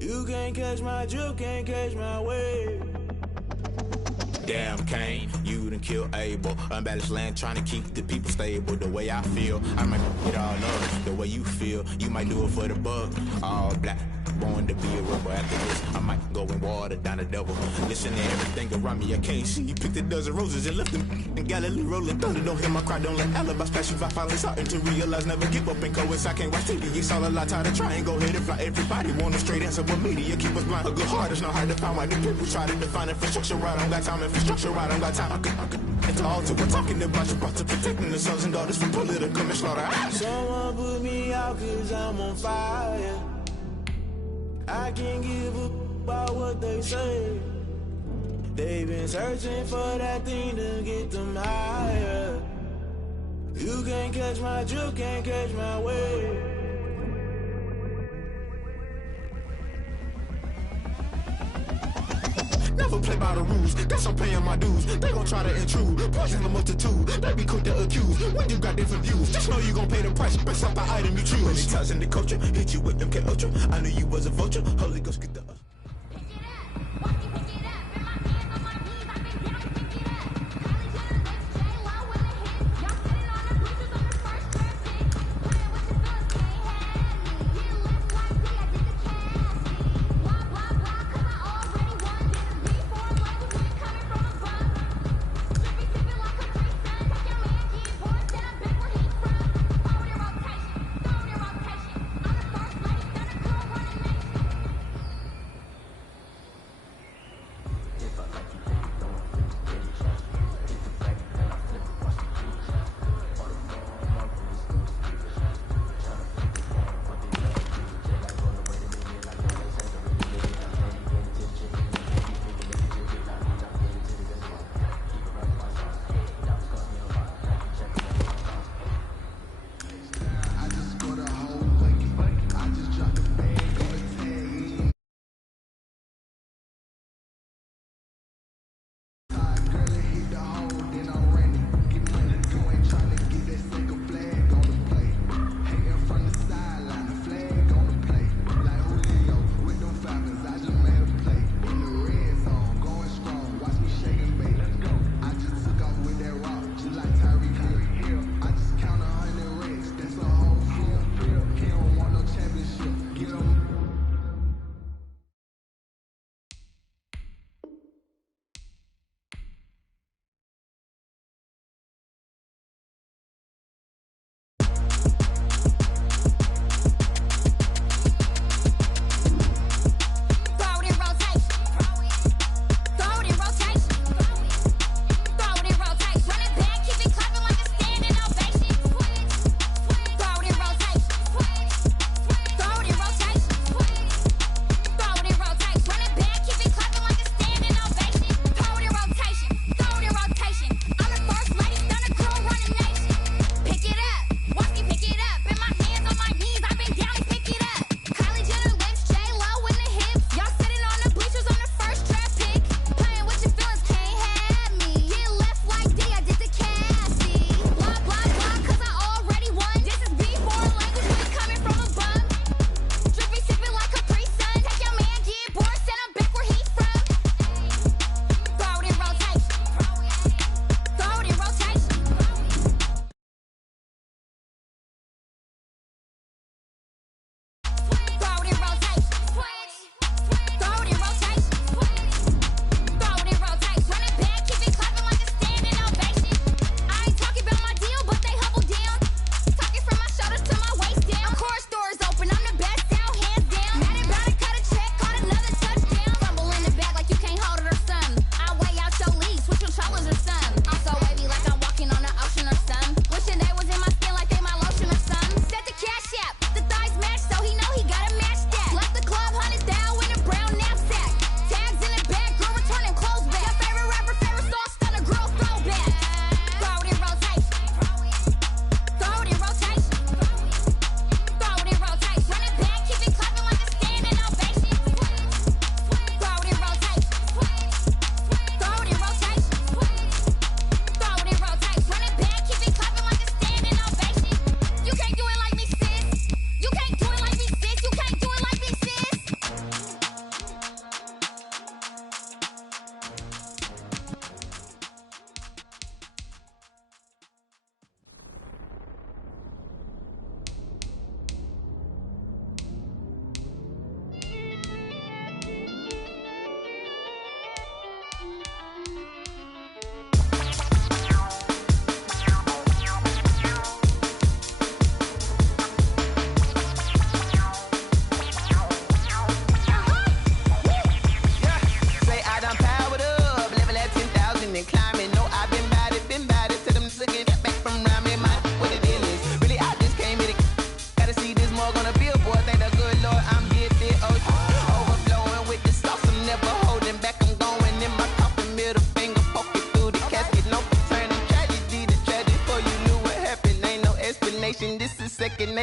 You can't catch my drift, can't catch my wave. Damn, Kane, you done killed Abel. Unbalanced land, trying to keep the people stable. The way I feel, I might get all up. The way you feel, you might do it for the buck. All black, born to be a rebel. After this, I might go and water down the devil. Listen to everything around me, I can't see. You picked a dozen roses and left them in Galilee rolling thunder. Don't hear my cry, don't let alibis pass you by. Finally starting to realize, never give up and coincide. Can't watch TV, it's all a lot. Tired of trying, go ahead and fly. Everybody want a straight answer with media. Keep us blind, a good heart, it's not hard to find. Why the people try to define infrastructure right? I don't got time, infrastructure right, I don't got time. I could it's all to we're talking about you, about to protecting the sons and daughters from political and slaughter. Someone put me out cause I'm on fire. I can't give up about what they say. They've been searching for that thing to get them higher. You can't catch my drift, can't catch my wave. Never play by the rules, that's I'm paying my dues. They gon' try to intrude, poison the multitude. They be quick to accuse, when you got different views. Just know you gon' pay the price, based off the item you choose. Many times in the culture, hit you with MK Ultra. I knew you was a vulture, Holy Ghost get the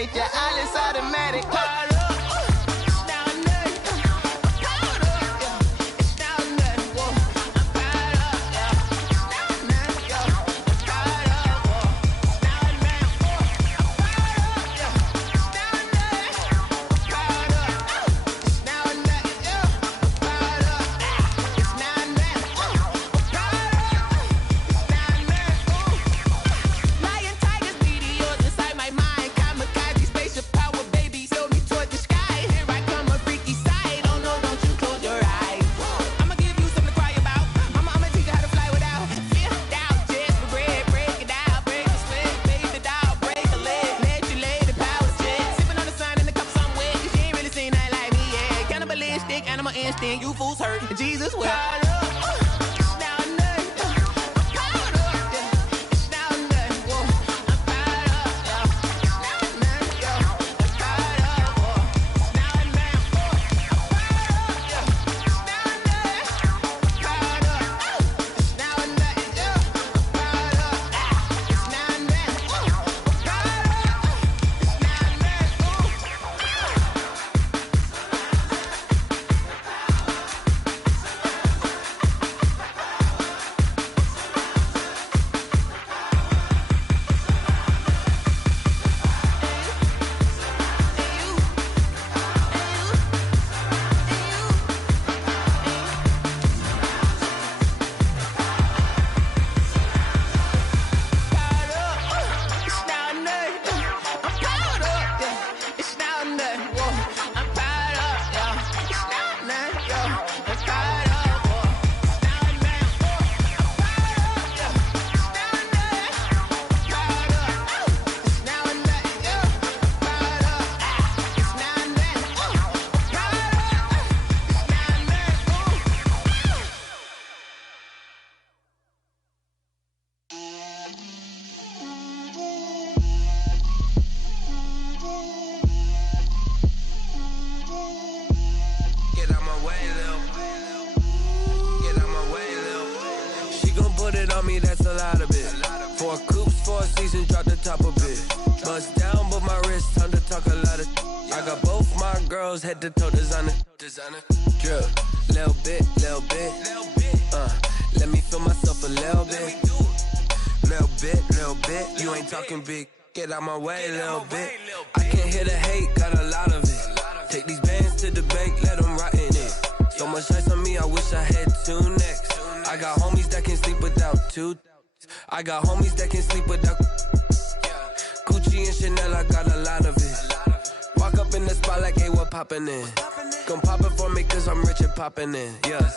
automatic, yeah, all is automatic. You fools hurt. Jesus will. me, that's a lot of it. 4 coops, 4 seasons, drop the top a bit. Bust down, but my wrist, time to talk a lot of. I got both my girls, head to toe designer. Drip, little bit. Let me feel myself a little bit. Little bit. You ain't talking big. Get out my way, little bit. I can't hear the hate, got a lot of it. Take these bands to the bank, let them rot in it. So much ice on me, I wish I had 2 necks. I got homies that can sleep without 2. I got homies that can sleep without Gucci and Chanel, I got a lot of it. Walk up in the spot like, hey, what poppin' in? Gon' pop it for me cause I'm rich and poppin' in. Yeah,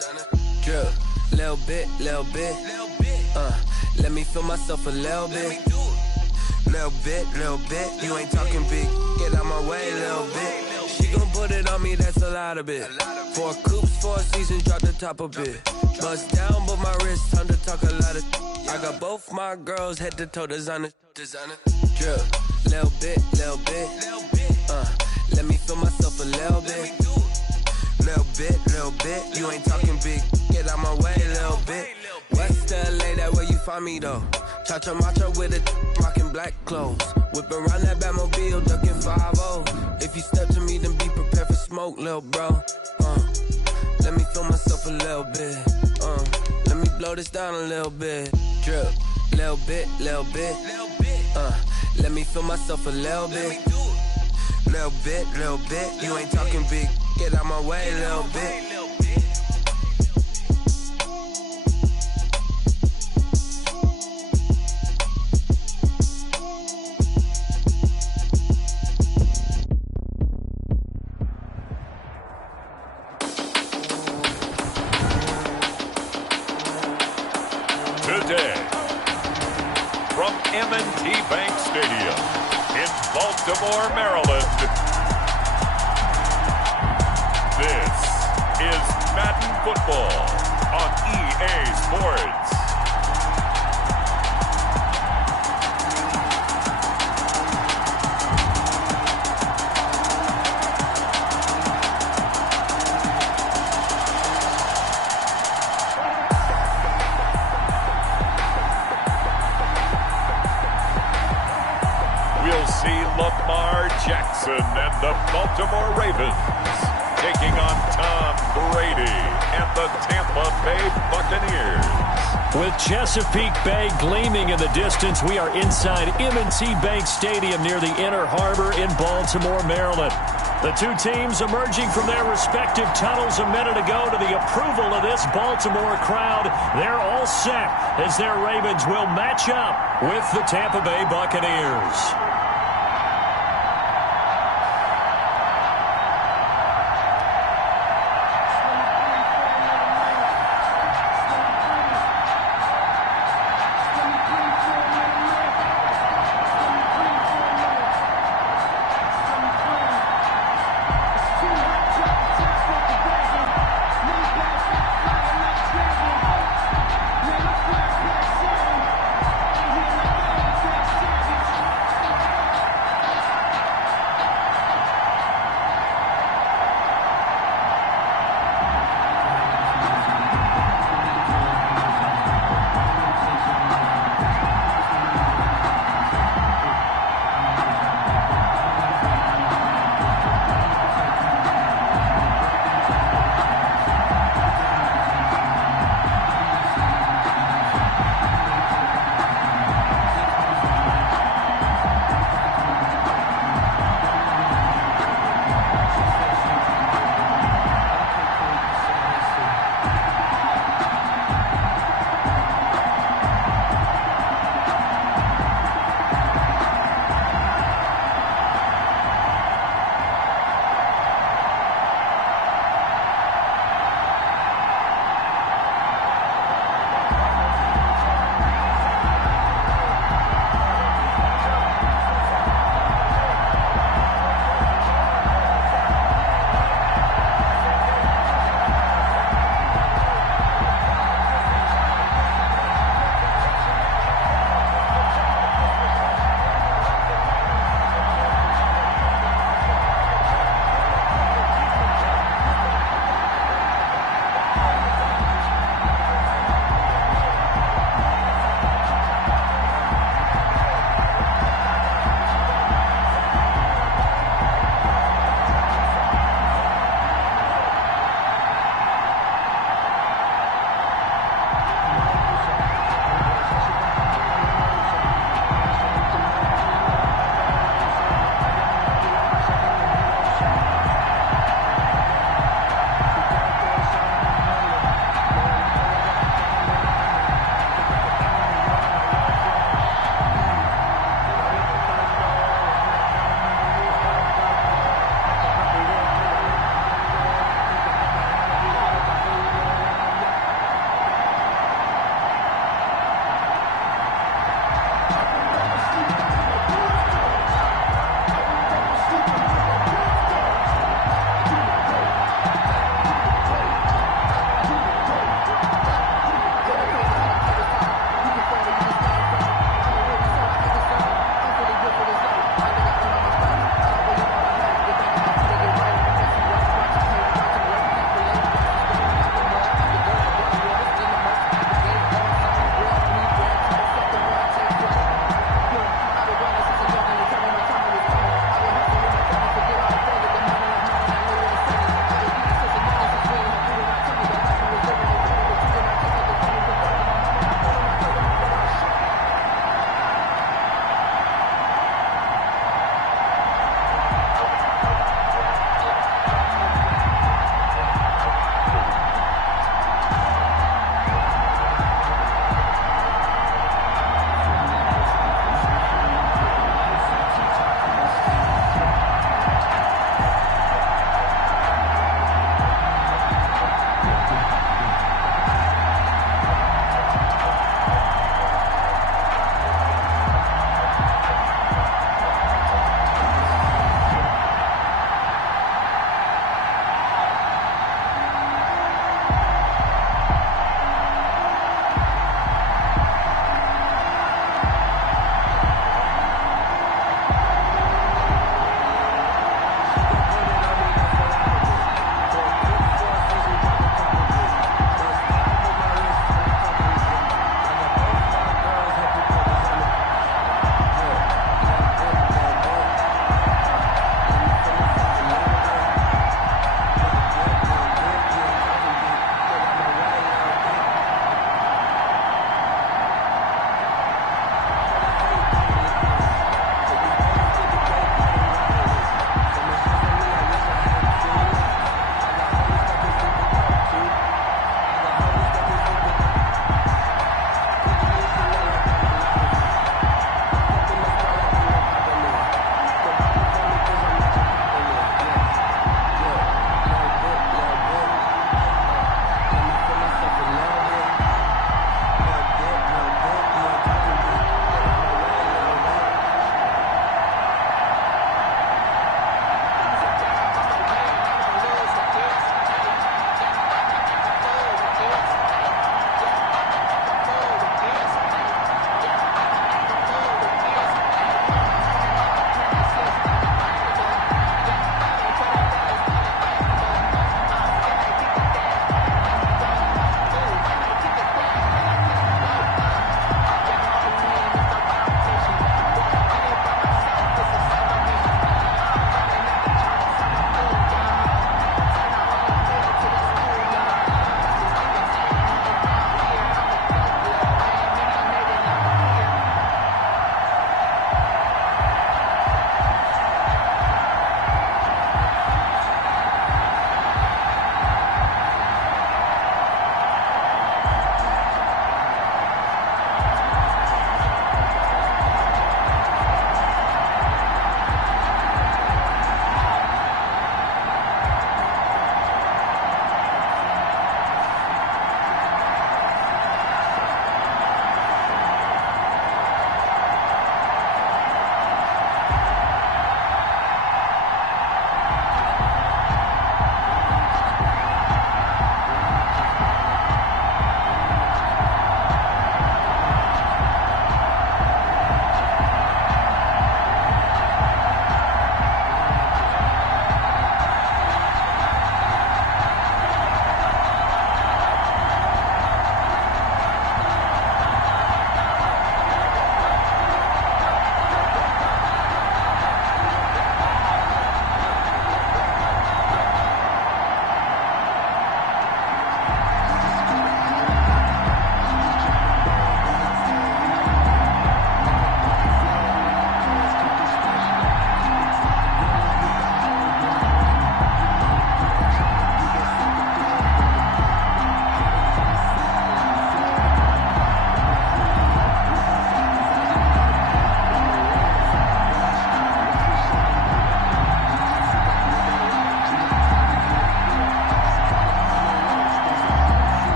drip, little bit. Let me feel myself a little bit. Little bit. You ain't talking big. Get out my way, little bit. She gon' put it on me, that's a lot of it. 4 coops, 4 seasons, drop the top a bit. Bust down, but my wrist, time to talk a lot of. I got both my girls, head to toe designer. Drip, little bit. Let me feel myself a little bit. Little bit. You ain't talking big. Get out my way, little bit. West LA, that where you find me though. Cha-cha macha with it, rockin' black clothes. Whip around that Batmobile, duckin' 5-0. If you step to me, then be prepared for smoke, lil' bro. Let me feel myself a little bit. Let me blow this down a little bit. Drip, little bit. Let me feel myself a little bit. Little bit. You ain't talking big. Get out my way, little bit. Today, from M&T Bank Stadium in Baltimore, Maryland, this is Madden Football on EA Sports. Lamar Jackson and the Baltimore Ravens taking on Tom Brady and the Tampa Bay Buccaneers. With Chesapeake Bay gleaming in the distance, we are inside M&T Bank Stadium near the Inner Harbor in Baltimore, Maryland. The two teams emerging from their respective tunnels a minute ago to the approval of this Baltimore crowd. They're all set as their Ravens will match up with the Tampa Bay Buccaneers.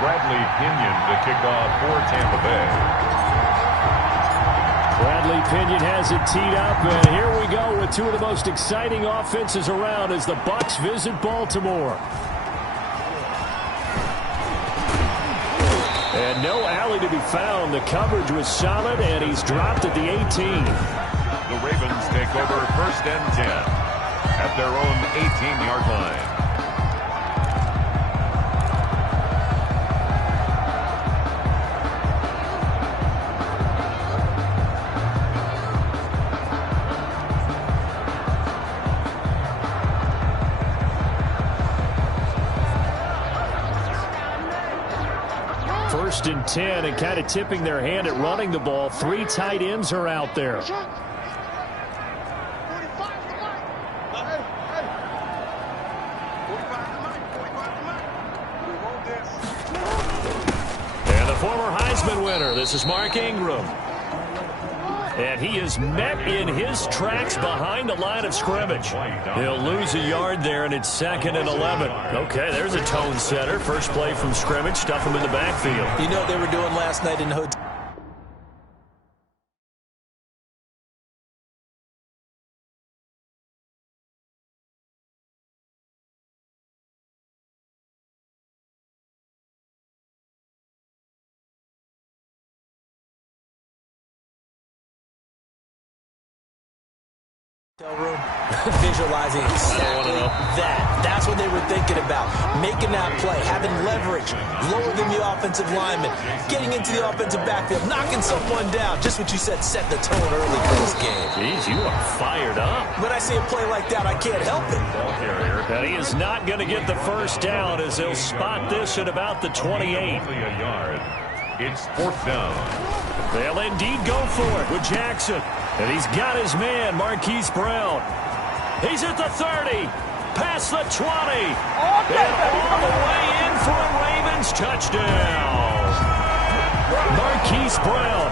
Bradley Pinion to kick off for Tampa Bay. Bradley Pinion has it teed up, and here we go with two of the most exciting offenses around as the Bucs visit Baltimore. And no alley to be found. The coverage was solid, and he's dropped at the 18. The Ravens take over 1st and 10 at their own 18-yard line. First and 10, and kind of tipping their hand at running the ball. Three tight ends are out there. And the former Heisman winner, this is Mark Ingram. And he is met in his tracks behind the line of scrimmage. He'll lose a yard there, and it's 2nd and 11. Okay, there's a tone setter. First play from scrimmage, stuff him in the backfield. You know what they were doing last night in the hotel? Room, visualizing exactly that. That's what they were thinking about. Making that play, having leverage, lower than the offensive lineman, getting into the offensive backfield, knocking someone down. Just what you said, set the tone early for this game. Jeez, you are fired up. When I see a play like that, I can't help it. And he is not going to get the first down as they'll spot this at about the 28. It's 4th down. They'll indeed go for it with Jackson. And he's got his man, Marquise Brown. He's at the 30, past the 20, and all the way in for a Ravens touchdown. Marquise Brown,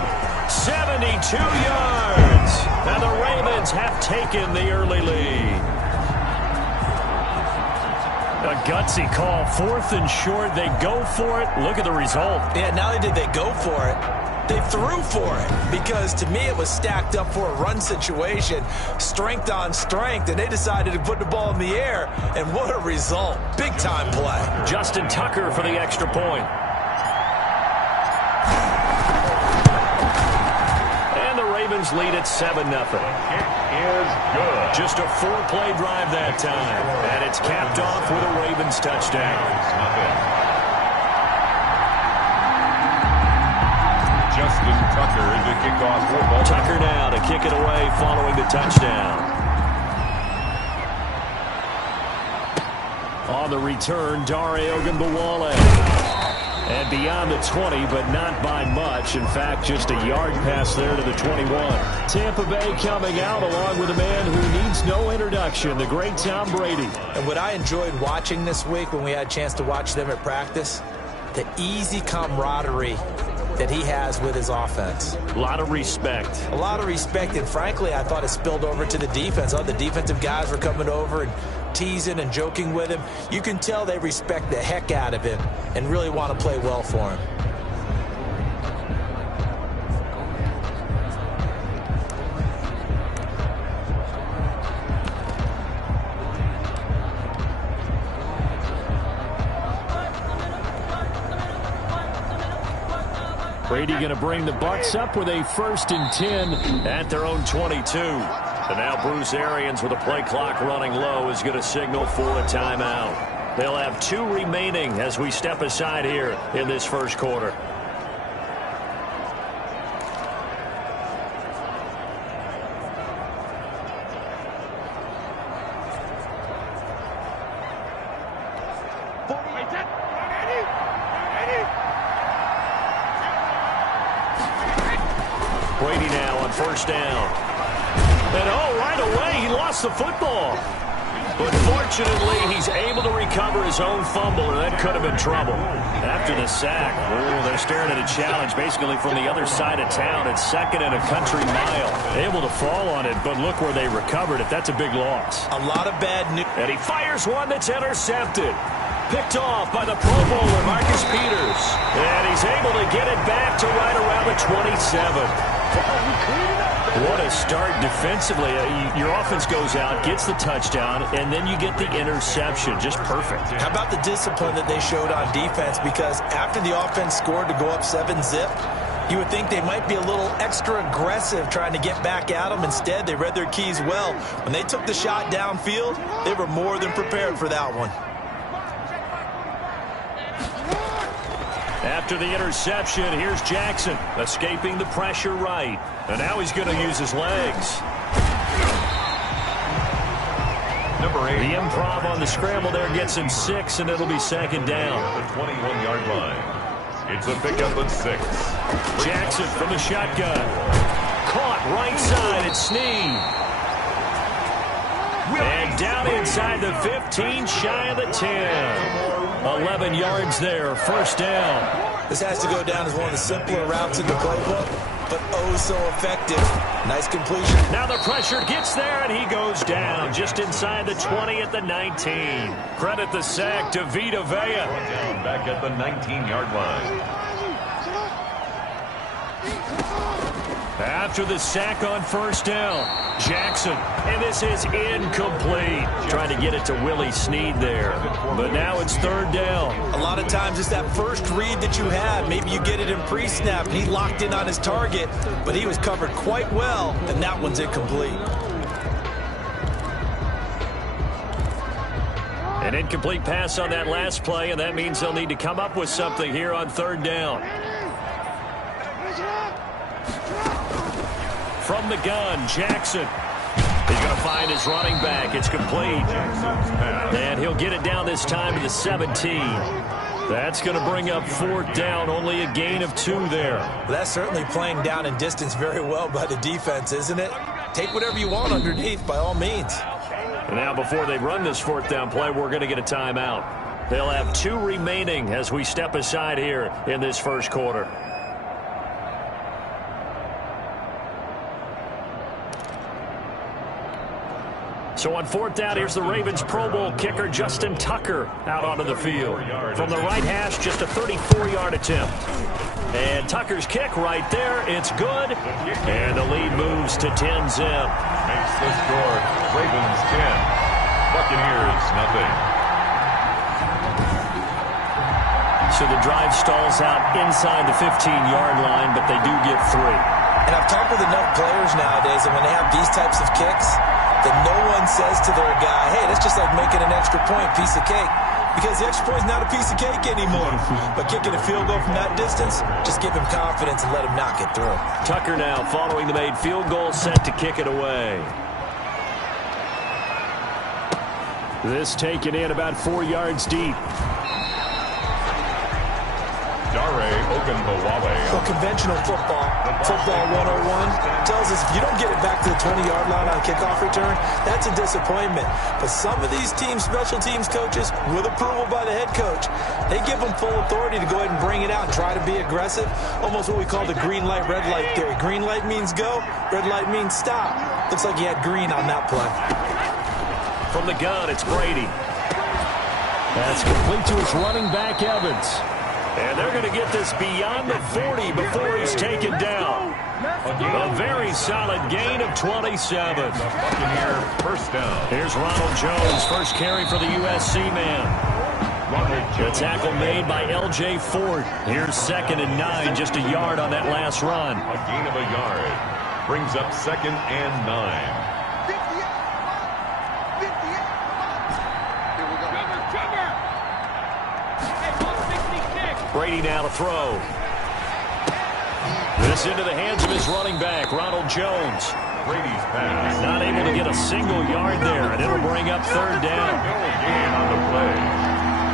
72 yards. And the Ravens have taken the early lead. A gutsy call, 4th and short. They go for it. Look at the result. Yeah, not only did they go for it, they threw for it, because to me it was stacked up for a run situation, strength on strength, and they decided to put the ball in the air, and what a result. Big-time play. Justin Tucker for the extra point. And the Ravens lead at 7-0. It is good. Just a 4-play drive that time, and it's capped off with a Ravens touchdown. Justin Tucker to kick off for Baltimore. Tucker now to kick it away following the touchdown. On the return, Dare Ogunbowale. And beyond the 20, but not by much. In fact, just a yard pass there to the 21. Tampa Bay coming out along with a man who needs no introduction, the great Tom Brady. And what I enjoyed watching this week when we had a chance to watch them at practice, the easy camaraderie that he has with his offense. A lot of respect. A lot of respect, and frankly, I thought it spilled over to the defense. All the defensive guys were coming over and teasing and joking with him. You can tell they respect the heck out of him and really want to play well for him. Brady going to bring the Bucs up with a 1st and 10 at their own 22. And now Bruce Arians with a play clock running low is going to signal for a timeout. They'll have 2 remaining as we step aside here in this first quarter. Brady now on 1st down. And right away he lost the football. But fortunately, he's able to recover his own fumble, or that could have been trouble. After the sack, they're staring at a challenge basically from the other side of town. It's 2nd and a country mile. Able to fall on it, but look where they recovered it. That's a big loss. A lot of bad news. And he fires one that's intercepted. Picked off by the Pro Bowler, Marcus Peters. And he's able to get it back to right around the 27. What a start defensively. Your offense goes out, gets the touchdown, and then you get the interception. Just perfect. How about the discipline that they showed on defense? Because after the offense scored to go up 7-zip, you would think they might be a little extra aggressive trying to get back at them. Instead, they read their keys well. When they took the shot downfield, they were more than prepared for that one. After the interception, here's Jackson, escaping the pressure right. And now he's going to use his legs. Number 8. The improv on the scramble there gets him 6, and it'll be second down. The 21-yard line. It's a pickup at 6. Jackson from the shotgun. Caught right side at Snead. And down inside the 15, shy of the 10. 11 yards there, first down. This has to go down as one of the simpler routes in the playbook, but oh so effective. Nice completion. Now the pressure gets there, and he goes down just inside the 20 at the 19. Credit the sack to Vita Vea. Down back at the 19-yard line. After the sack on first down, Jackson, and this is incomplete. Trying to get it to Willie Snead there, but now it's third down. A lot of times it's that first read that you have. Maybe you get it in pre-snap, and he locked in on his target, but he was covered quite well, and that one's incomplete. An incomplete pass on that last play, and that means they'll need to come up with something here on third down. From the gun, Jackson. He's going to find his running back. It's complete. And he'll get it down this time to the 17. That's going to bring up fourth down. Only a gain of 2 there. Well, that's certainly playing down in distance very well by the defense, isn't it? Take whatever you want underneath, by all means. And now before they run this fourth down play, we're going to get a timeout. They'll have 2 remaining as we step aside here in this first quarter. So on fourth down, here's the Ravens Pro Bowl kicker, Justin Tucker, out onto the field. From the right hash, just a 34-yard attempt. And Tucker's kick right there. It's good. And the lead moves to 10-zip. Makes the score. Ravens 10. Buccaneers nothing. So the drive stalls out inside the 15-yard line, but they do get 3. And I've talked with enough players nowadays, and when they have these types of kicks, that no one says to their guy, hey, that's just like making an extra point, piece of cake. Because the extra point is not a piece of cake anymore. But kicking a field goal from that distance, just give him confidence and let him knock it through. Tucker now following the made field goal, set to kick it away. This taken in about 4 yards deep. Well, conventional football 101, tells us if you don't get it back to the 20-yard line on kickoff return, that's a disappointment. But some of these teams, special teams coaches, with approval by the head coach, they give them full authority to go ahead and bring it out and try to be aggressive. Almost what we call the green light, red light theory. Green light means go, red light means stop. Looks like he had green on that play. From the gun, it's Brady. That's complete to his running back, Evans. And they're going to get this beyond the 40 before he's taken down. A very solid gain of 27. Buccaneer first down. Here's Ronald Jones, first carry for the USC man. The tackle made by L.J. Ford. Here's 2nd and 9, just a yard on that last run. A gain of a yard. Brings up 2nd and 9. Brady now to throw. This into the hands of his running back, Ronald Jones. Brady's pass. Not able to get a single yard there, and it'll bring up third down. No gain on the play.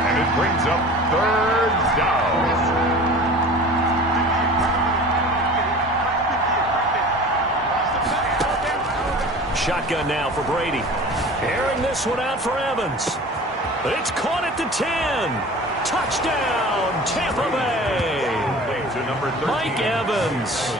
And it brings up third down. Shotgun now for Brady. Airing this one out for Evans. It's caught at the 10. Touchdown, Tampa Bay. To number 13. Mike Evans,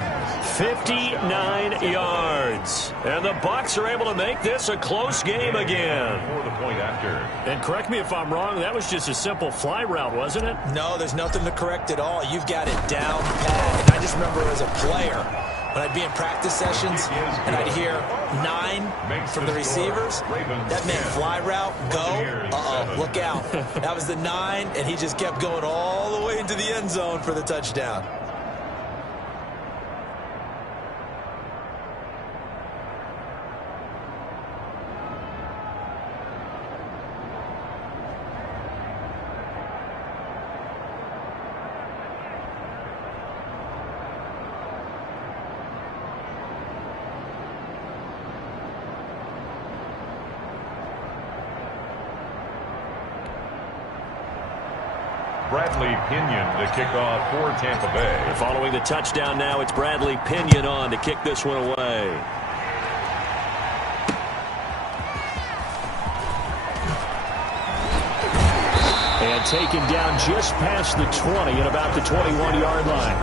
59 yards. And the Bucs are able to make this a close game again. For the point after. And correct me if I'm wrong, that was just a simple fly route, wasn't it? No, there's nothing to correct at all. You've got it down pat. And I just remember as a player, when I'd be in practice sessions and I'd hear 9 from the receivers, that meant fly route, go, uh-oh, look out. That was the 9, and he just kept going all the way into the end zone for the touchdown. Bradley Pinion to kick off for Tampa Bay. And following the touchdown now, it's Bradley Pinion on to kick this one away. And taken down just past the 20 at about the 21-yard line.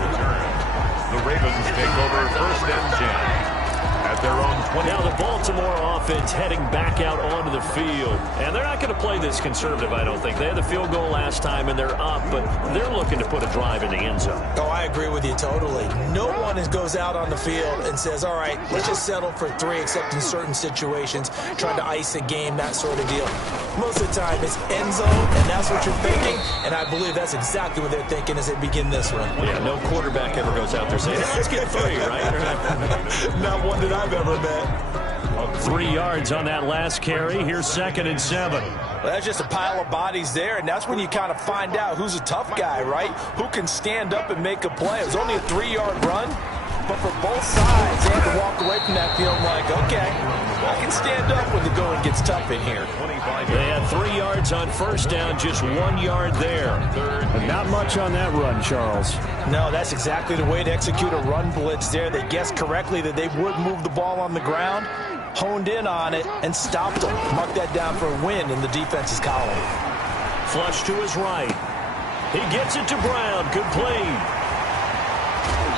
The Ravens take over first and 10. At their own 20. Now the Baltimore offense heading back out onto the field. And they're not going to play this conservative, I don't think. They had the field goal last time, and they're up, but they're looking to put a drive in the end zone. Oh, I agree with you totally. No one goes out on the field and says, all right, let's just settle for 3, except in certain situations, trying to ice a game, that sort of deal. Most of the time, it's end zone, and that's what you're thinking, and I believe that's exactly what they're thinking as they begin this one. Yeah, no quarterback ever goes out there saying, let's get 3, right? Not one that I've ever met. 3 yards on that last carry. Here's 2nd and 7. Well, that's just a pile of bodies there, and that's when you kind of find out who's a tough guy, right? Who can stand up and make a play. It was only a 3-yard run, but for both sides, they had to walk away from that field like, okay, I can stand up when the going gets tough in here. They had 3 yards on first down, just 1 yard there. And not much on that run, Charles. No, that's exactly the way to execute a run blitz there. They guessed correctly that they would move the ball on the ground, honed in on it, and stopped them. Mark that down for a win in the defense's column. Flush to his right. He gets it to Brown. Complete.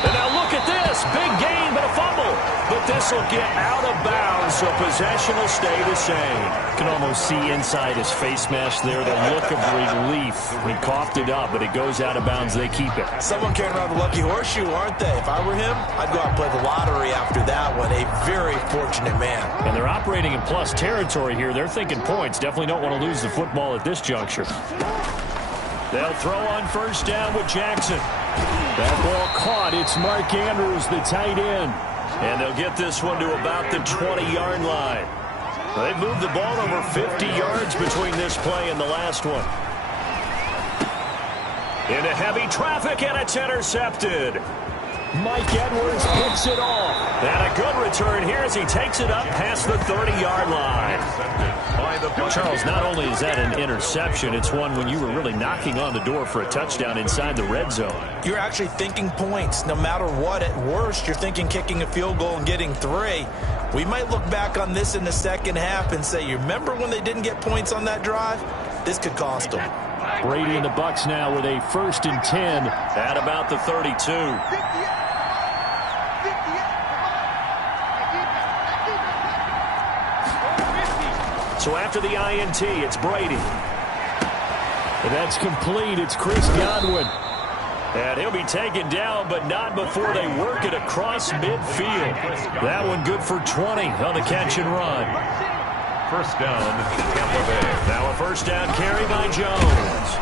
And now look at this. Big gain, but a fumble. But this will get out of bounds, so possession will stay the same. You can almost see inside his face mask there the look of relief. He coughed it up, but it goes out of bounds. They keep it. Someone carrying around the lucky horseshoe, aren't they? If I were him, I'd go out and play the lottery after that one. A very fortunate man. And they're operating in plus territory here. They're thinking points. Definitely don't want to lose the football at this juncture. They'll throw on first down with Jackson. That ball caught. It's Mark Andrews, the tight end. And they'll get this one to about the 20-yard line. They've moved the ball over 50 yards between this play and the last one. Into heavy traffic, and it's intercepted. Mike Edwards picks it off. And a good return here as he takes it up past the 30-yard line. Charles, not only is that an interception, it's one when you were really knocking on the door for a touchdown inside the red zone. You're actually thinking points. No matter what, at worst, you're thinking kicking a field goal and getting 3. We might look back on this in the second half and say, you remember when they didn't get points on that drive? This could cost them. Brady and the Bucs now with a 1st and 10 at about the 32. So after the INT, it's Brady. And that's complete. It's Chris Godwin. And he'll be taken down, but not before they work it across midfield. That one good for 20 on the catch and run. First down, Tampa Bay. Now a first down carry by Jones.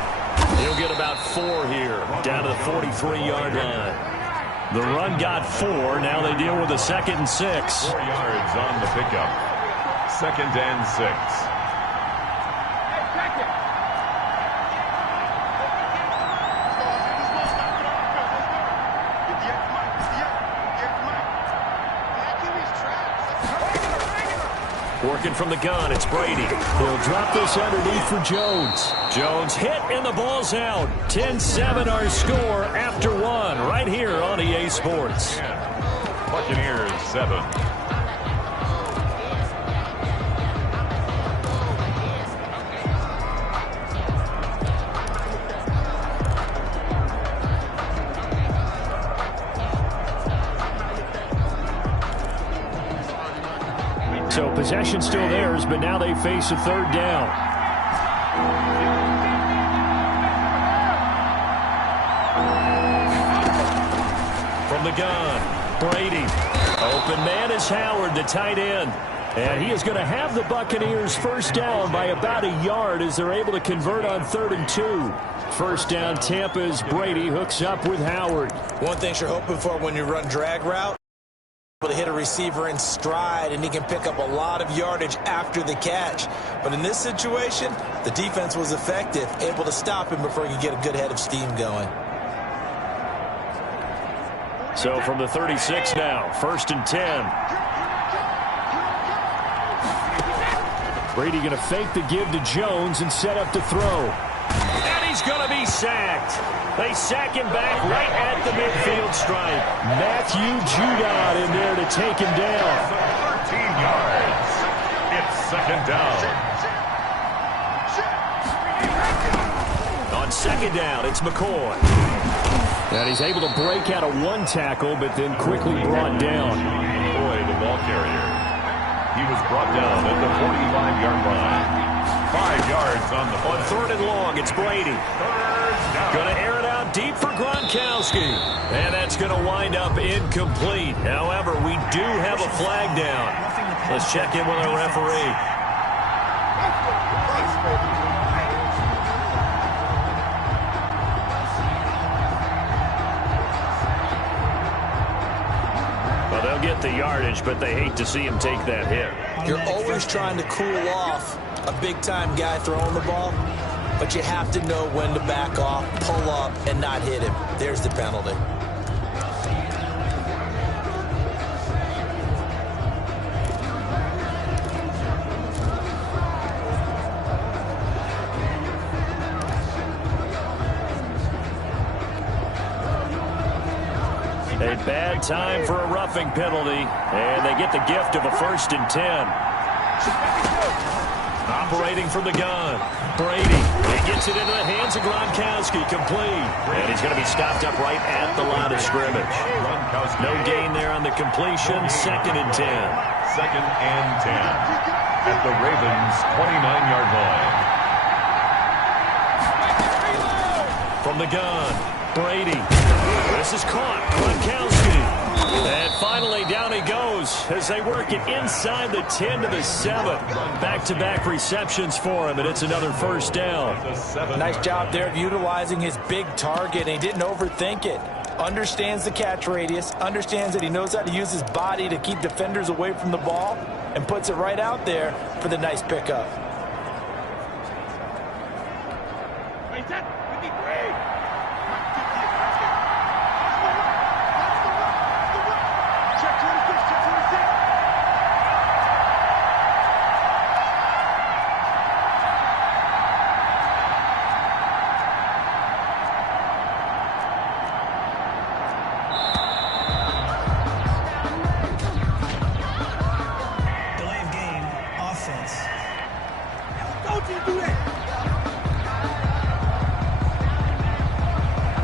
He'll get about 4 here, down to the 43-yard line. The run got 4. Now they deal with a 2nd and 6. 4 yards on the pickup. 2nd and 6. Working from the gun, it's Brady. He'll drop this underneath for Jones. Jones hit, and the ball's out. 10-7 our score after 1 right here on EA Sports. Buccaneers 7. So possession still theirs, but now they face a third down. From the gun, Brady. Open man is Howard, the tight end. And he is going to have the Buccaneers first down by about a yard as they're able to convert on 3rd and 2. First down, Tampa's Brady hooks up with Howard. One thing you're hoping for when you run drag route, to hit a receiver in stride, and he can pick up a lot of yardage after the catch. But in this situation, the defense was effective, able to stop him before he could get a good head of steam going. So from the 36 now, 1st and 10. Brady going to fake the give to Jones and set up to throw. And he's going to be sacked. They sack him back right at the midfield stripe. Matthew Judon in there to take him down. 13 yards. It's 2nd down. On 2nd down, it's McCoy. And he's able to break out of one tackle, but then quickly brought down. Boy, the ball carrier. He was brought down at the 45-yard line. 5 yards on the play. On 3rd and long, it's Brady. Going to air it out deep for Gronkowski. And that's going to wind up incomplete. However, we do have a flag down. Let's check in with our referee. Well, they'll get the yardage, but they hate to see him take that hit. You're always trying to cool off a big-time guy throwing the ball, but you have to know when to back off, pull up, and not hit him. There's the penalty. A bad time for a roughing penalty, and they get the gift of a 1st and 10. Operating from the gun, Brady. He gets it into the hands of Gronkowski, complete. And he's going to be stopped up right at the line of scrimmage. No gain there on the completion, 2nd and 10. 2nd and 10 at the Ravens' 29-yard line. From the gun, Brady. This is caught. Gronkowski. And finally, down he goes as they work it inside the 10 to the 7. Back-to-back receptions for him, and it's another 1st down. Nice job there of utilizing his big target. He didn't overthink it. Understands the catch radius, understands that he knows how to use his body to keep defenders away from the ball, and puts it right out there for the nice pickup.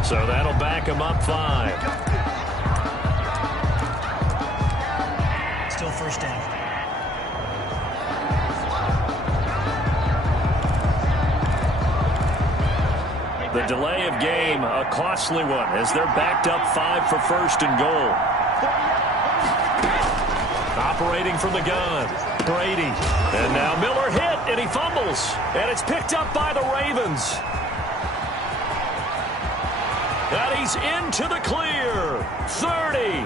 So that'll back him up 5. Still 1st down. The delay of game, a costly one, as they're backed up 5 for 1st and goal. Operating from the gun, Brady. And now Miller hit, and he fumbles. And it's picked up by the Ravens. And he's into the clear. 30,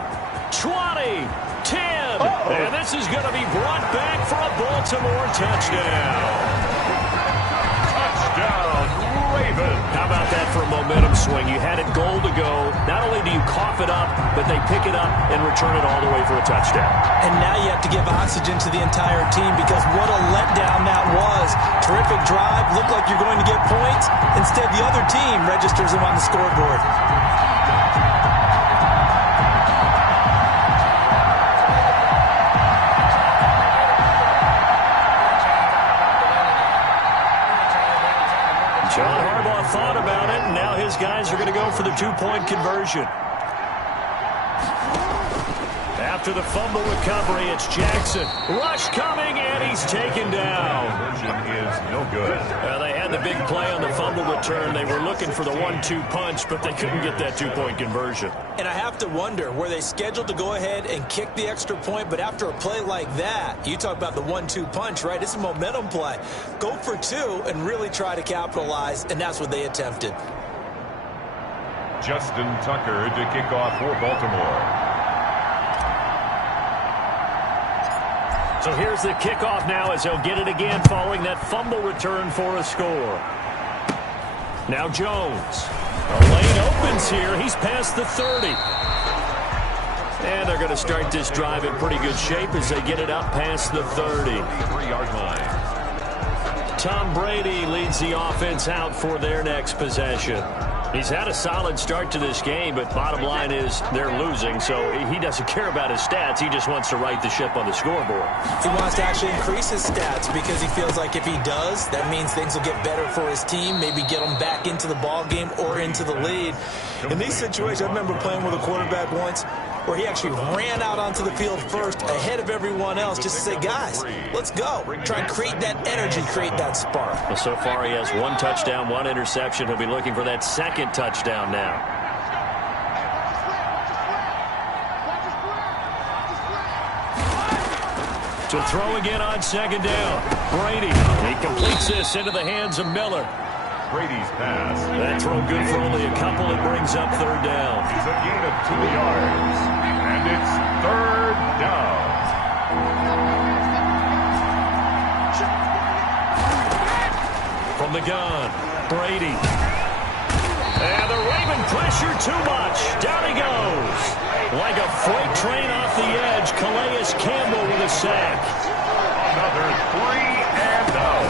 20, 10. And this is going to be brought back for a Baltimore touchdown. Touchdown, Ravens. How about that for a momentum swing? You had it goal to go. Not only do you cough it up, but they pick it up and return it all the way for a touchdown. And now you have to give oxygen to the entire team, because what a letdown that was. Terrific drive. Looked like you're going to get points. Instead, the other team registers them on the scoreboard. John Harbaugh thought about it, and now his guys are going to go for the 2-point conversion. After the fumble recovery, it's Jackson. Rush coming, and he's taken down. Conversion is no good. They had the big play on the fumble return. They were looking for the 1-2 punch, but they couldn't get that two-point conversion. And I have to wonder, were they scheduled to go ahead and kick the extra point? But after a play like that, you talk about the 1-2 punch, right? It's a momentum play. Go for two and really try to capitalize, and that's what they attempted. Justin Tucker to kick off for Baltimore. So here's the kickoff now as he'll get it again following that fumble return for a score. Now Jones. The lane opens here. He's past the 30. And they're going to start this drive in pretty good shape as they get it up past the 30. 3-yard line. Tom Brady leads the offense out for their next possession. He's had a solid start to this game, but bottom line is they're losing, so he doesn't care about his stats. He just wants to right the ship on the scoreboard. He wants to actually increase his stats because he feels like if he does, that means things will get better for his team, maybe get them back into the ball game or into the lead. In these situations, I remember playing with a quarterback once where he actually ran out onto the field first ahead of everyone else just to say, guys, let's go. Try and create that energy, create that spark. Well, so far he has 1 touchdown, 1 interception. He'll be looking for that second touchdown now. To throw again on second down. Brady, he completes this into the hands of Miller. Brady's pass. That throw good for only a couple. It brings up third down. He's a gain of 2 yards. And it's third down. From the gun, Brady. And the Raven pressure too much. Down he goes. Like a freight train off the edge, Calais Campbell with a sack. Another 3 and out.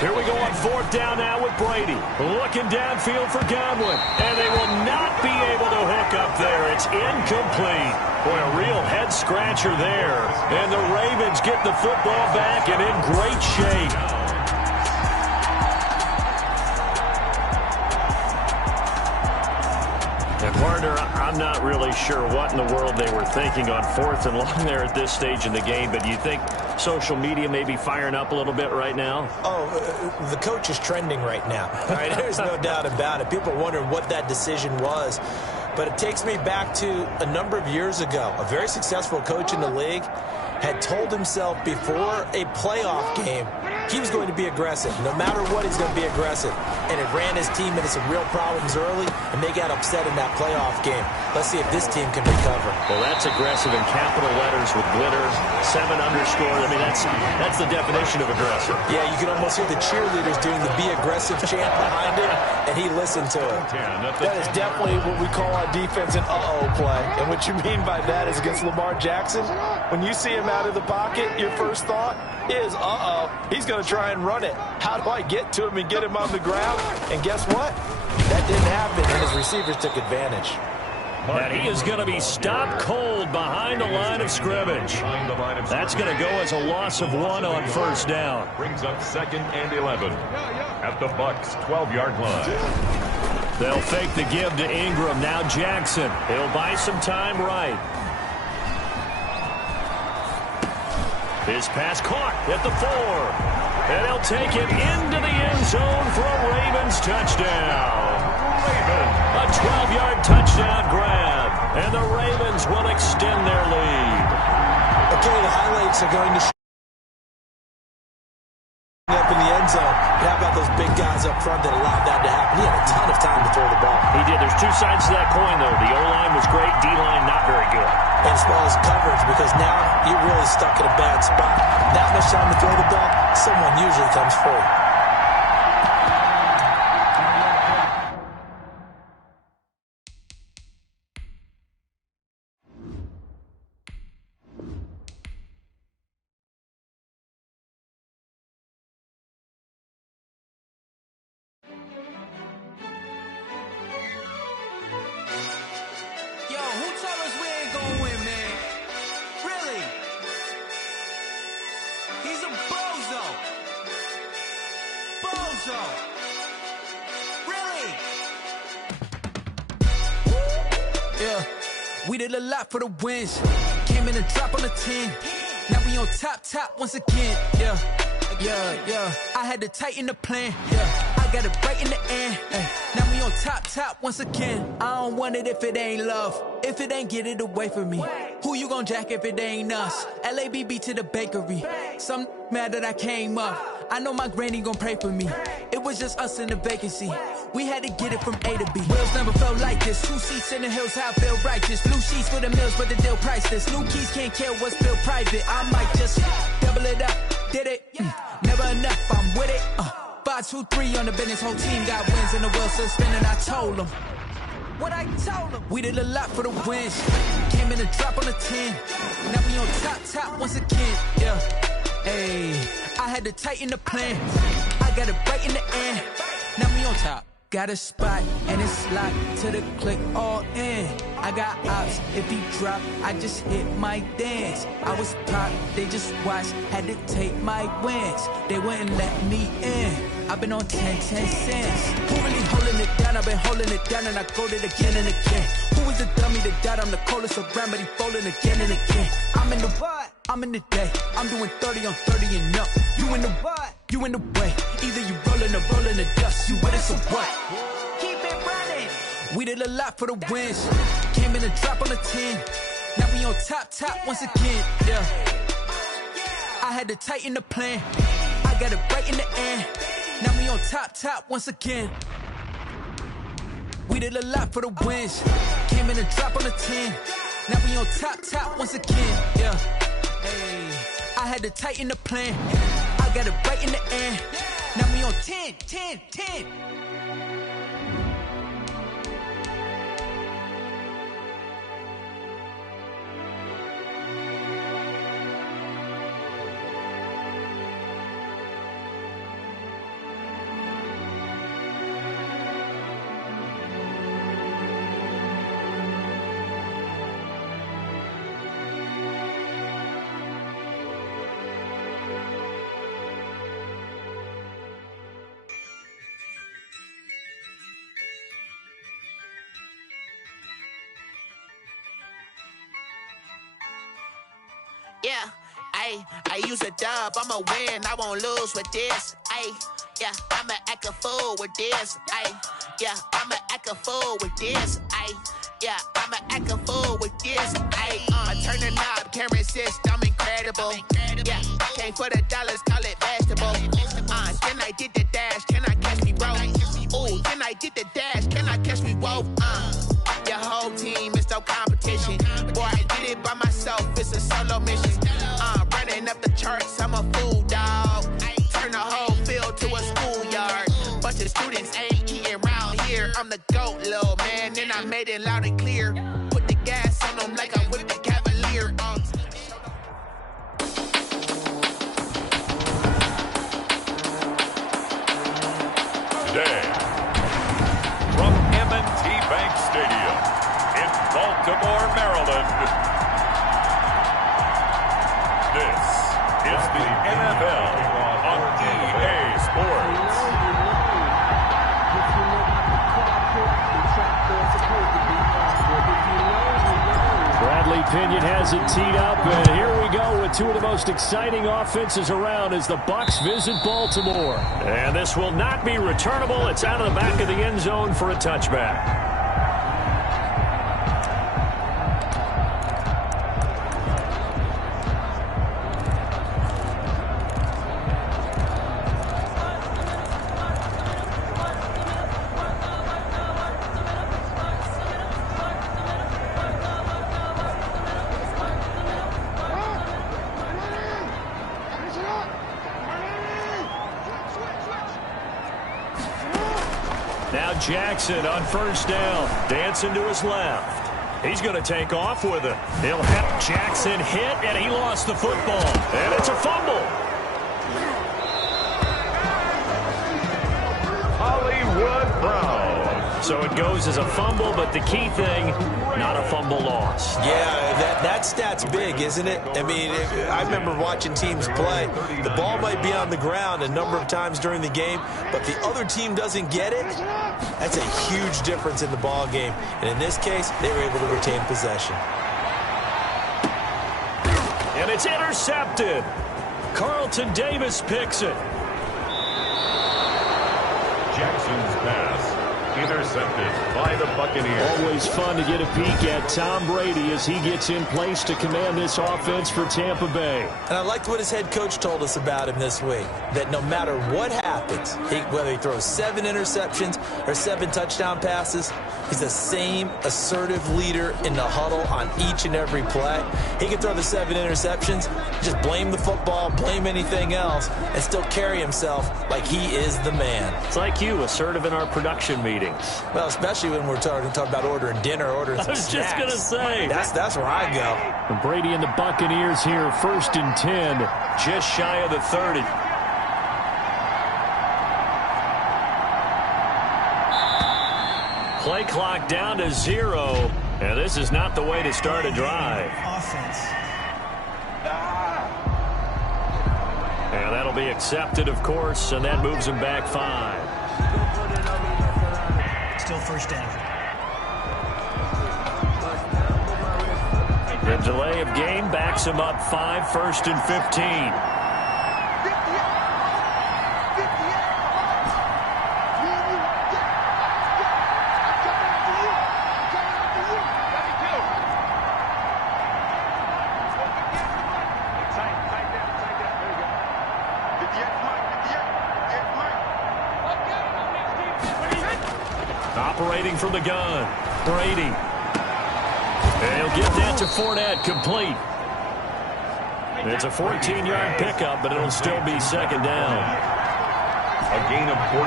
Here we go on fourth down now with Brady. Looking downfield for Godwin. And they will not be able to hook up there. It's incomplete. Boy, a real head-scratcher there. And the Ravens get the football back and in great shape. And partner, I'm not really sure what in the world they were thinking on fourth and long there at this stage in the game, but do you think social media may be firing up a little bit right now? Oh, the coach is trending right now. All right, there's no doubt about it. People are wondering what that decision was. But it takes me back to a number of years ago. A very successful coach in the league had told himself before a playoff game he was going to be aggressive. No matter what, he's going to be aggressive. And it ran his team into some real problems early, and they got upset in that playoff game. Let's see if this team can recover. Well, that's aggressive in capital letters with glitter, 7 underscore. I mean, that's the definition of aggressive. Yeah, you can almost hear the cheerleaders doing the be aggressive chant behind it, and he listened to it. That is definitely what we call on defense an uh-oh play. And what you mean by that is against Lamar Jackson, when you see him out of the pocket, your first thought is, uh-oh, he's going to try and run it. How do I get to him and get him on the ground? And guess what? That didn't happen, and his receivers took advantage. And he is going to be stopped cold behind the line of scrimmage. That's going to go as a loss of 1 on first down. Brings up 2nd and 11 at the Bucs' 12-yard line. They'll fake the give to Ingram. Now Jackson. He'll buy some time right. His pass caught at the 4. And he'll take it into the end zone for a Ravens touchdown. A 12-yard touchdown grab. And the Ravens will extend their lead. Okay, the highlights are going to show up in the end zone. But how about those big guys up front that allowed that to happen? He had a ton of time to throw the ball. He did. There's 2 sides to that coin, though. The O-line was great. D-line not very good. And as well as coverage, because now you're really stuck in a bad spot. That much time to throw the ball, someone usually comes for you. Yo, who told us we ain't gonna win, man? Really? He's a bozo. Bozo. Really? Yeah. We did a lot for the wins. Came in and drop on the 10. Now we on top once again. Yeah. I had to tighten the plan. Yeah. I got it right in the end. Ay. Now we on top once again. I don't want it if it ain't love. If it ain't, get it away from me. Who you gon' jack if it ain't us? LABB to the bakery. Some mad that I came up. I know my granny gon' pray for me. It was just us in the vacancy. We had to get it from A to B. Wheels never felt like this. 2 seats in the hills, how I feel righteous. Blue sheets for the mills, but the deal priceless. New keys can't kill what's built private. I might just double it up. Did it? Never enough, I'm with it. 5, 2, 3 on the business. Whole team got wins and the wheels still spinning. I told them. What I told them. We did a lot for the wins. Came in and drop on the 10. Now we on top once again. Yeah. Hey, I had to tighten the plan. I got it right in the end. Now we on top. Got a spot and it's locked to the click all in. I got ops, if he drop, I just hit my dance. I was pop, they just watched, had to take my wins. They wouldn't let me in. I've been on 10 cents. Who really holding it down? I've been holding it down and I go it again and again. Who is the dummy that died? I'm the coldest around, but he folding again and again. I'm in the what? I'm in the day. I'm doing 30 on 30 and up. You in the what? You in the way. Either you rolling or rolling the dust. You with it, so what? Keep it running. We did a lot for the wins. Came in and drop on the 10. Now we on top once again. Yeah. I had to tighten the plan. I got it right in the end. Now we on top once again. We did a lot for the wins. Came in and drop on the 10. Now we on top once again. Yeah. Hey, I had to tighten the plan. I got it right in the end. Now we on 10. Yeah, I use a dub, I'ma win, I won't lose with this. Yeah, I'ma act a fool with this. Yeah, I'ma act a fool with this. Yeah, I'ma act a fool with this. I turn the knob, can't resist, I'm incredible. Yeah, came for the dollars, call it vegetable. Then I did the dash, can I catch me, bro? Ooh, then I did the dash, can I catch me, whoa? Your whole team is no competition. Boy, I did it by myself, it's a solo mission. Running up the charts, I'm a fool, dog. Turn the whole field to a schoolyard. Bunch of students ain't eating round here. I'm the GOAT, little man, and I made it loud and clear. Put the gas on them like I whipped the Cavalier. Today, from M&T Bank Stadium in Baltimore, Maryland, this is the NFL on EA Sports. Bradley Pinion has it teed up, and here we go with two of the most exciting offenses around as the Bucs visit Baltimore. And this will not be returnable. It's out of the back of the end zone for a touchback. Now Jackson on first down, dancing to his left. He's going to take off with it. He'll have Jackson hit, and he lost the football. And it's a fumble. Hollywood Brown So it goes as a fumble, but the key thing, not a fumble loss. Yeah, that stat's big, isn't it? I mean, I remember watching teams play. The ball might be on the ground a number of times during the game, but the other team doesn't get it. That's a huge difference in the ball game. And in this case, they were able to retain possession. And it's intercepted. Carlton Davis picks it. Jackson's pass intercepted by the Buccaneers. Always fun to get a peek at Tom Brady as he gets in place to command this offense for Tampa Bay. And I liked what his head coach told us about him this week, that no matter what happens, whether he throws 7 interceptions or 7 touchdown passes, he's the same assertive leader in the huddle on each and every play. He can throw the 7 interceptions, just blame the football, blame anything else, and still carry himself like he is the man. It's like you, assertive in our production meetings. Well, especially when we're talking about ordering dinner, ordering some snacks. I was just going to say. That's where I go. And Brady and the Buccaneers here, 1st and 10, just shy of the 30. Play clock down to 0, and this is not the way to start a drive. And that'll be accepted, of course, and that moves him back 5. Still first down. The delay of game backs him up 5, 1st and 15. Operating from the gun, Brady. And he'll get that to Fournette, complete. It's a 14-yard pickup, but it'll still be 2nd down. A gain of 14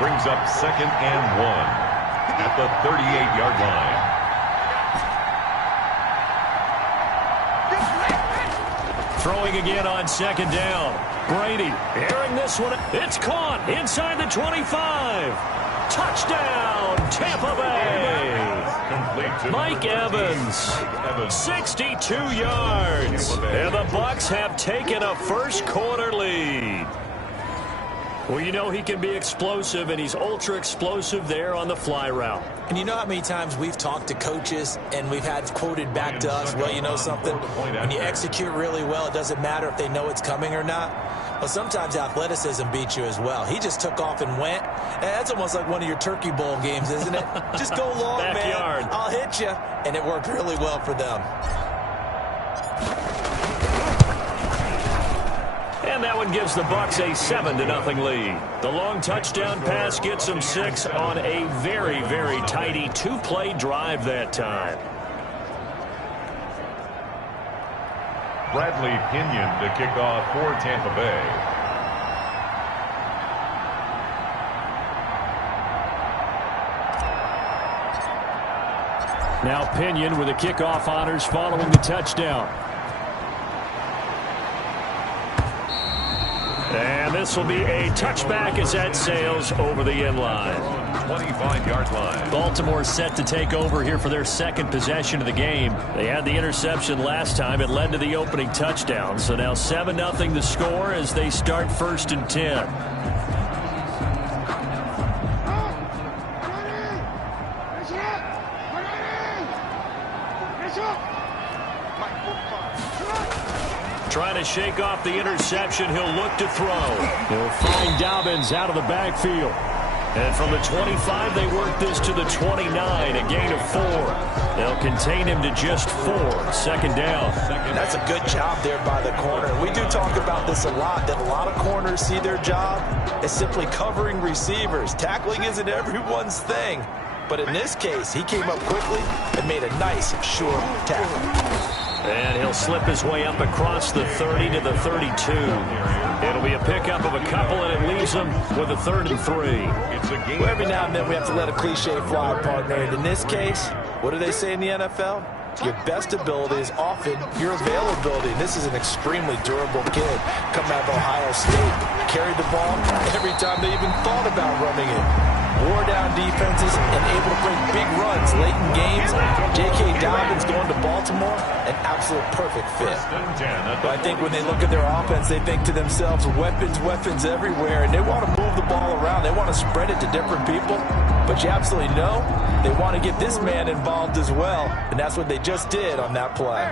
brings up 2nd and 1 at the 38-yard line. Throwing again on 2nd down. Brady airing this one. It's caught inside the 25. Touchdown, Tampa Bay. Mike Evans, 62 yards. And the Bucs have taken a first-quarter lead. Well, you know he can be explosive, and he's ultra-explosive there on the fly route. And you know how many times we've talked to coaches and we've had quoted back to us, well, you know something? When you execute really well, it doesn't matter if they know it's coming or not. Well, sometimes athleticism beats you as well. He just took off and went. That's almost like one of your Turkey Bowl games, isn't it? Just go long, Backyard. man. I'll hit you. And it worked really well for them. And that one gives the Bucs a 7-0 lead. The long touchdown pass gets them 6 on a very, very tidy 2-play drive that time. Bradley Pinion to kick off for Tampa Bay. Now Pinion with the kickoff honors following the touchdown. And this will be a touchback as that sails over the end line. 25-yard line. Baltimore set to take over here for their 2nd possession of the game. They had the interception last time. It led to the opening touchdown. So now 7-0 the score as they start 1st and 10. Trying to shake off the interception. He'll look to throw. He'll find Dobbins out of the backfield. And from the 25, they work this to the 29, a gain of 4. They'll contain him to just 4, 2nd down. That's a good job there by the corner. We do talk about this a lot, that a lot of corners see their job as simply covering receivers. Tackling isn't everyone's thing. But in this case, he came up quickly and made a nice, sure tackle. And he'll slip his way up across the 30 to the 32. It'll be a pickup of a couple, and it leaves him with a 3rd and 3. Well, every now and then we have to let a cliche fly, partner. And in this case, what do they say in the NFL? Your best ability is often your availability. And this is an extremely durable kid coming out of Ohio State. Carried the ball every time they even thought about running it. wore down defenses, and able to break big runs late in games. J.K. Dobbins going to Baltimore, an absolute perfect fit. But I think when they look at their offense, they think to themselves, weapons, weapons everywhere, and they want to move the ball around. They want to spread it to different people. But you absolutely know they want to get this man involved as well, and that's what they just did on that play.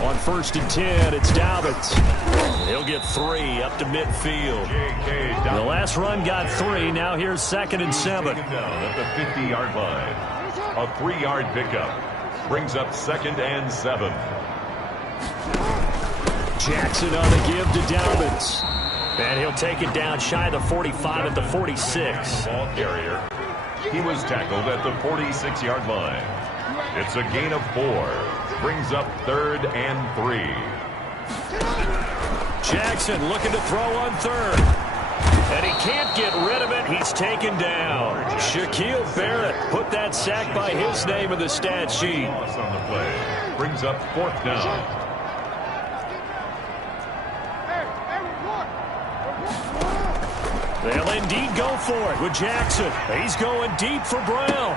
On 1st and 10, it's Dobbins. He'll get 3 up to midfield. The last run got 3. Now here's 2nd and 7. Down at the 50-yard line. A 3-yard pickup brings up 2nd and 7. Jackson on the give to Dobbins. And he'll take it down shy of the 45 at the 46. Ball carrier. He was tackled at the 46-yard line. It's a gain of 4. Brings up 3rd and 3. Jackson looking to throw on 3rd. And he can't get rid of it. He's taken down. Shaquille Barrett put that sack by his name in the stat sheet. Loss on the play. Brings up 4th down. They'll indeed go for it with Jackson. He's going deep for Brown.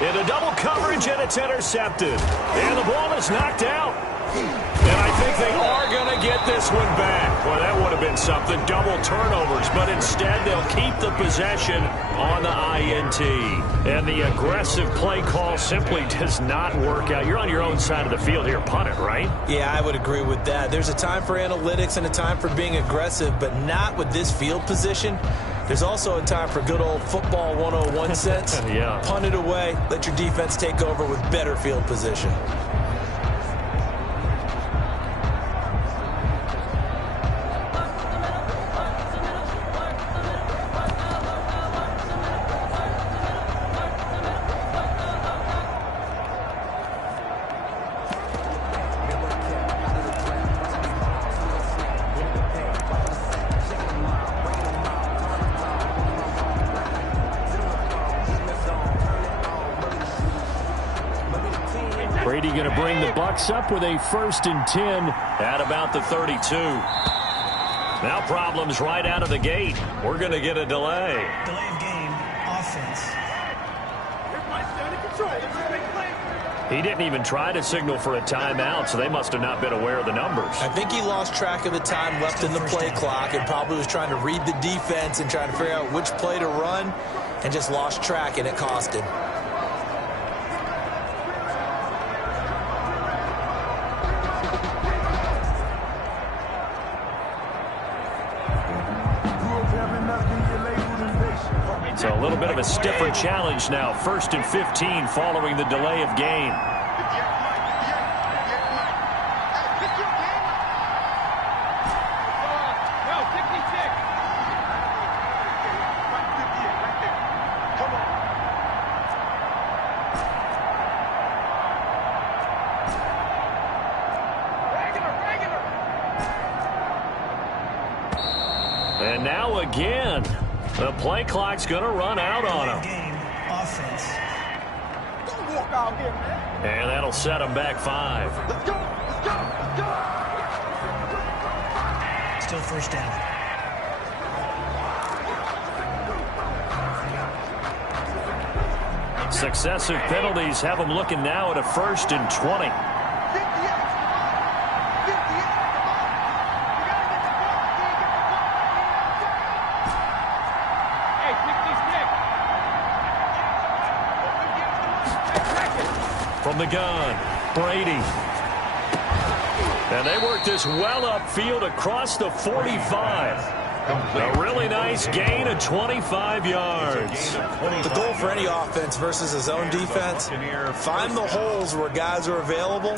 Into double coverage, and it's intercepted. And the ball is knocked out. And I think they are going to get this one back. Well, that would have been something, double turnovers. But instead, they'll keep the possession on the INT. And the aggressive play call simply does not work out. You're on your own side of the field here. Punt it, right? Yeah, I would agree with that. There's a time for analytics and a time for being aggressive, but not with this field position. There's also a time for good old football 101 sense. Yeah. Punt it away. Let your defense take over with better field position. Brady going to bring the Bucks up with a 1st and 10 at about the 32. Now problems right out of the gate. We're going to get a delay. Delay of game, offense. He didn't even try to signal for a timeout, so they must have not been aware of the numbers. I think he lost track of the time left in the play clock and probably was trying to read the defense and trying to figure out which play to run and just lost track, and it cost him. So a little bit of a stiffer challenge now. 1st and 15 following the delay of game. And now again. The play clock's going to run out on him. Game, offense. Don't walk out here, man. And that'll set him back 5. Let's go. Let's go. Let's go. Still 1st down. Successive penalties have them looking now at a 1st and 20. From the gun, Brady. And they work this well upfield across the 45. A really nice gain of 25 yards. The goal for any offense versus his own defense, find the holes where guys are available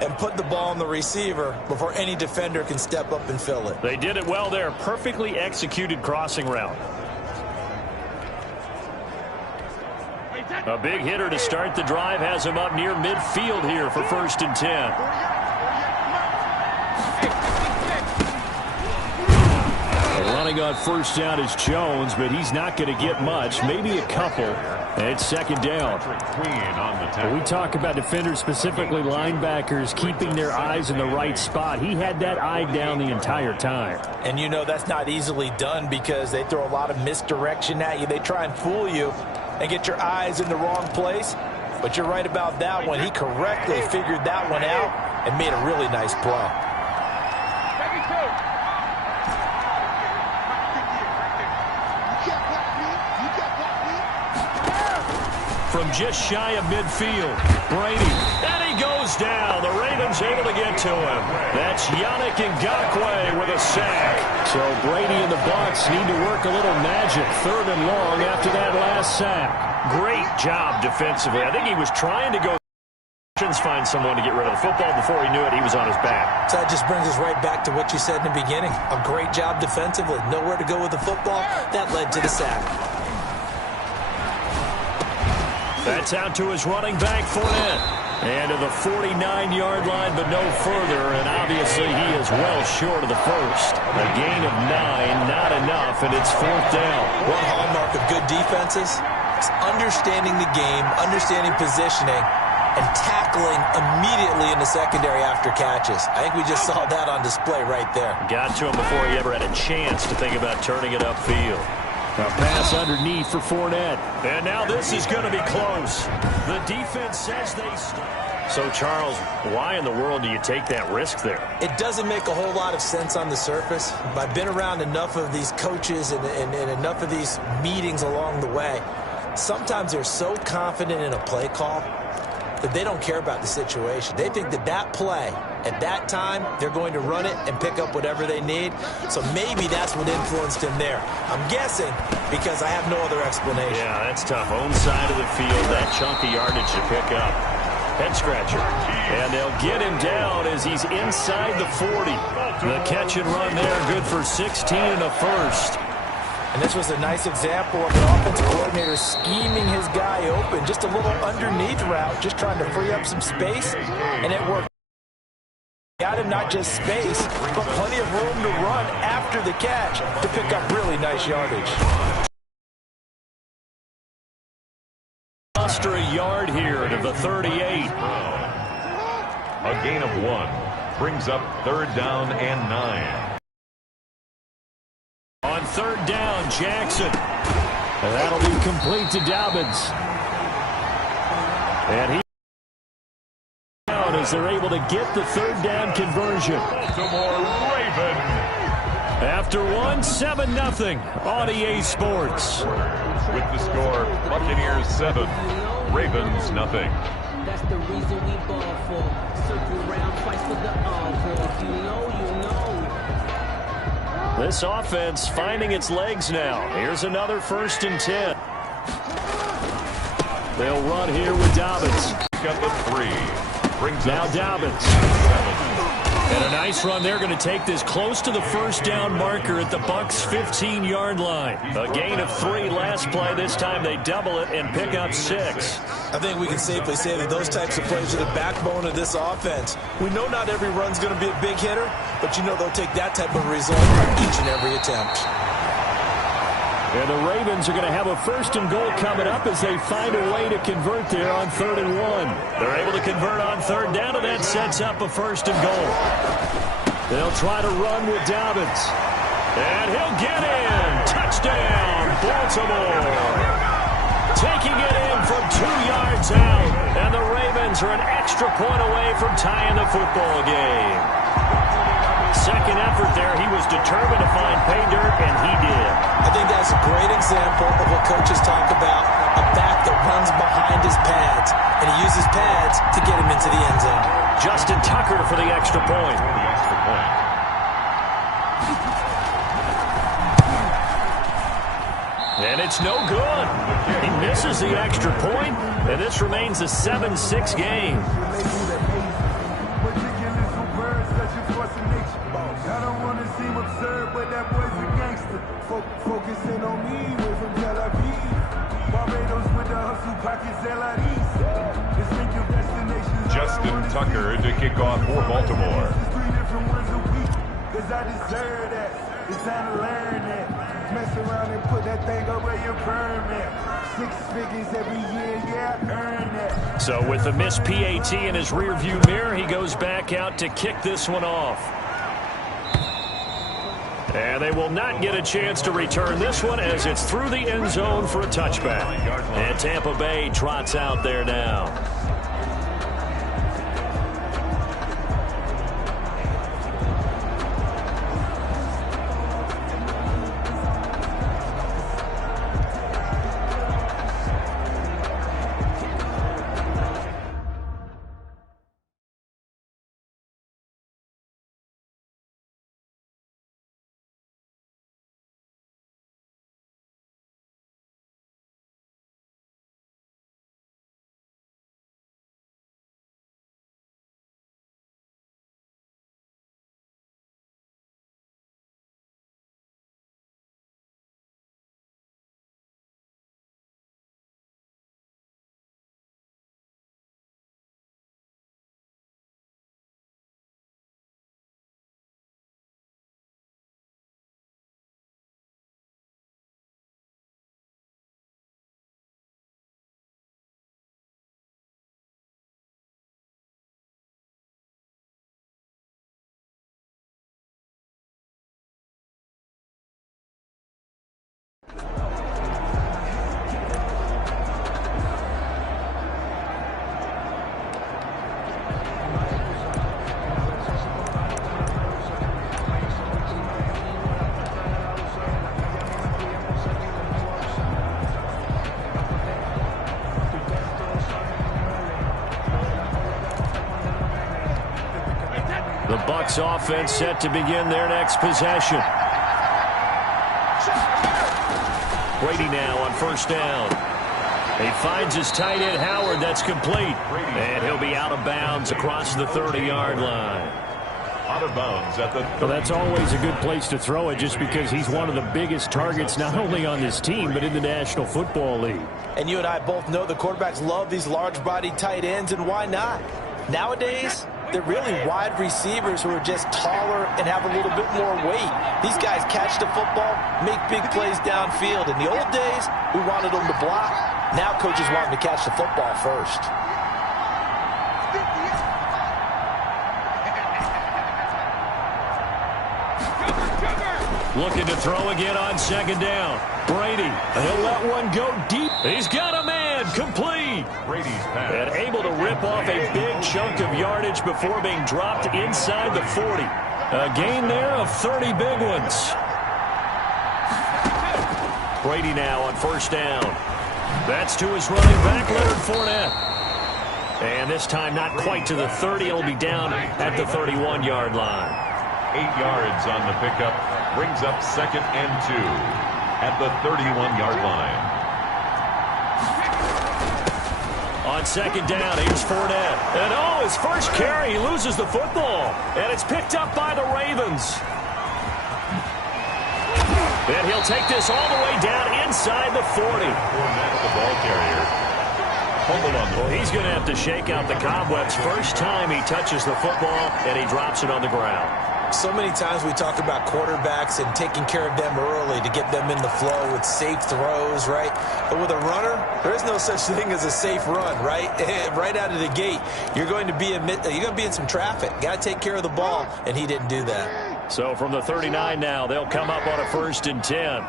and put the ball on the receiver before any defender can step up and fill it. They did it well there. Perfectly executed crossing route. A big hitter to start the drive has him up near midfield here for 1st and 10. running on first down is Jones, but he's not going to get much, maybe a couple. And it's second down. We talk about defenders, specifically linebackers, keeping their eyes in the right spot. He had that eye down the entire time. And you know that's not easily done because they throw a lot of misdirection at you. They try and fool you and get your eyes in the wrong place. But you're right about that one. He correctly figured that one out and made a really nice play. From just shy of midfield, Brady, and he goes down. The Ravens able to get to him. That's Yannick Ngakoue with a sack. So Brady and the Bucs need to work a little magic, 3rd and long after that last sack. Great job defensively. I think he was trying to go find someone to get rid of the football. Before he knew it, he was on his back. So that just brings us right back to what you said in the beginning. A great job defensively. Nowhere to go with the football. That led to the sack. That's out to his running back, Fournette. And to the 49-yard line, but no further. And obviously he is well short of the first. A gain of 9, not enough, and it's 4th down. One hallmark of good defenses is understanding the game, understanding positioning, and tackling immediately in the secondary after catches. I think we just saw that on display right there. Got to him before he ever had a chance to think about turning it upfield. A pass underneath for Fournette. And now this is going to be close. The defense says they stop. So, Charles, why in the world do you take that risk there? It doesn't make a whole lot of sense on the surface. I've been around enough of these coaches and enough of these meetings along the way. Sometimes they're so confident in a play call that they don't care about the situation. They think that that play, at that time, they're going to run it and pick up whatever they need. So maybe that's what influenced him there. I'm guessing because I have no other explanation. Yeah, that's tough. Own side of the field, that chunky yardage to pick up. Head scratcher. And they'll get him down as he's inside the 40. The catch and run there, good for 16 and a first. And this was a nice example of the offensive coordinator scheming his guy open. Just a little underneath route, just trying to free up some space, and it worked. Got him not just space, but plenty of room to run after the catch to pick up really nice yardage. Muster a yard here to the 38. A gain of 1 brings up 3rd down and 9. On 3rd down, Jackson. And that'll be complete to Dobbins. And he down as they're able to get the 3rd down conversion. Baltimore Ravens. After 7-0 on EA Sports. With the score, Buccaneers 7, Ravens 0. That's the reason we ball for. Circle around twice for the encore. If you know, you know. This offense finding its legs now. Here's another 1st and 10. They'll run here with Dobbins. Got the 3. Brings now up Dobbins. 7. And a nice run. They're going to take this close to the 1st down marker at the Bucs' 15-yard line. A gain of 3 last play. This time they double it and pick up 6. I think we can safely say that those types of plays are the backbone of this offense. We know not every run's going to be a big hitter, but you know they'll take that type of result on each and every attempt. And the Ravens are going to have a 1st and goal coming up as they find a way to convert there on 3rd and 1. They're able to convert on 3rd down, and that sets up a 1st and goal. They'll try to run with Dobbins. And he'll get in. Touchdown, Baltimore. Taking it in from 2 yards out. And the Ravens are an extra point away from tying the football game. Second effort there, he was determined to find pay dirt, and he did. I think that's a great example of what coaches talk about, a back that runs behind his pads, and he uses pads to get him into the end zone. Justin Tucker for the extra point. And it's no good. He misses the extra point, and this remains a 7-6 game. I don't want to seem absurd, but that boy's a gangster. Focusing on me, we're from Tel Aviv. Barbados with the hustle pockets, LIDs. Justin Tucker to kick off for Baltimore. There's 3 different ones a week, 'cause I deserve that. It's time to learn that. Mess around and put that thing over your permit. 6 figures every year, yeah, earn that. So with the missed PAT in his rearview mirror, he goes back out to kick this one off. And they will not get a chance to return this one as it's through the end zone for a touchback. And Tampa Bay trots out there now. The Bucs offense set to begin their next possession. Brady now on first down. He finds his tight end Howard. That's complete. And he'll be out of bounds across the 30-yard line. Out of bounds at the 30. Well, that's always a good place to throw it just because he's one of the biggest targets not only on this team but in the National Football League. And you and I both know the quarterbacks love these large-bodied tight ends, and why not? Nowadays, they're really wide receivers who are just taller and have a little bit more weight. These guys catch the football, make big plays downfield. In the old days, we wanted them to block. Now coaches want them to catch the football first. Looking to throw again on second down. Brady, he'll let one go deep. He's got a man, complete. Brady's pass. And able to rip off a big chunk of yardage before being dropped inside the 40. A gain there of 30 big ones. Brady now on first down. That's to his running back, Leonard Fournette. And this time not quite to the 30. He'll be down at the 31-yard line. 8 yards on the pickup. Brings up 2nd and 2 at the 31-yard line. On second down, here's Fournette. And his first carry, he loses the football. And it's picked up by the Ravens. And he'll take this all the way down inside the 40. Fournette, the ball carrier. Fumble on the ball. He's going to have to shake out the cobwebs. First time he touches the football, and he drops it on the ground. So many times we talk about quarterbacks and taking care of them early to get them in the flow with safe throws, right? But with a runner, there is no such thing as a safe run, right? Right out of the gate, you're going to be in some traffic. Got to take care of the ball, and he didn't do that. So from the 39 now, they'll come up on a 1st and 10.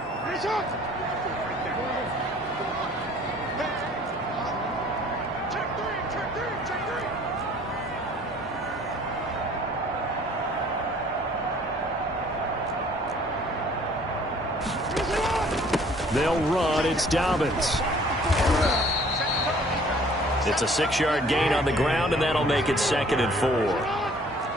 They'll run. It's Dobbins. It's a 6-yard gain on the ground, and that'll make it 2nd and 4.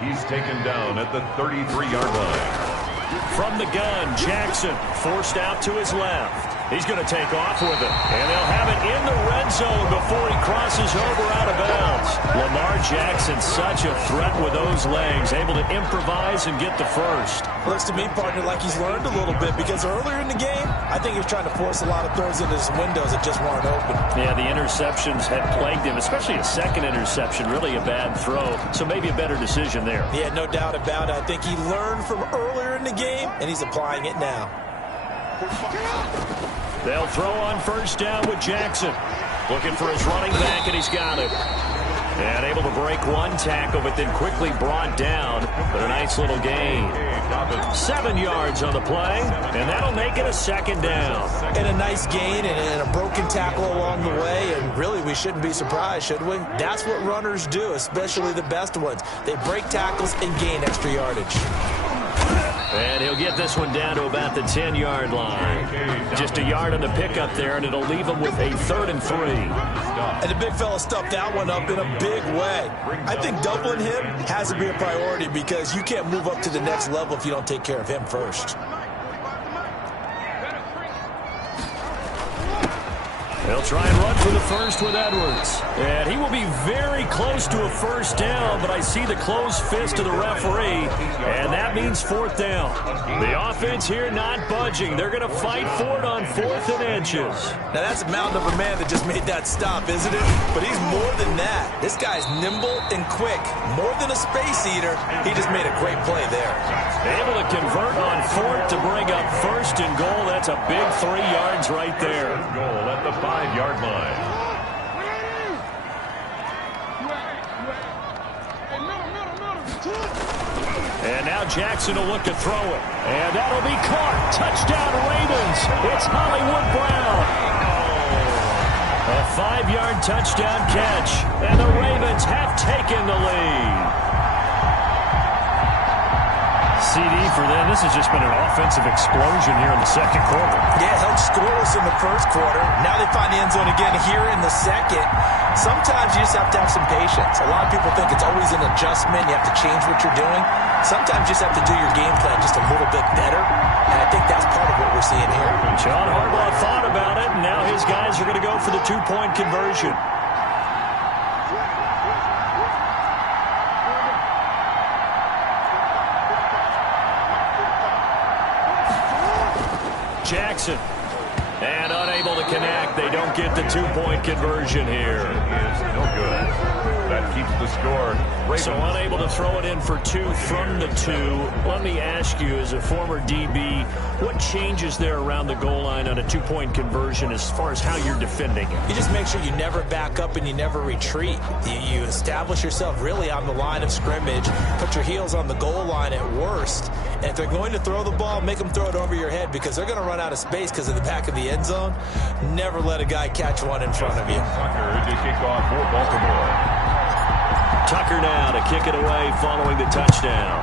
He's taken down at the 33-yard line. From the gun, Jackson forced out to his left. He's going to take off with it, and they'll have it in the red zone before he crosses over out of bounds. Lamar Jackson, such a threat with those legs, able to improvise and get the first. Looks to me, partner, like he's learned a little bit because earlier in the game, I think he was trying to force a lot of throws into his windows that just weren't open. Yeah, the interceptions had plagued him, especially a second interception, really a bad throw. So maybe a better decision there. Yeah, no doubt about it. I think he learned from earlier in the game, and he's applying it now. They'll throw on first down with Jackson. Looking for his running back, and he's got it. And able to break one tackle, but then quickly brought down. But a nice little gain. 7 yards on the play, and that'll make it a second down. And a nice gain and a broken tackle along the way, and really we shouldn't be surprised, should we? That's what runners do, especially the best ones. They break tackles and gain extra yardage. And he'll get this one down to about the 10-yard line. Just a yard on the pickup there, and it'll leave him with a 3rd and 3. And the big fella stuffed that one up in a big way. I think doubling him has to be a priority because you can't move up to the next level if you don't take care of him first. They'll try and run for the first with Edwards. And he will be very close to a first down, but I see the closed fist of the referee, and that means 4th down. The offense here not budging. They're going to fight for it on 4th and inches. Now, that's a mountain of a man that just made that stop, isn't it? But he's more than that. This guy's nimble and quick. More than a space eater, he just made a great play there. Able to convert on 4th to bring up 1st and goal. That's a big 3 yards right there. Goal at the 5-yard line. And now Jackson will look to throw it. And that'll be caught. Touchdown Ravens. It's Hollywood Brown. A 5-yard touchdown catch. And the Ravens have taken the lead. CD for them. This has just been an offensive explosion here in the second quarter. Yeah, held scoreless in the first quarter. Now they find the end zone again here in the second. Sometimes you just have to have some patience. A lot of people think it's always an adjustment. You have to change what you're doing. Sometimes you just have to do your game plan just a little bit better. And I think that's part of what we're seeing here. John Harbaugh thought about it, and now his guys are going to go for the 2-point conversion. Jackson, and unable to connect. They don't get the 2-point conversion here. Is no good. That keeps the score. So unable to throw it in for 2 from the 2. Let me ask you, as a former DB, what changes there around the goal line on a 2-point conversion as far as how you're defending it? You just make sure you never back up and you never retreat. You establish yourself really on the line of scrimmage, put your heels on the goal line at worst, and if they're going to throw the ball, make them throw it over your head because they're going to run out of space because of the back of the end zone. Never let a guy catch one in front of you. Tucker to kick off for Baltimore. Tucker now to kick it away following the touchdown.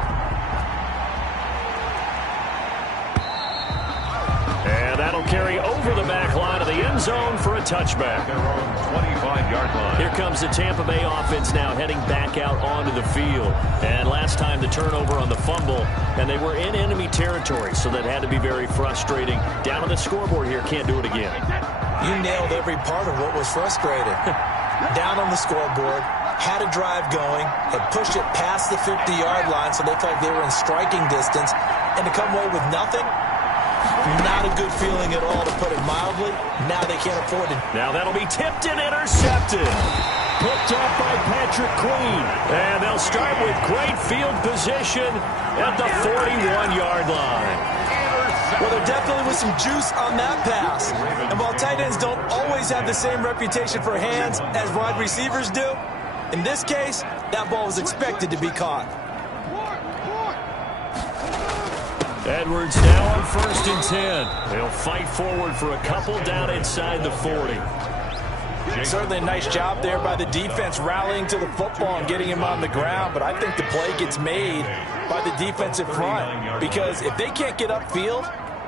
And that'll carry over the back line of the end zone for a touchback. Their own 25-yard line. Here comes the Tampa Bay offense now heading back out onto the field. And last time the turnover on the fumble, and they were in enemy territory, so that had to be very frustrating. Down on the scoreboard here, can't do it again. You nailed every part of what was frustrating. Down on the scoreboard, had a drive going, had pushed it past the 50-yard line so they felt like they were in striking distance, and to come away with nothing, not a good feeling at all, to put it mildly. Now they can't afford it. Now that'll be tipped and intercepted. Picked up by Patrick Queen. And they'll start with great field position at the 41-yard line. Well, there definitely was some juice on that pass. And while tight ends don't always have the same reputation for hands as wide receivers do, in this case, that ball was expected to be caught. Edwards now on 1st and 10. They'll fight forward for a couple down inside the 40. Certainly a nice job there by the defense rallying to the football and getting him on the ground, but I think the play gets made by the defensive front because if they can't get upfield,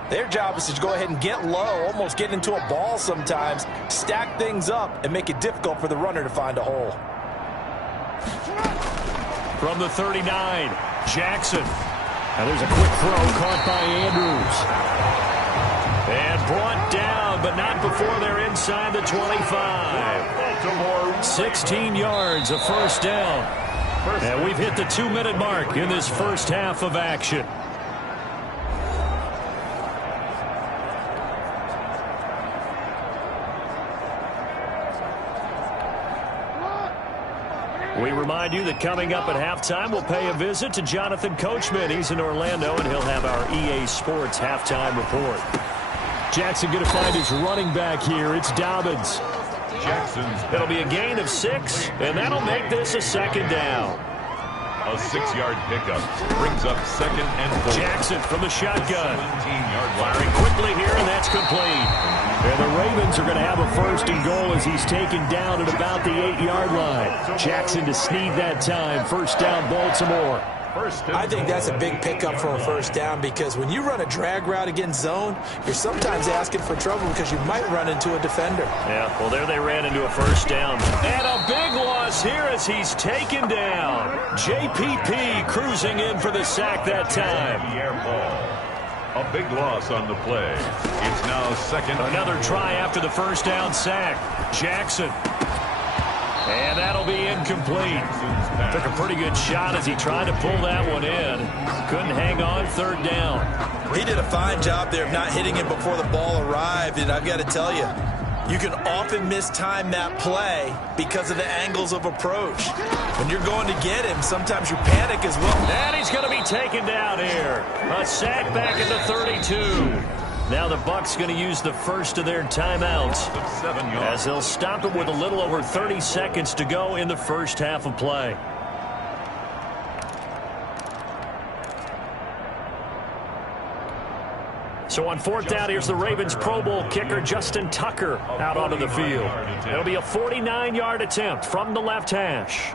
their job is to go ahead and get low, almost get into a ball sometimes, stack things up, and make it difficult for the runner to find a hole. From the 39, Jackson. Now there's a quick throw caught by Andrews. And brought down down, but not before they're inside the 25. 16 yards, a first down. And we've hit the 2-minute mark in this first half of action. We remind you that coming up at halftime, we'll pay a visit to Jonathan Coachman. He's in Orlando, and he'll have our EA Sports halftime report. Jackson going to find his running back here. It's Dobbins. It'll be a gain of 6, and that'll make this a second down. A 6-yard pickup brings up 2nd and 4. Jackson from the shotgun. Firing quickly here, and that's complete. And the Ravens are going to have a 1st and goal as he's taken down at about the 8-yard line. Jackson to sneak that time. First down, Baltimore. I think that's a big pickup for a first down because when you run a drag route against zone, you're sometimes asking for trouble because you might run into a defender. Yeah, well, there they ran into a first down. And a big loss here as he's taken down. JPP cruising in for the sack that time. A big loss on the play. It's now 2nd. Another try after the first down sack. Jackson. And that'll be incomplete. Took a pretty good shot as he tried to pull that one in. Couldn't hang on, 3rd down. He did a fine job there of not hitting it before the ball arrived, and I've got to tell you, you can often mistime that play because of the angles of approach. When you're going to get him, sometimes you panic as well. And he's going to be taken down here. A sack back at the 32. Now the Bucs going to use the first of their timeouts as they'll stop it with a little over 30 seconds to go in the first half of play. So on 4th down, here's the Ravens Pro Bowl kicker Justin Tucker out onto the field. It'll be a 49-yard attempt from the left hash.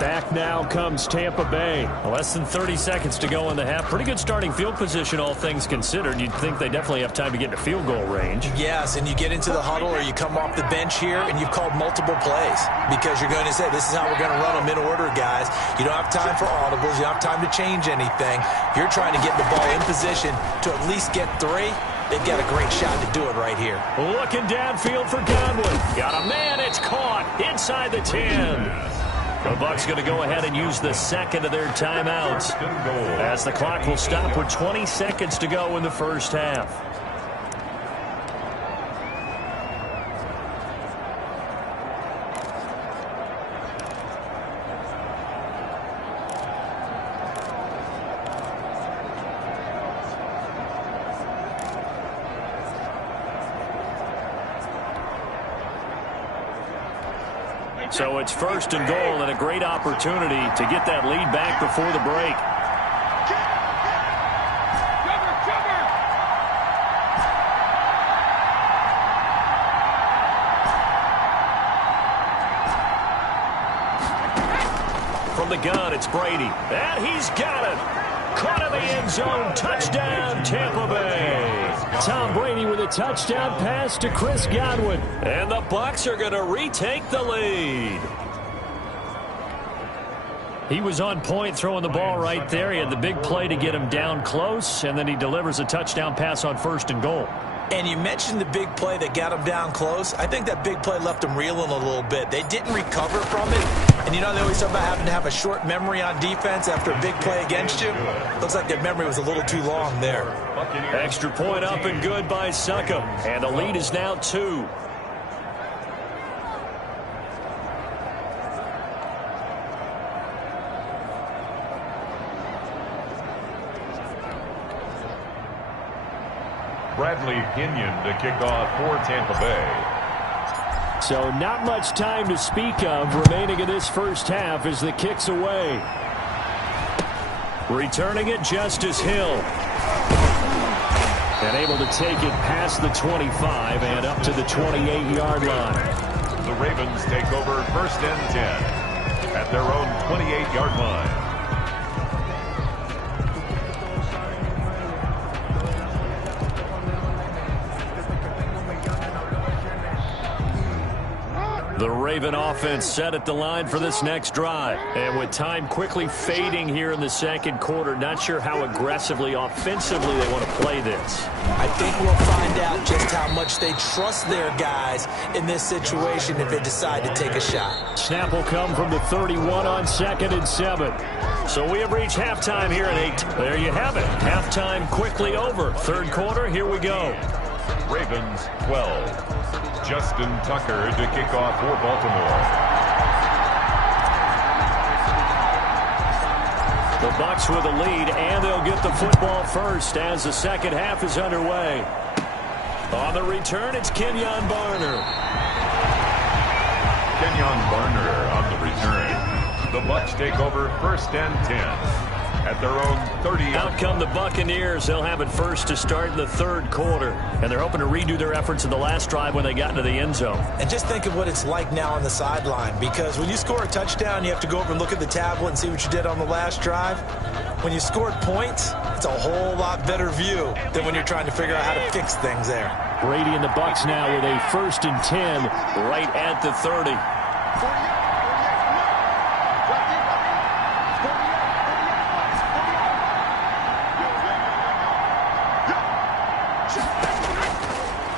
Back now comes Tampa Bay. Less than 30 seconds to go in the half. Pretty good starting field position, all things considered. You'd think they definitely have time to get into field goal range. Yes, and you get into the huddle or you come off the bench here and you've called multiple plays because you're going to say, this is how we're going to run them in order, guys. You don't have time for audibles. You don't have time to change anything. You're trying to get the ball in position to at least get 3. They've got a great shot to do it right here. Looking downfield for Godwin. Got a man. It's caught inside the 10. The Bucs going to go ahead and use the 2nd of their timeouts as the clock will stop with 20 seconds to go in the first half. So it's 1st and goal and a great opportunity to get that lead back before the break. From the gun, it's Brady. And he's got it. Caught in the end zone. Touchdown, Tampa Bay. Tom Brady with a touchdown pass to Chris Godwin. And the Bucs are going to retake the lead. He was on point throwing the ball right there. He had the big play to get him down close, and then he delivers a touchdown pass on 1st and goal. And you mentioned the big play that got him down close. I think that big play left him reeling a little bit. They didn't recover from it. And you know, they always talk about having to have a short memory on defense after a big play against you. Looks like their memory was a little too long there. Extra point up and good by Succop. And the lead is now 2. Bradley Pinion to kick off for Tampa Bay. So not much time to speak of remaining in this first half as the kick's away. Returning it, Justice Hill. And able to take it past the 25 and up to the 28-yard line. The Ravens take over 1st and 10 at their own 28-yard line. The Raven offense set at the line for this next drive. And with time quickly fading here in the second quarter, not sure how aggressively, offensively they want to play this. I think we'll find out just how much they trust their guys in this situation if they decide to take a shot. Snap will come from the 31 on 2nd and 7. So we have reached halftime here at 8. There you have it. Halftime quickly over. Third quarter, here we go. Ravens 12. Justin Tucker to kick off for Baltimore. The Bucs with a lead, and they'll get the football first as the second half is underway. On the return, it's Kenyon Barner. Kenyon Barner on the return. The Bucs take over 1st and 10 at their own 30. Out come the Buccaneers. They'll have it first to start in the third quarter. And they're hoping to redo their efforts in the last drive when they got into the end zone. And just think of what it's like now on the sideline, because when you score a touchdown, you have to go over and look at the tablet and see what you did on the last drive. When you scored points, it's a whole lot better view than when you're trying to figure out how to fix things there. Brady and the Bucs now with a 1st and 10 right at the 30.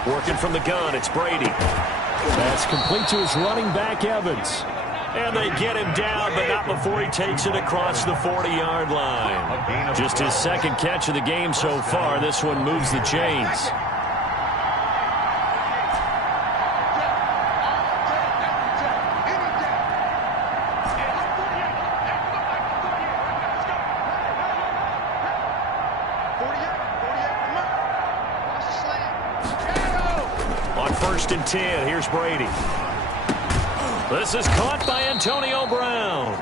Working from the gun, it's Brady. That's complete to his running back, Evans. And they get him down, but not before he takes it across the 40-yard line. Just his second catch of the game so far. This one moves the chains. On 1st and 10, here's Brady. This is caught by Antonio Brown.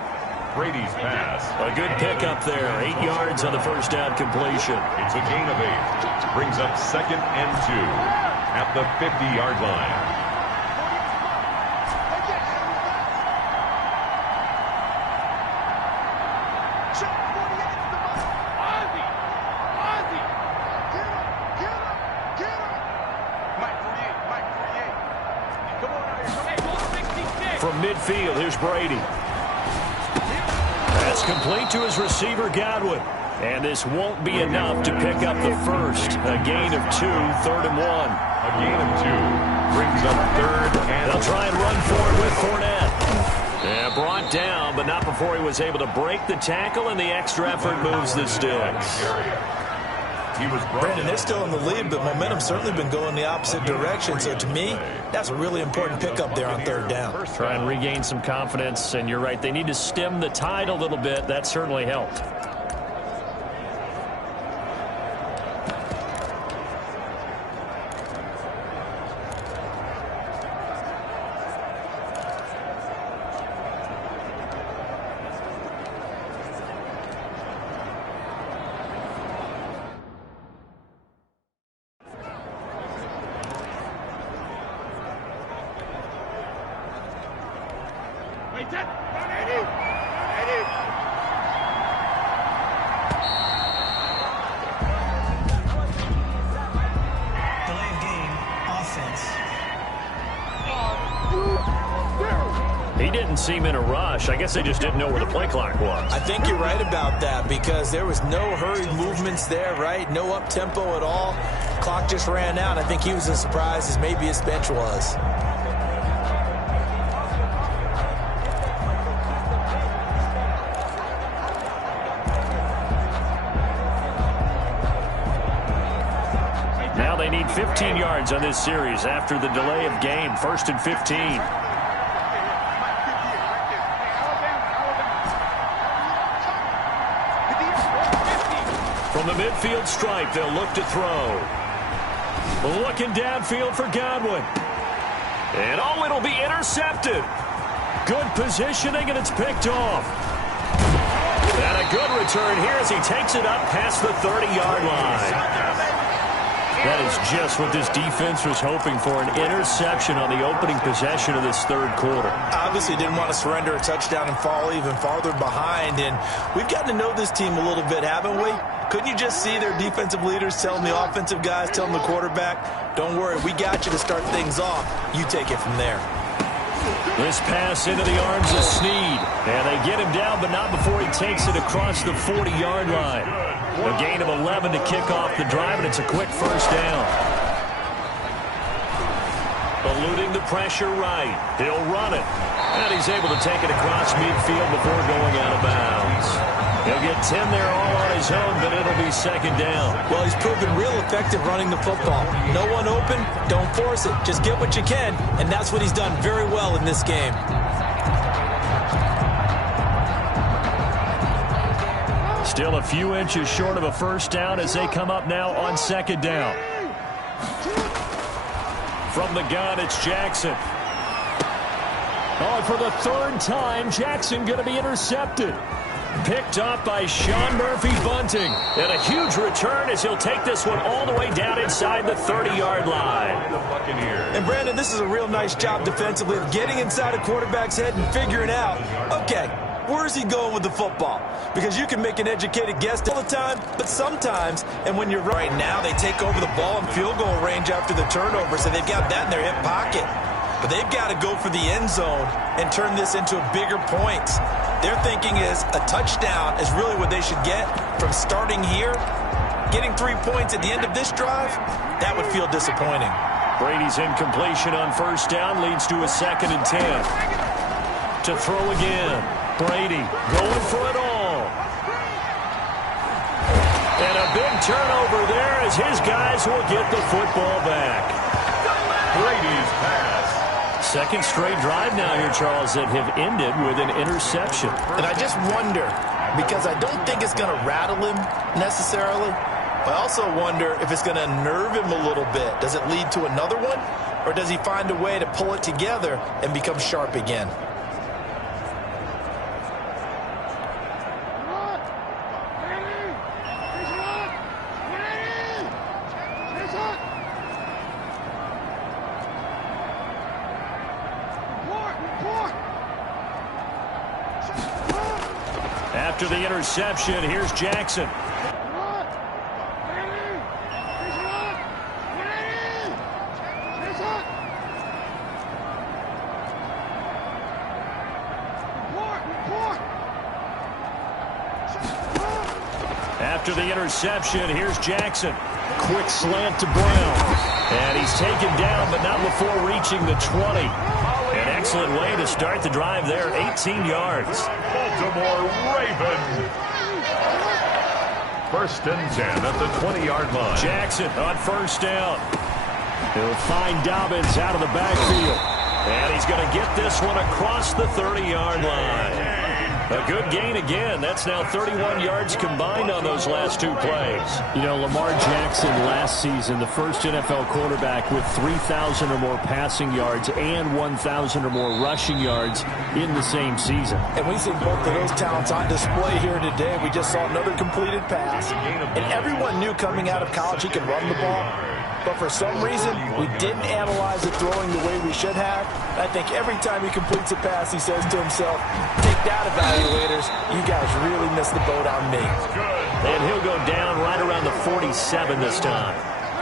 Brady's pass. A good pickup there. 8 yards on the first down completion. It's a gain of 8. Brings up 2nd and 2 at the 50-yard line. From midfield, here's Brady. That's complete to his receiver, Godwin. And this won't be enough to pick up the first. A gain of 2, 3rd and 1. A gain of 2 brings up 3rd and... They'll try and run forward with Fournette. Yeah, brought down, but not before he was able to break the tackle, and the extra effort moves the sticks. Brandon, they're still in the lead, but momentum's certainly been going the opposite direction. So to me, that's a really important pickup there on 3rd down. Try and regain some confidence, and you're right. They need to stem the tide a little bit. That certainly helped. He didn't seem in a rush. I guess they just didn't know where the play clock was. I think you're right about that, because there was no hurried movements there, right? No up-tempo at all. Clock just ran out. I think he was as surprised as maybe his bench was. Now they need 15 yards on this series after the delay of game. 1st and 15. From the midfield stripe, they'll look to throw. Looking downfield for Godwin. And oh, it'll be intercepted. Good positioning, and it's picked off. And a good return here as he takes it up past the 30-yard line. That is just what this defense was hoping for, an interception on the opening possession of this third quarter. Obviously didn't want to surrender a touchdown and fall even farther behind, and we've gotten to know this team a little bit, haven't we? Couldn't you just see their defensive leaders telling the offensive guys, telling the quarterback, don't worry, we got you to start things off. You take it from there. This pass into the arms of Snead. And they get him down, but not before he takes it across the 40-yard line. A gain of 11 to kick off the drive, and it's a quick first down. Eluding the pressure right. He'll run it. And he's able to take it across midfield before going out of bounds. He'll get 10 there all on his own, but it'll be second down. Well, he's proven real effective running the football. No one open, don't force it. Just get what you can, and that's what he's done very well in this game. Still a few inches short of a first down as they come up now on second down. From the gun, it's Jackson. Oh, for the third time, Jackson going to be intercepted. Picked up by Sean Murphy-Bunting. And a huge return as he'll take this one all the way down inside the 30-yard line. And, Brandon, this is a real nice job defensively of getting inside a quarterback's head and figuring out, okay, where's he going with the football? Because you can make an educated guess all the time, but sometimes, and when you're right now, they take over the ball in field goal range after the turnover, so they've got that in their hip pocket. But they've got to go for the end zone and turn this into a bigger point. Their thinking is a touchdown is really what they should get from starting here. Getting 3 points at the end of this drive, that would feel disappointing. Brady's incompletion on first down leads to a 2nd and 10. To throw again. Brady going for it all. And a big turnover there as his guys will get the football back. Brady's pass. Second straight drive now here, Charles, that have ended with an interception. And I just wonder, because I don't think it's going to rattle him necessarily, but I also wonder if it's going to nerve him a little bit. Does it lead to another one, or does he find a way to pull it together and become sharp again? After the interception, here's Jackson. After the interception, here's Jackson. Quick slant to Brown. And he's taken down, but not before reaching the 20. An excellent way to start the drive there, 18 yards. Baltimore Ravens. 1st and 10 at the 20-yard line. Jackson on first down. He'll find Dobbins out of the backfield. And he's going to get this one across the 30-yard line. A good gain again. That's now 31 yards combined on those last 2 plays. You know, Lamar Jackson last season, the first NFL quarterback with 3,000 or more passing yards and 1,000 or more rushing yards in the same season. And we see both of those talents on display here today. We just saw another completed pass. And everyone knew coming out of college he could run the ball. But for some reason, we didn't analyze it throwing the way we should have. I think every time he completes a pass, he says to himself, take that, evaluators. You guys really missed the boat on me. And he'll go down right around the 47 this time.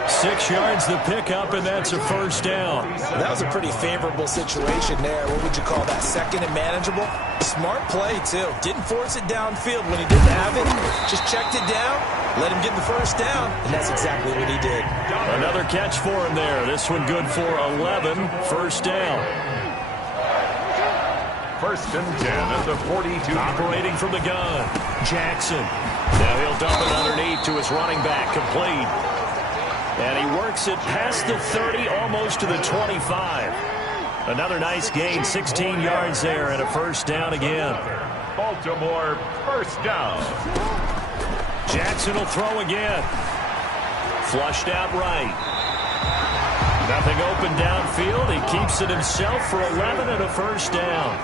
6 yards the pickup, and that's a first down. That was a pretty favorable situation there. What would you call that, 2nd and manageable? Smart play, too. Didn't force it downfield when he didn't have it. Just checked it down, let him get the first down, and that's exactly what he did. Another catch for him there. This one good for 11. First down. 1st and 10 at the 42. Operating from the gun. Jackson. Now he'll dump it underneath to his running back. Complete. And he works it past the 30, almost to the 25. Another nice gain, 16 yards there, and a first down again. Baltimore first down. Jackson will throw again. Flushed out right. Nothing open downfield. He keeps it himself for 11 and a first down.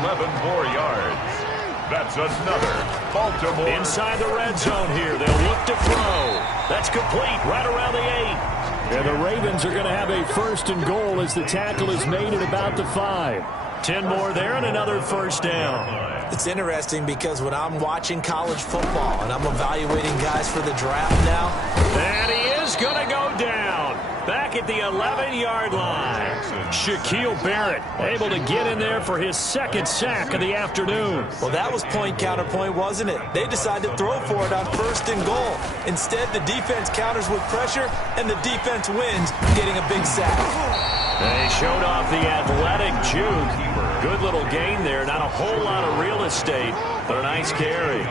11 more yards. That's another Baltimore. Inside the red zone here. They'll look to throw. That's complete right around the 8. And the Ravens are going to have a 1st and goal as the tackle is made at about the 5. 10 more there and another 1st down. It's interesting because when I'm watching college football and I'm evaluating guys for the draft now. And he is going to go down. Back at the 11-yard line. Shaquille Barrett able to get in there for his 2nd sack of the afternoon. Well, that was point counterpoint, wasn't it? They decided to throw for it on 1st and goal. Instead, the defense counters with pressure, and the defense wins, getting a big sack. They showed off the athletic juke. Good little gain there. Not a whole lot of real estate, but a nice carry.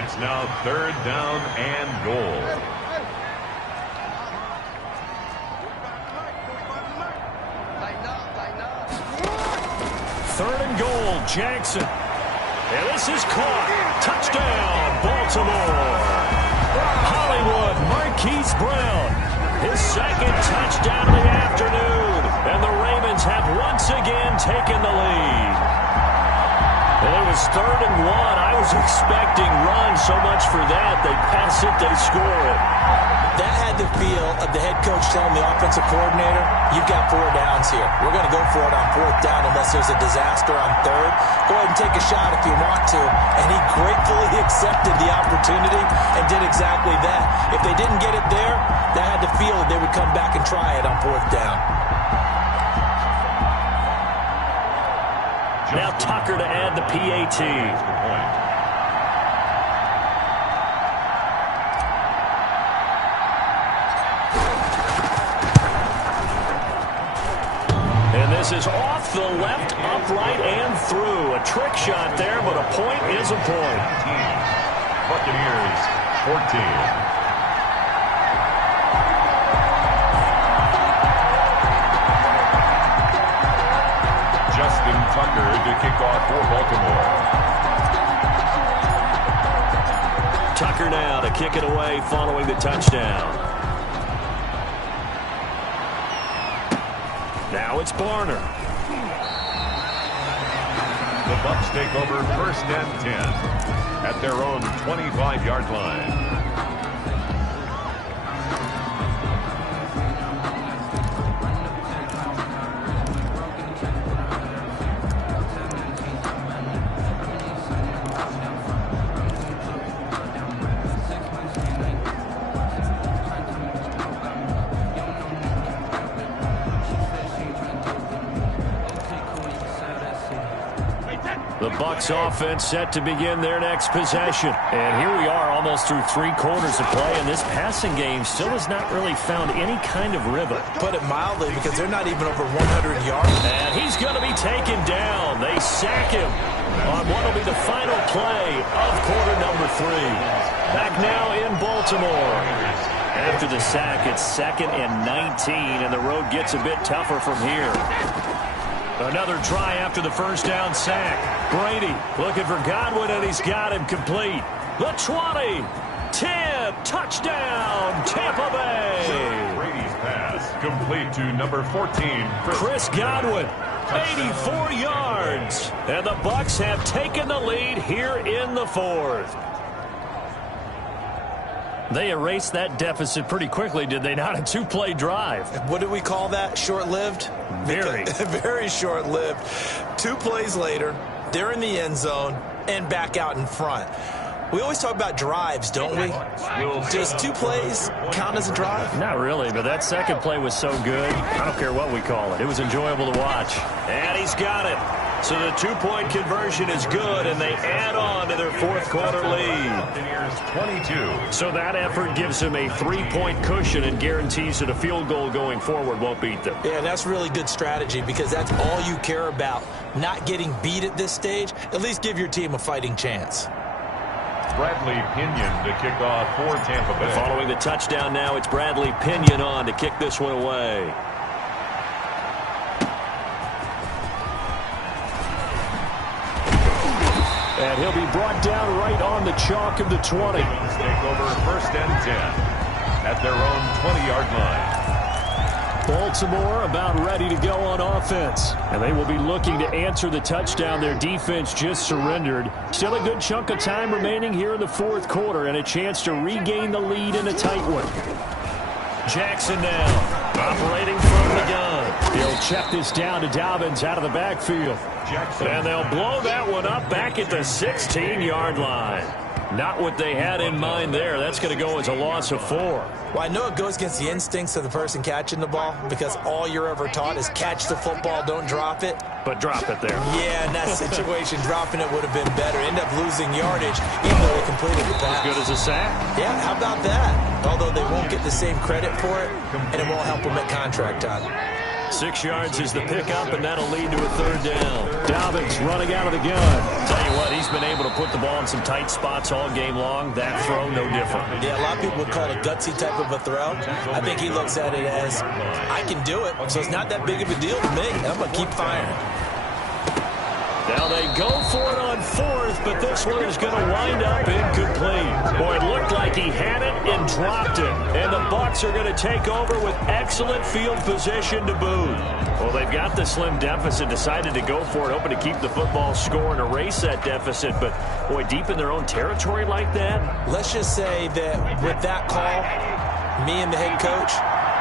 It's now 3rd down and goal. Third and goal, Jackson. And this is caught. Touchdown, Baltimore. Hollywood, Marquise Brown. His 2nd touchdown of the afternoon. And the Ravens have once again taken the lead. And it was 3rd and 1. I was expecting run so much for that. They pass it, they score it. That had the feel of the head coach telling the offensive coordinator, you've got 4 downs here. We're going to go for it on 4th down unless there's a disaster on 3rd. Go ahead and take a shot if you want to. And he gratefully accepted the opportunity and did exactly that. If they didn't get it there, that had the feel that they would come back and try it on 4th down. Now Tucker to add the PAT. And this is off the left, upright, and through. A trick shot there, but a point is a point. Buccaneers, 14. Tucker to kick off for Baltimore. Tucker now to kick it away following the touchdown. Now it's Barner. The Bucs take over 1st and 10 at their own 25-yard line. The Bucs offense set to begin their next possession. And here we are almost through 3 quarters of play, and this passing game still has not really found any kind of rhythm. Put it mildly, because they're not even over 100 yards. And he's going to be taken down. They sack him on what will be the final play of quarter number 3. Back now in Baltimore. After the sack, it's 2nd and 19, and the road gets a bit tougher from here. Another try after the 1st down sack. Brady looking for Godwin, and he's got him complete. The 20, 10, touchdown, Tampa Bay. Brady's pass complete to number 14, Chris Godwin, 84 yards. And the Bucs have taken the lead here in the 4th. They erased that deficit pretty quickly, did they not? A 2-play drive. What do we call that? Short-lived? Very. Very short-lived. 2 plays later, they're in the end zone and back out in front. We always talk about drives, don't we? Does 2 plays count as a drive? Not really, but that 2nd play was so good. I don't care what we call it. It was enjoyable to watch. And he's got it. So the 2-point conversion is good, and they add on to their 4th quarter lead. 22. So that effort gives them a 3-point cushion and guarantees that a field goal going forward won't beat them. Yeah, that's really good strategy because that's all you care about. Not getting beat at this stage. At least give your team a fighting chance. Bradley Pinion to kick off for Tampa Bay. Following the touchdown now, it's Bradley Pinion on to kick this one away. And he'll be brought down right on the chalk of the 20. Take over 1st and 10 at their own 20-yard line. Baltimore about ready to go on offense. And they will be looking to answer the touchdown their defense just surrendered. Still a good chunk of time remaining here in the fourth quarter and a chance to regain the lead in a tight one. Jackson now, operating from the gun. He'll check this down to Dobbins out of the backfield. And they'll blow that one up back at the 16-yard line. Not what they had in mind there. That's going to go as a loss of 4. Well, I know it goes against the instincts of the person catching the ball because all you're ever taught is catch the football, don't drop it. But drop it there. Yeah, in that situation, dropping it would have been better. End up losing yardage, even though they completed the pass. As good as a sack? Yeah, how about that? Although they won't get the same credit for it, and it won't help them at contract time. 6 yards is the pickup, and that'll lead to a 3rd down. Dobbins running out of the gun. Tell you what, he's been able to put the ball in some tight spots all game long. That throw, no different. Yeah, a lot of people would call it a gutsy type of a throw. I think he looks at it as, I can do it, so it's not that big of a deal to me. I'm going to keep firing. Now they go for it on 4th, but this one is going to wind up incomplete. Boy, it looked like he had it and dropped it. And the Bucs are going to take over with excellent field position to boot. Well, they've got the slim deficit, decided to go for it, hoping to keep the football score and erase that deficit. But, boy, deep in their own territory like that? Let's just say that with that call, me and the head coach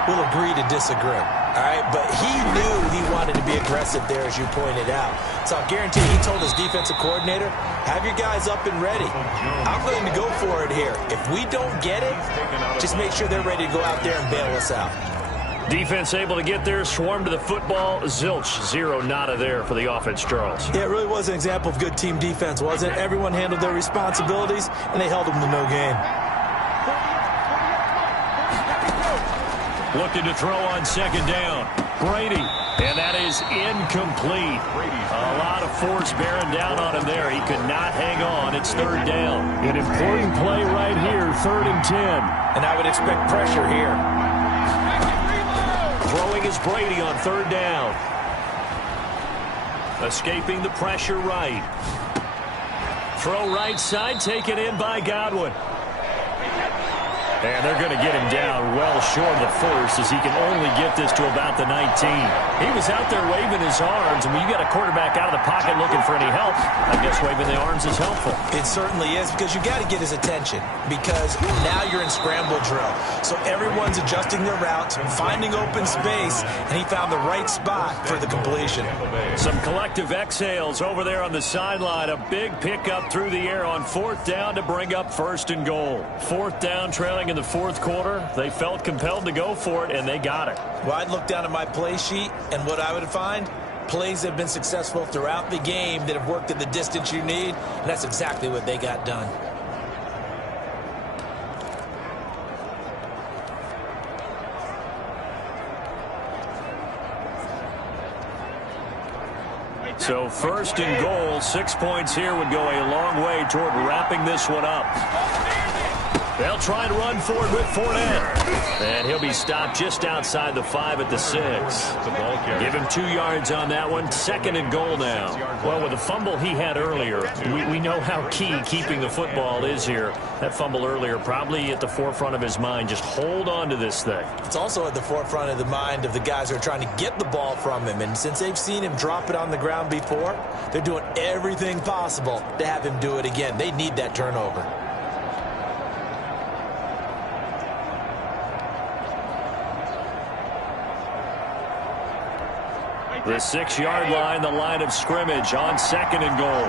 will agree to disagree. All right, but he knew he wanted to be aggressive there, as you pointed out. So I'll guarantee he told his defensive coordinator, have your guys up and ready. I'm going to go for it here. If we don't get it, just make sure they're ready to go out there and bail us out. Defense able to get there, swarm to the football. Zilch, 0 nada there for the offense, Charles. Yeah, it really was an example of good team defense, wasn't it? Everyone handled their responsibilities, and they held them to no gain. Looking to throw on 2nd down. Brady. And that is incomplete. A lot of force bearing down on him there. He could not hang on. It's 3rd down. An important play right here, 3rd and 10. And I would expect pressure here. Throwing is Brady on 3rd down. Escaping the pressure right. Throw right side, taken in by Godwin. And they're going to get him down well short of the 1st as he can only get this to about the 19. He was out there waving his arms, and when you got a quarterback out of the pocket looking for any help, I guess waving the arms is helpful. It certainly is, because you got to get his attention, because now you're in scramble drill. So everyone's adjusting their routes, finding open space, and he found the right spot for the completion. Some collective exhales over there on the sideline. A big pickup through the air on 4th down to bring up 1st and goal. 4th down, trailing in the 4th quarter. They felt compelled to go for it, and they got it. Well, I'd look down at my play sheet, and what I would find, plays have been successful throughout the game that have worked at the distance you need, and that's exactly what they got done. So 1st and goal, 6 points here would go a long way toward wrapping this one up. They'll try and run forward with Fournette. And he'll be stopped just outside the 5 at the 6. Give him 2 yards on that one. 2nd and goal now. Well, with the fumble he had earlier, we know how key keeping the football is here. That fumble earlier probably at the forefront of his mind. Just hold on to this thing. It's also at the forefront of the mind of the guys who are trying to get the ball from him. And since they've seen him drop it on the ground before, they're doing everything possible to have him do it again. They need that turnover. The 6-yard line, the line of scrimmage on 2nd and goal.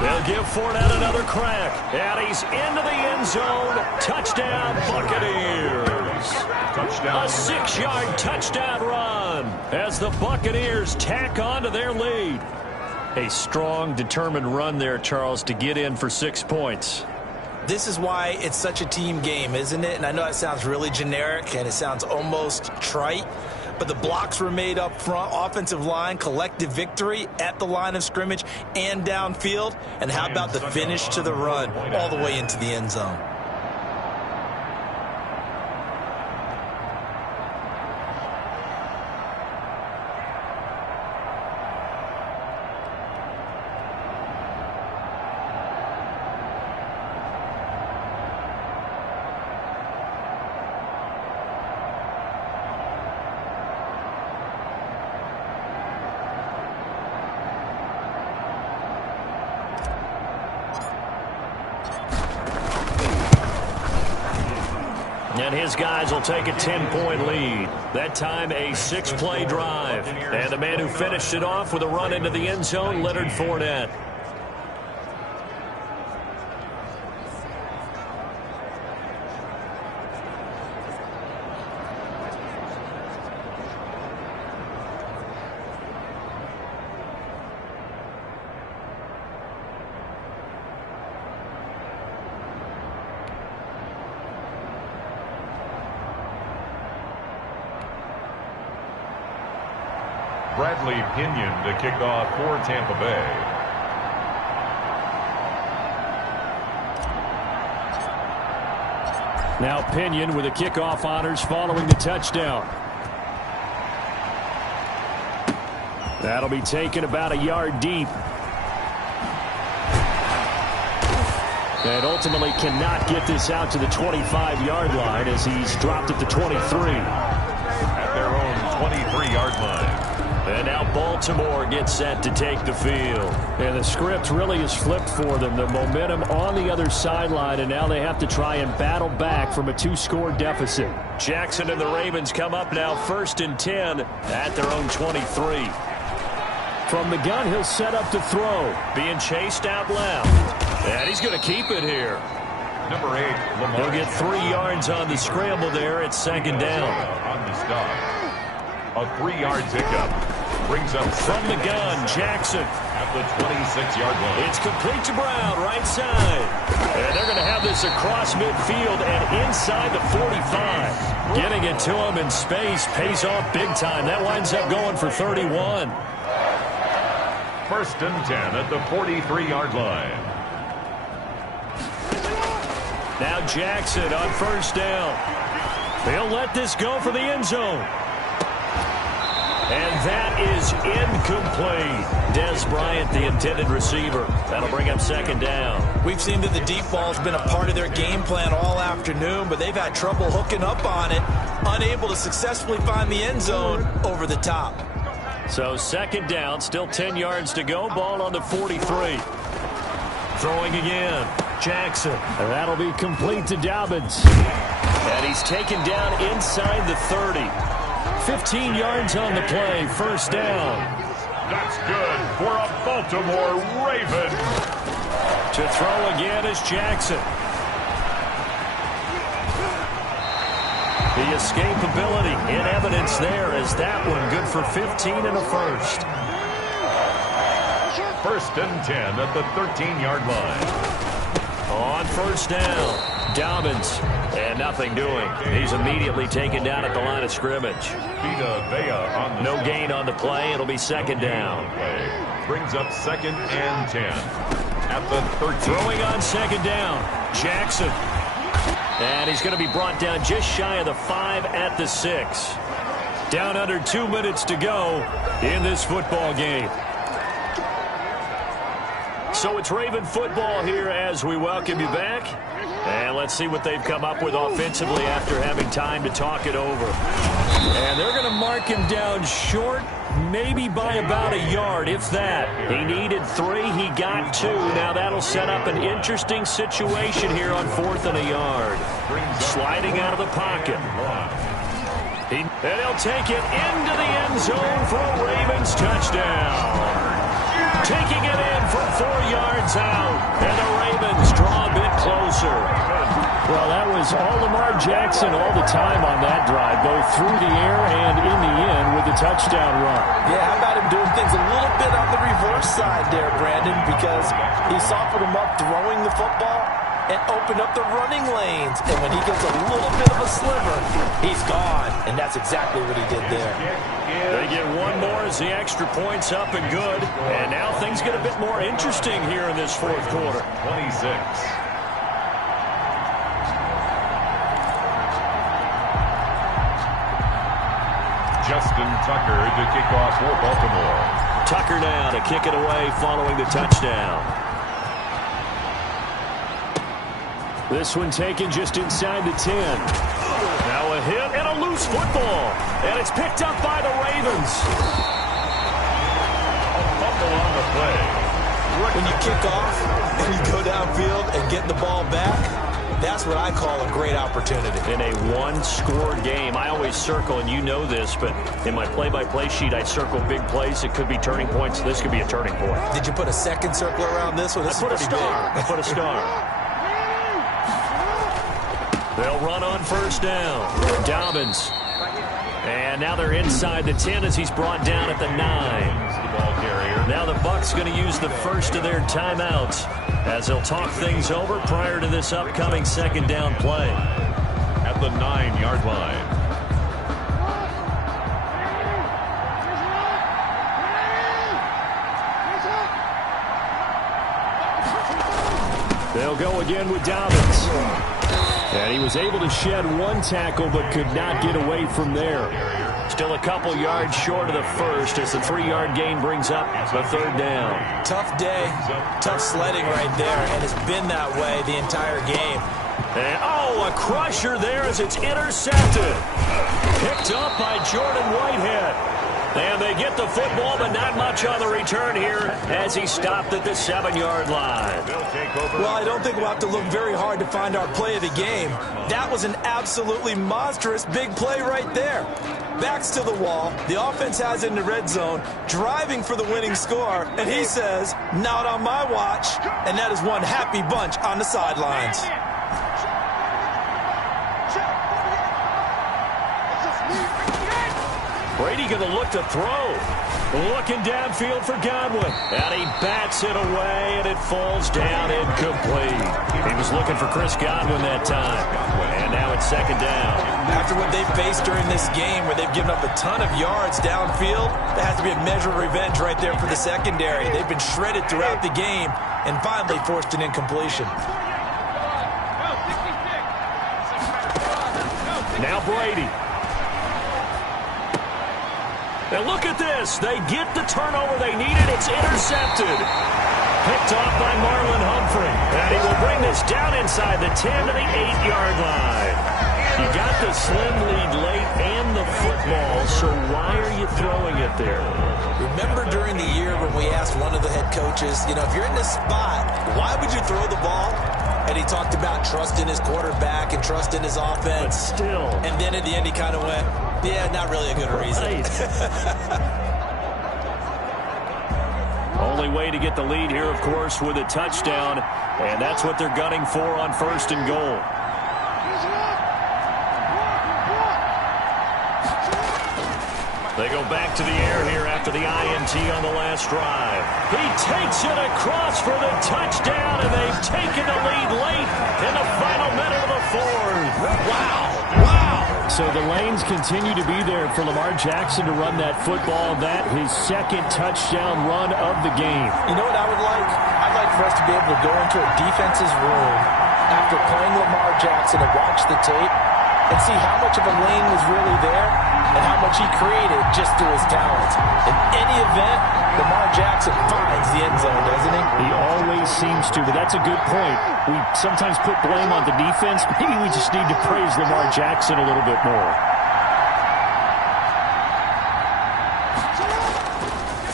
They'll give Fournette another crack. And he's into the end zone. Touchdown, Buccaneers. A 6-yard touchdown run as the Buccaneers tack on to their lead. A strong, determined run there, Charles, to get in for 6 points. This is why it's such a team game, isn't it? And I know it sounds really generic and it sounds almost trite, but the blocks were made up front, offensive line, collective victory at the line of scrimmage and downfield. And how about the finish to the run all the way into the end zone? And his guys will take a 10-point lead. That time a 6-play drive. And the man who finished it off with a run into the end zone, Leonard Fournette. Bradley Pinion to kick off for Tampa Bay. Now Pinion with the kickoff honors following the touchdown. That'll be taken about a yard deep. And ultimately cannot get this out to the 25-yard line as he's dropped at the 23. At their own 23-yard line. And now Baltimore gets set to take the field. And the script really is flipped for them. The momentum on the other sideline, and now they have to try and battle back from a 2-score deficit. Jackson and the Ravens come up now 1st and 10 at their own 23. From the gun, he'll set up to throw. Being chased out left. And he's going to keep it here. Number 8, Lamar. He'll get 3 yards on the scramble there. It's 2nd down. On the stop. A 3-yard pickup. Brings up from the gun, Jackson. At the 26-yard line. It's complete to Brown, right side. And they're going to have this across midfield and inside the 45. Getting it to him in space pays off big time. That winds up going for 31. 1st and 10 at the 43-yard line. Now Jackson on 1st down. He'll let this go for the end zone. And that is incomplete. Des Bryant, the intended receiver. That'll bring up 2nd down. We've seen that the deep ball's been a part of their game plan all afternoon, but they've had trouble hooking up on it, unable to successfully find the end zone over the top. So 2nd down, still 10 yards to go. Ball on the 43. Throwing again. Jackson. And that'll be complete to Dobbins. And he's taken down inside the 30. 15 yards on the play, 1st down. That's good for a Baltimore Raven. To throw again is Jackson. The escapability in evidence there as that one good for 15 and a 1st. 1st and 10 at the 13-yard line. On 1st down, Dobbins, and nothing doing. He's immediately taken down at the line of scrimmage. No gain on the play. It'll be 2nd down. Brings up 2nd and 10 at the 13. Throwing on 2nd down, Jackson. And he's going to be brought down just shy of the 5 at the 6. Down under 2 minutes to go in this football game. So it's Raven football here as we welcome you back. And let's see what they've come up with offensively after having time to talk it over. And they're going to mark him down short, maybe by about a yard, if that. He needed 3, he got 2. Now that'll set up an interesting situation here on 4th and a yard. Sliding out of the pocket. And he'll take it into the end zone for a Ravens touchdown. Taking it in from 4 yards out. And the Ravens draw a bit closer. Well, that was all Lamar Jackson all the time on that drive, both through the air and in the end with the touchdown run. Yeah, how about him doing things a little bit on the reverse side there, Brandon, because he softened him up throwing the football and opened up the running lanes. And when he gets a little bit of a sliver, he's gone. And that's exactly what he did there. They get one more as the extra point's up and good. And now things get a bit more interesting here in this 4th quarter. 26. Justin Tucker to kick off for Baltimore. Tucker now to kick it away following the touchdown. This one taken just inside the 10. Now a hit and a loose football. And it's picked up by the Ravens. A fumble on the play. When you kick off and you go downfield and get the ball back, That's what I call a great opportunity. In a one-score game, I always circle, and you know this, but in my play-by-play sheet, I circle big plays. It could be turning points. This could be a turning point. Did you put a second circle around this one? This I put a star. I put a star. They'll run on first down. Dobbins. And now they're inside the 10 as he's brought down at the 9. Now the Bucs going to use the first of their timeouts as they'll talk things over prior to this upcoming second down play. At the 9-yard line. They'll go again with Dobbins. And he was able to shed one tackle but could not get away from there. Still a couple yards short of the first as the 3-yard gain brings up the third down. Tough day, tough sledding right there, and it's been that way the entire game. And, a crusher there as it's intercepted. Picked up by Jordan Whitehead. And they get the football, but not much on the return here as he stopped at the 7-yard line. Well, I don't think we'll have to look very hard to find our play of the game. That was an absolutely monstrous big play right there. Backs to the wall. The offense has it in the red zone, driving for the winning score, and he says, not on my watch. And that is one happy bunch on the sidelines. Brady going to look to throw. Looking downfield for Godwin. And he bats it away, and it falls down incomplete. He was looking for Chris Godwin that time. And now it's second down. After what they've faced during this game where they've given up a ton of yards downfield, there has to be a measure of revenge right there for the secondary. They've been shredded throughout the game and finally forced an incompletion. Now Brady. And look at this. They get the turnover they needed. It's intercepted. Picked off by Marlon Humphrey. And he will bring this down inside the 10 to the 8-yard line. You got the slim lead late and the football, so why are you throwing it there? Remember during the year when we asked one of the head coaches, if you're in this spot, why would you throw the ball? And he talked about trusting his quarterback and trusting his offense. But still. And then at the end he kind of went, yeah, not really a good reason. Right. Only way to get the lead here, of course, with a touchdown. And that's what they're gunning for on first and goal. They go back to the air here after the INT on the last drive. He takes it across for the touchdown, and they've taken the lead late in the final minute of the fourth. Wow. So the lanes continue to be there for Lamar Jackson to run that football. That his second touchdown run of the game. You know what I would like? I'd like for us to be able to go into a defense's room after playing Lamar Jackson and watch the tape and see how much of a lane was really there and how much he created just through his talents. In any event, Lamar Jackson finds the end zone, doesn't he? He always seems to, but that's a good point. We sometimes put blame on the defense. Maybe we just need to praise Lamar Jackson a little bit more.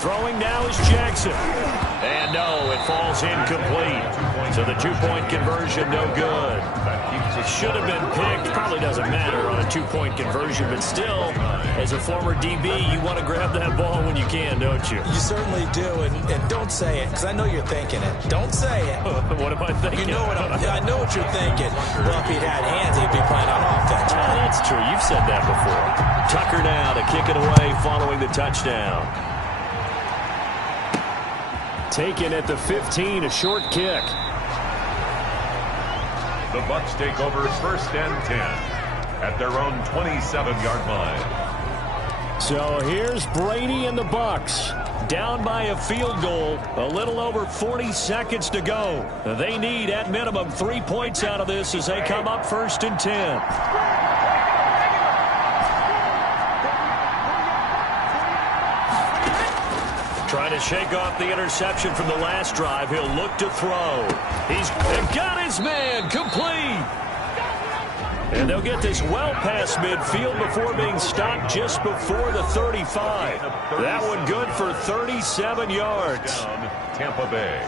Throwing now is Jackson. And no, it falls incomplete. So the two-point conversion, no good. It should have been picked. Probably doesn't matter on a two-point conversion, but still, as a former DB, you want to grab that ball when you can, don't you? You certainly do, and don't say it, because I know you're thinking it. Don't say it. What am I thinking? You know what I know what you're thinking. Well, if he'd had hands, he'd be playing on offense. Oh, that's true. You've said that before. Tucker now to kick it away following the touchdown. Taken at the 15, a short kick. The Bucs take over first and 10 at their own 27-yard line. So here's Brady and the Bucs. Down by a field goal, a little over 40 seconds to go. They need, at minimum, 3 points out of this as they come up first and 10. Trying to shake off the interception from the last drive. He'll look to throw. He's got his man complete. And they'll get this well past midfield before being stopped just before the 35. That one good for 37 yards. Tampa Bay.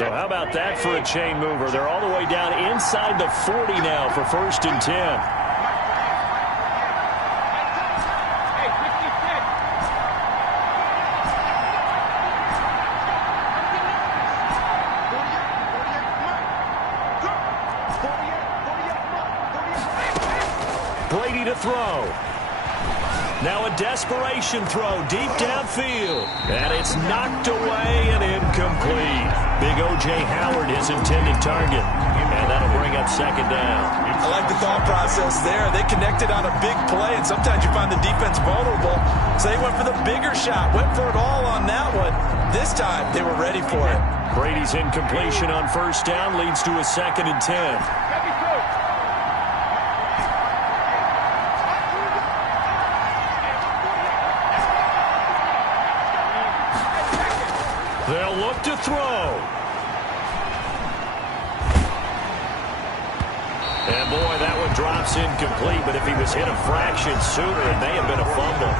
So how about that for a chain mover? They're all the way down inside the 40 now for 1st and 10. Brady to throw. Now a desperation throw deep downfield. And it's knocked away and incomplete. Big O.J. Howard, his intended target. And that'll bring up 2nd down. I like the thought process there. They connected on a big play, and sometimes you find the defense vulnerable. So they went for the bigger shot, went for it all on that one. This time, they were ready for it. Brady's incompletion on 1st down leads to a 2nd and 10. They'll look to throw. And boy, that one drops incomplete, but if he was hit a fraction sooner, it may have been a fumble.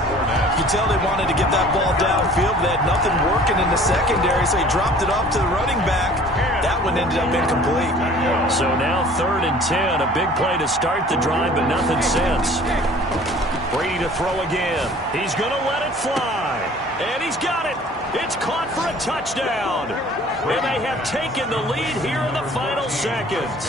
You can tell they wanted to get that ball downfield. They had nothing working in the secondary, so he dropped it off to the running back. That one ended up incomplete. So now 3rd and 10, a big play to start the drive, but nothing since. Brady to throw again. He's going to let it fly. And he's got it. It's caught for a touchdown. And they have taken the lead here in the final seconds.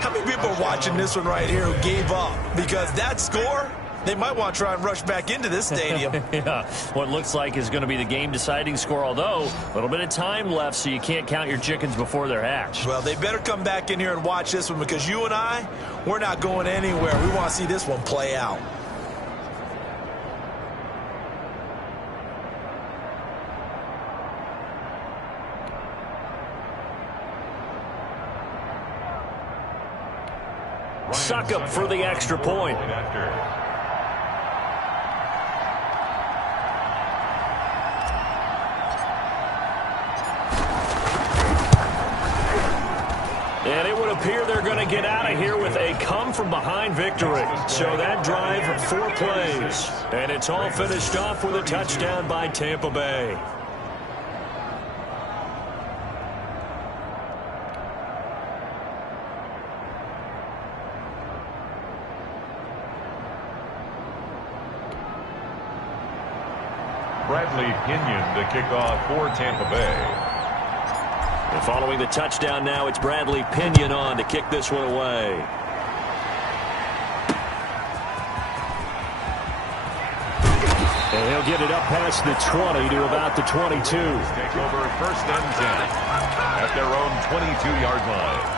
How many people are watching this one right here who gave up? Because that score, they might want to try and rush back into this stadium. Yeah, what looks like is going to be the game-deciding score, although a little bit of time left, so you can't count your chickens before they're hatched. Well, they better come back in here and watch this one, because you and I, we're not going anywhere. We want to see this one play out. Suck up for the extra point. And it would appear they're going to get out of here with a come-from-behind victory. So that drive, 4 plays. And it's all finished off with a touchdown by Tampa Bay. Bradley Pinion to kick off for Tampa Bay. And following the touchdown now, it's Bradley Pinion on to kick this one away. And he'll get it up past the 20 to about the 22. Take over 1st and 10 at their own 22-yard line.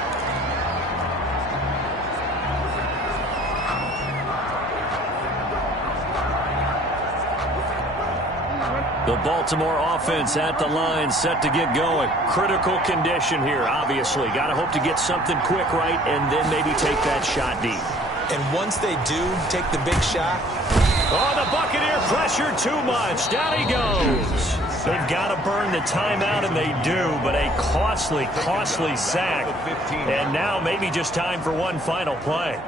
The Baltimore offense at the line, set to get going. Critical condition here, obviously. Got to hope to get something quick right and then maybe take that shot deep. And once they do take the big shot. Oh, the Buccaneer pressure too much. Down he goes. They've got to burn the timeout, and they do, but a costly, costly sack. And now maybe just time for one final play.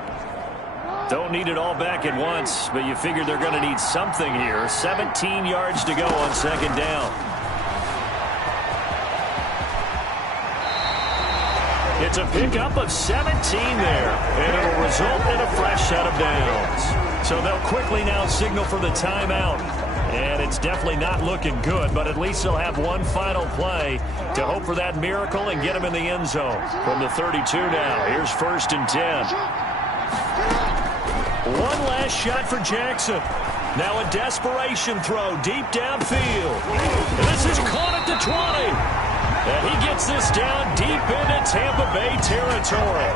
Don't need it all back at once, but you figure they're going to need something here. 17 yards to go on 2nd down. It's a pickup of 17 there, and it'll result in a fresh set of downs. So they'll quickly now signal for the timeout. And it's definitely not looking good, but at least they'll have one final play to hope for that miracle and get them in the end zone. From the 32 now, here's 1st and 10. One last shot for Jackson. Now a desperation throw deep downfield. And this is caught at the 20. And he gets this down deep into Tampa Bay territory.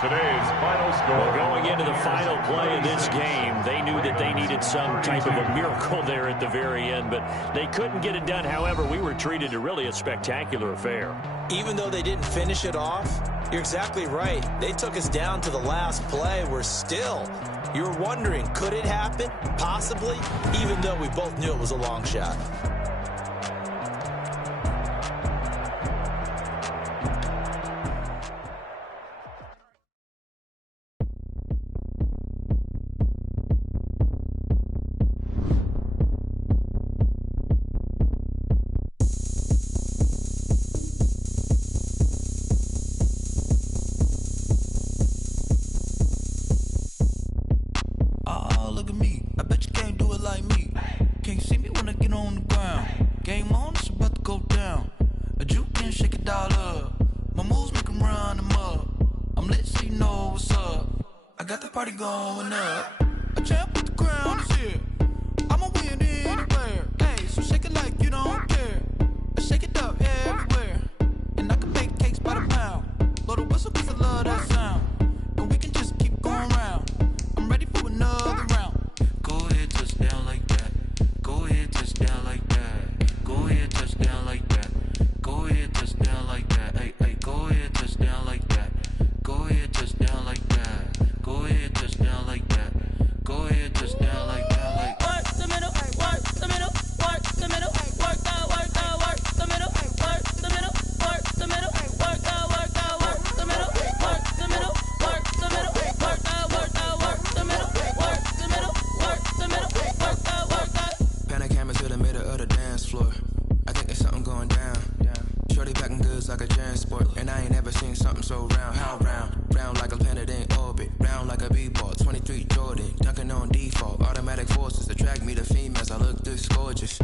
Today's final score. Well, going into the final play of this game, they knew that they needed some type of a miracle there at the very end, but they couldn't get it done. However, we were treated to really a spectacular affair. Even though they didn't finish it off, you're exactly right. They took us down to the last play. We're still, you were wondering, could it happen? Possibly, even though we both knew it was a long shot. on the ground. Game on, it's about to go down. A juke can shake it all up. My moves make them run them up. I'm lit so you know what's up. I got the party going up. A champ with the crown is here. I'ma win anywhere. Hey, so shake it like you don't care. I shake it up everywhere. And I can make cakes by the pound. Blow the whistle cause I love that sound. And we can just keep going round. I'm ready for another round. Go ahead, touch down like that. Go ahead, touch down like that. Go ahead, touch down like that. Go ahead, touch down like that. Hey, hey, go ahead, touch down like that. Go ahead, touch down like that. Go ahead, touch down like that. Go ahead, touch down like that. Like work the middle, work the middle, work the middle, work the middle, work the middle, work the middle, work the middle, work the middle, work the middle, work the middle, work the middle, work the middle, work the middle, work the. Pan a camera to the middle of the dance floor. I think there's something going down. Shorty packing goods like a transport, and I ain't never seen something so round. How round? Round like a planet in orbit, round like a b-ball. 23 Jordan, dunking on default. Automatic forces attract me to females. I look this gorgeous.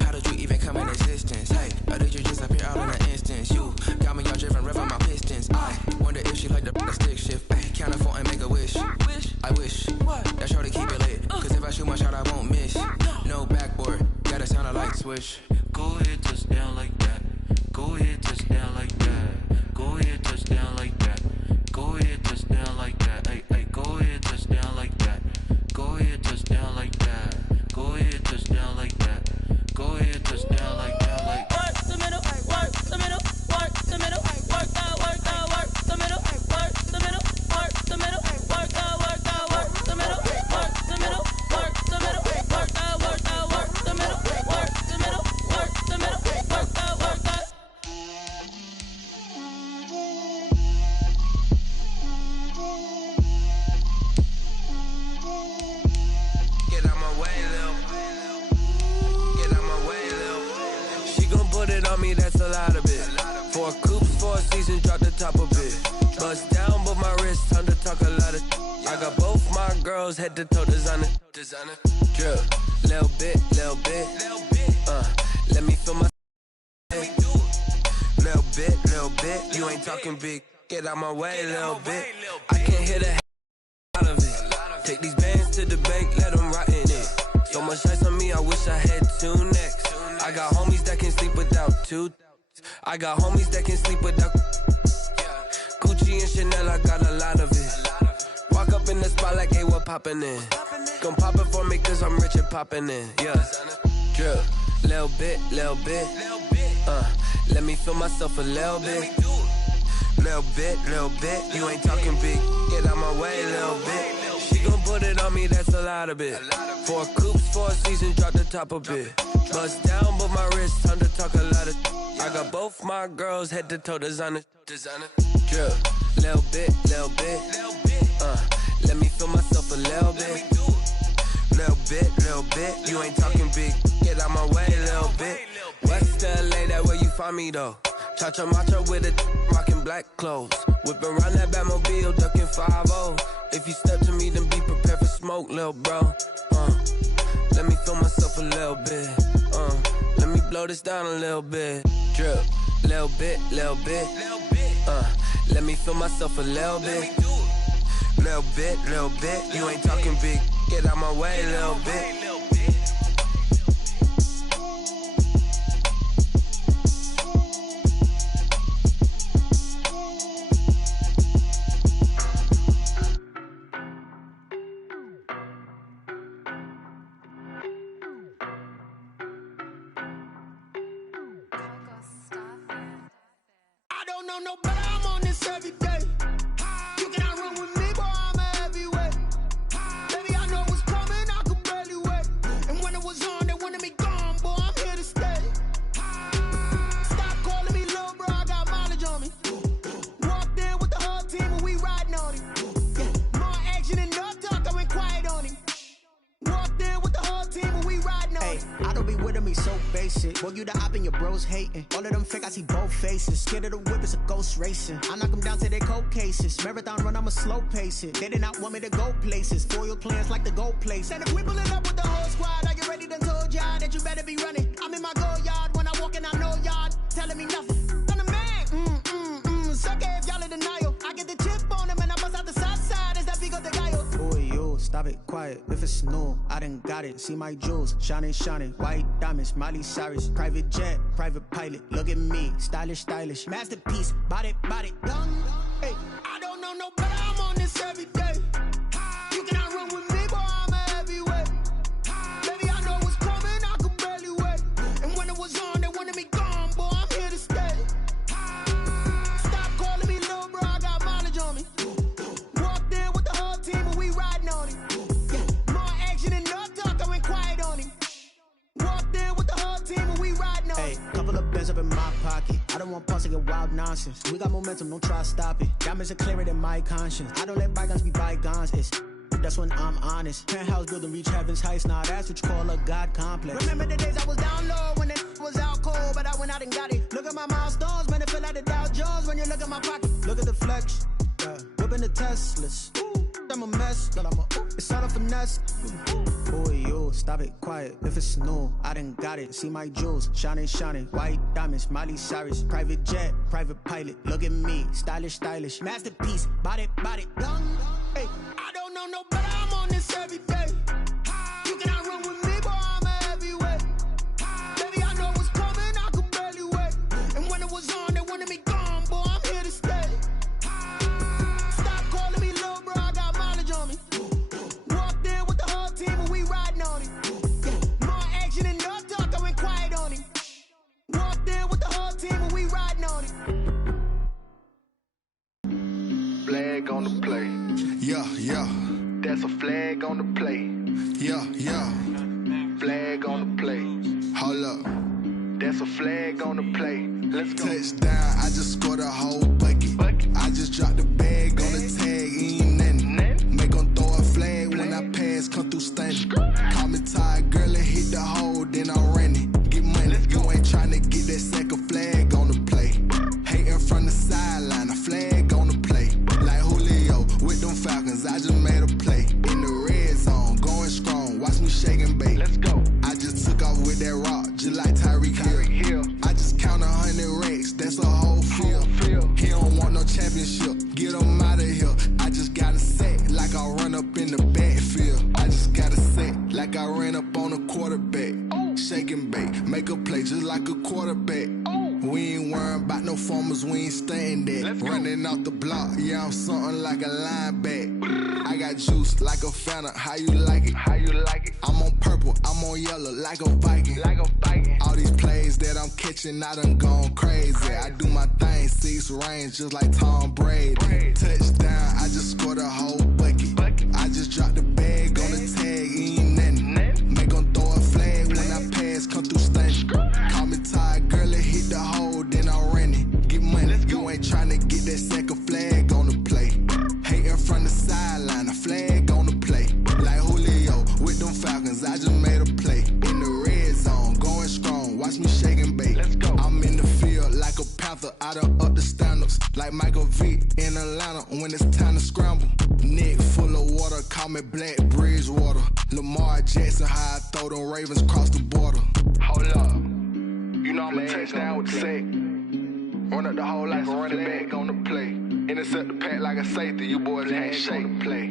How did you even come in existence? Hey, or did you just appear out in an instance? You got me all driven, revving my pistons. I wonder if she like the stick shift. Hey, count it 4 and make a wish. I wish that shorty keep it lit. Cause if I shoot my shot, I won't miss. No backboard, gotta sound a light switch. Go ahead, touch down like that. Go ahead, touch down like that. Go ahead, touch down like that. Go ahead, touch down like that. Hey, hey, go ahead, touch down like that. Go ahead, touch down like that. Go ahead, touch down like that. Go ahead, touch down like that. Like work the middle, work the middle, work the middle, work the middle, work the middle, work the middle, work the middle, work the middle, work the middle, work the middle, work the middle, work the middle, work the middle, work the middle, work the middle, work the. Get out my way, Lil. Get out my way, Lil. She gon' put it on me, that's a lot of it. 4 coops, 4 seasons, drop the top of it. Bust down, but my wrist, time to talk a lot of. I got both my girls, head to toe designer. Drip, little bit, little bit. Let me feel my. Little bit, you ain't talking big. Get out my way, little bit. I can't hear the out of it. Take these bands to the bank, let them rot in it. So much ice on me, I wish I had 2 necks. I got homies that can sleep without 2. I got homies that can sleep without. Gucci and Chanel, I got a lot of it. Walk up in the spot like, hey, what poppin' in? Gon' pop it for me cause I'm rich and poppin' in. Yeah, drip, little bit, little bit. Let me feel myself a little bit. Little bit, you ain't talking big. Get out my way, little bit. She gon' put it on me, that's a lot of it. 4 coops, 4 seasons, drop the top a bit. Bust down, but my wrist, time to talk a lot of. I got both my girls, head to toe designer. Drip, little bit, little bit. Let me feel myself a little bit. Little bit, you ain't talking big. Get out my way, little bit. West LA, that where you find me though. Cha-cha matcha with it, rockin' black clothes. Whip around that Batmobile, ducking 5-0. If you step to me, then be prepared for smoke, lil' bro. Let me feel myself a little bit. Let me blow this down a little bit. Drip, little bit, little bit. Let me feel myself a little bit. Little bit, you ain't talking big. Get out my way, little bit. I don't know no better, I'm on this every day. You cannot run with me, boy, I'm a heavyweight. Baby, I know what's coming, I could barely wait. And when it was on, they wanted me gone, boy, I'm here to stay. Stop calling me little bro, I got mileage on me. Walked in with the whole team and we riding on him. Yeah, more action and no talk, I went quiet on him. Walked in with the whole team and we riding on him. I don't be with him, he's so basic. Boy, you the op and your bros hating. All of them fake, I see both faces. Scared of the whip, it's a ghost racing. I knock them down to their cold cases. Marathon run, I'ma slow pace it. They did not want me to go places. Foil plans like the gold place. And if we pulling up with the whole squad, I get ready to told told y'all that you better be running. I'm in my go yard when I walk in, I know y'all telling me nothing. I'm the man. Suck it if y'all in denial. I get the chip on them and I bust out the south side. Is that big of the guy? Boy, yo, stop it, quiet. If it's new, I done got it. See my jewels, shining, white diamonds, Miley Cyrus, private jet, private pilot. Look at me, stylish, masterpiece, body, young. Hey, I don't know no better. I'm on this every day. You cannot run with me, boy. I'm a heavyweight. Baby, I know what's coming. I could barely wait. And when it was on, they wanted me gone, boy. I'm here to stay. Stop calling me little bro. I got mileage on me. Walked in with the whole team and we riding on him. Yeah, more action and no talk. I went quiet on him. Walked in with the whole team and we riding on him. Hey, couple of bands up in my pocket. I don't want pause to get wild nonsense. We got momentum, don't try to stop it. Diamonds are clearer than my conscience. I don't let bygones be bygones. That's when I'm honest. Penthouse building, reach heaven's heights. Now that's what you call a God complex. Remember the days I was down low when it was out cold, but I went out and got it. Look at my milestones, man, it feel like the Dow Jones when you look at my pocket. Look at the flex, whipping the Teslas. I'm a mess, but it's all a finesse. Boy, yo, stop it, quiet. If it's new, I done got it. See my jewels, shining, white diamonds, Miley Cyrus, private jet, private pilot. Look at me, stylish, masterpiece, body, young. Hey, I don't know no better. I'm on this every day. You cannot run with me, boy. I'm a heavyweight. Baby, I know what's coming. I could barely wait. And when it was on, they wanted me gone, boy. I'm here to stay. Stop calling me little bro. I got mileage on me. Walked in with the whole team and we riding on him. Yeah, more action and no talk. I went quiet on him. Walked in with the whole team and we riding on him. Flag on the play. Yeah. That's a flag on the play. Yeah. Flag on the play. Hold up. That's a flag on the play. Let's go. Touchdown, I just scored a whole bucket. I just dropped the bag on the tag, ain't nothing. Make them throw a flag when I pass, come through stunning. Call me tired, girl, and hit the hole, then I'm running. Get money, you ain't trying to get that second flag on the play. Hating from the sideline, a flag on the play. Like Julio with them Falcons, I just made a play. In the red zone, going strong, watch me shake and bake. Let's go. I just took off with that rock, just like Tyreek Hill. I just count 100 racks, that's a whole field. He don't want no championship, get him out of here. I just got a set, like I run up in the backfield. I just got a set, like I ran up on a quarterback. Shake and bake, make a play just like a quarterback. We ain't worrying about no formers, we ain't staying there. Running off the block, yeah, I'm something like a linebacker. I got juice like a Fanta, how you like it? I'm on purple, I'm on yellow, like a Viking. All these plays that I'm catching, I done gone crazy. I do my thing, 6 range, just like Tom Brady. Touchdown, I just scored a whole bucket. I just dropped the bag on the tag, ain't nothing. Make them throw a flag when I pass, come through stunning. Call me tired, girl, and hit the hole, then I'm running. Get money, you ain't trying to get that second flag on the play. Hating from the sideline, a flag on the play. Like Julio with them Falcons, I just made a play. In the red zone, going strong, watch me shake and bake. Let's go. I'm in the field like a Panther, I done up the standards. Like Michael Vick in Atlanta when it's time to scramble. Neck full of water, call me Black Bridgewater. Lamar Jackson, how I throw them Ravens cross the border. Hold up. You know I'm a touchdown with the sack. Run up the hole like a running back on the play. Intercept the pack like a safety, you boys can't shake the play.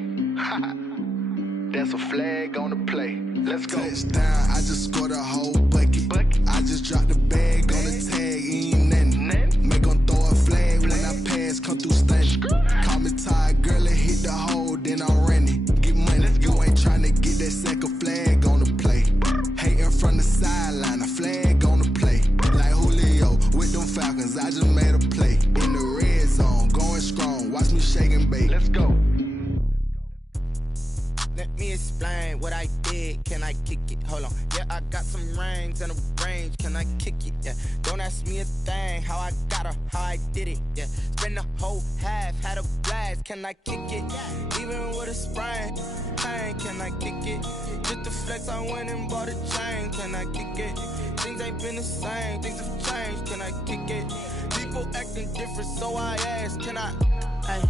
That's a flag on the play. Let's go. Touchdown, I just scored a whole bucket. I just dropped the bag on the tag, ain't nothing. Make them throw a flag when I pass, come through stunning. Call me tired, girl, and hit the hole, then I'm running. Get money, you ain't trying to get that second flag on the play. Hating from the sideline, a flag on the play. Like Julio with them Falcons, I just made a play. In the red zone, going strong, watch me shake and bake. Let's go. Let me explain what I did. Can I kick it? Hold on. Yeah, I got some rings and a range. Can I kick it? Yeah. Don't ask me a thing. How I got her, how I did it. Yeah. Spend the whole half, had a blast. Can I kick it? Even with a sprain. Pain, can I kick it? Just the flex, I went and bought a chain. Can I kick it? Things ain't been the same. Things have changed. Can I kick it? People acting different, so I asked. Can I? Hey,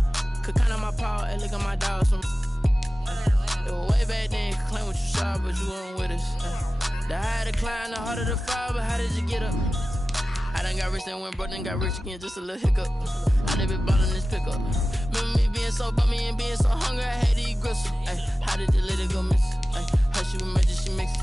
could count on my power and look at my dogs from. Way back then, you could claim what you saw, but you weren't with us. The higher the climb, the harder the fall, but how did you get up? I done got rich and went broke, then got rich again, just a little hiccup. I never bought on this pickup. Remember me being so bummy and being so hungry, I had to eat gristle. Ay, how did the lady go miss? Ay, how she was magic, she mixed.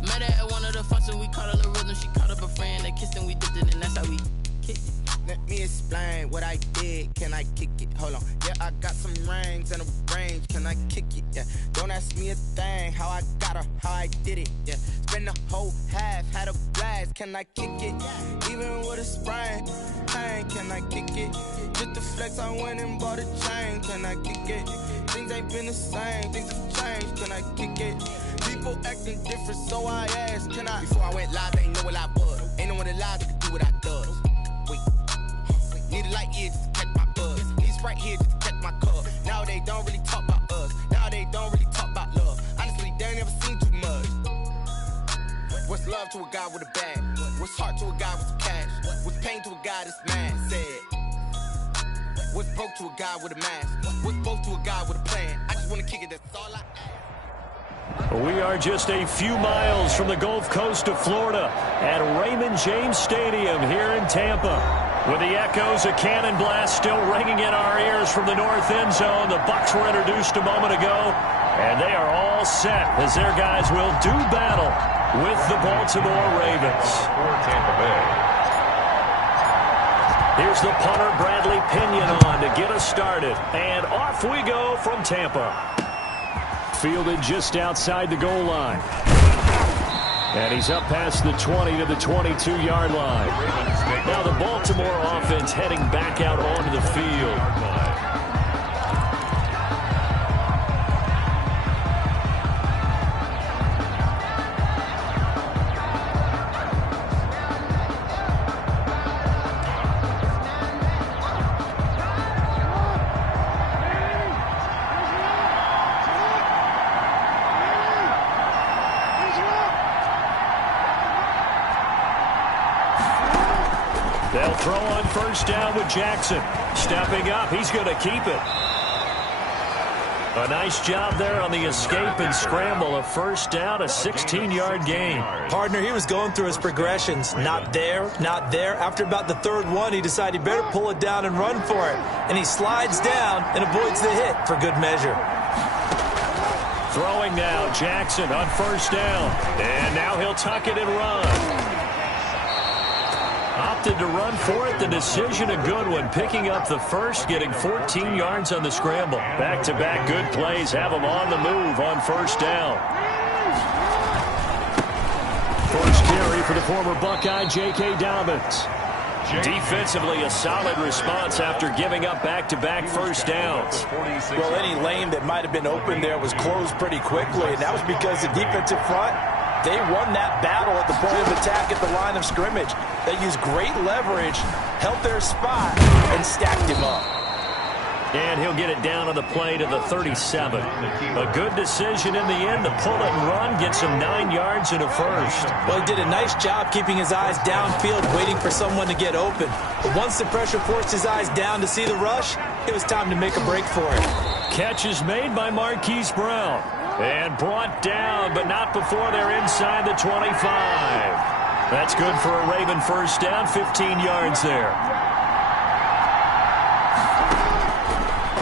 Met her at one of the functions, we caught a little rhythm. She caught up a friend, they kissed and we dipped it, and that's how we kicked it. Let me explain what I did. Can I kick it? Hold on. Yeah, I got some rings and a range. Can I kick it? Yeah. Don't ask me a thing. How I got her, how I did it. Yeah. Spend the whole half, had a blast. Can I kick it? Even with a sprain. Pain, can I kick it? Just the flex, I went and bought a chain. Can I kick it? Things ain't been the same. Things have changed. Can I kick it? People acting different, so I asked, can I? Before I went live, they ain't know what I was. Ain't no one alive that could do what I does. Wait. Need a light here just to catch my buzz. Need a Sprite here just to catch my cup. Now they don't really talk about us. Now they don't really talk about love. Honestly, they ain't never seen too much. What's love to a guy with a bag? What's heart to a guy with some cash? What's pain to a guy that's mad? Said. What's broke to a guy with a mask? What's both to a guy with a plan? I just want to kick it, that's all I ask. We are just a few miles from the Gulf Coast of Florida at Raymond James Stadium here in Tampa. With the echoes of cannon blast still ringing in our ears from the north end zone, the Bucs were introduced a moment ago, and they are all set as their guys will do battle with the Baltimore Ravens. For Tampa Bay. Here's the punter, Bradley Pinion, on to get us started, and off we go from Tampa. Fielded just outside the goal line. And he's up past the 20 to the 22-yard line. Now the Baltimore offense heading back out onto the field. They'll throw on first down with Jackson. Stepping up, he's going to keep it. A nice job there on the escape and scramble. A first down, a 16-yard gain. Partner, he was going through his progressions. Not there, not there. After about the third one, he decided he better pull it down and run for it. And he slides down and avoids the hit for good measure. Throwing now, Jackson on first down. And now he'll tuck it and run. Opted to run for it. The decision a good one. Picking up the first, getting 14 yards on the scramble. Back-to-back good plays have him on the move on first down. First carry for the former Buckeye, J.K. Dobbins. Defensively, a solid response after giving up back-to-back first downs. Well, any lane that might have been open there was closed pretty quickly, and that was because the defensive front, they won that battle at the point of attack at the line of scrimmage. They used great leverage, held their spot, and stacked him up. And he'll get it down on the play to the 37. A good decision in the end to pull it and run, get some 9 yards and a first. Well, he did a nice job keeping his eyes downfield, waiting for someone to get open. But once the pressure forced his eyes down to see the rush, it was time to make a break for it. Catch is made by Marquise Brown. And brought down, but not before they're inside the 25. That's good for a Raven first down, 15 yards there.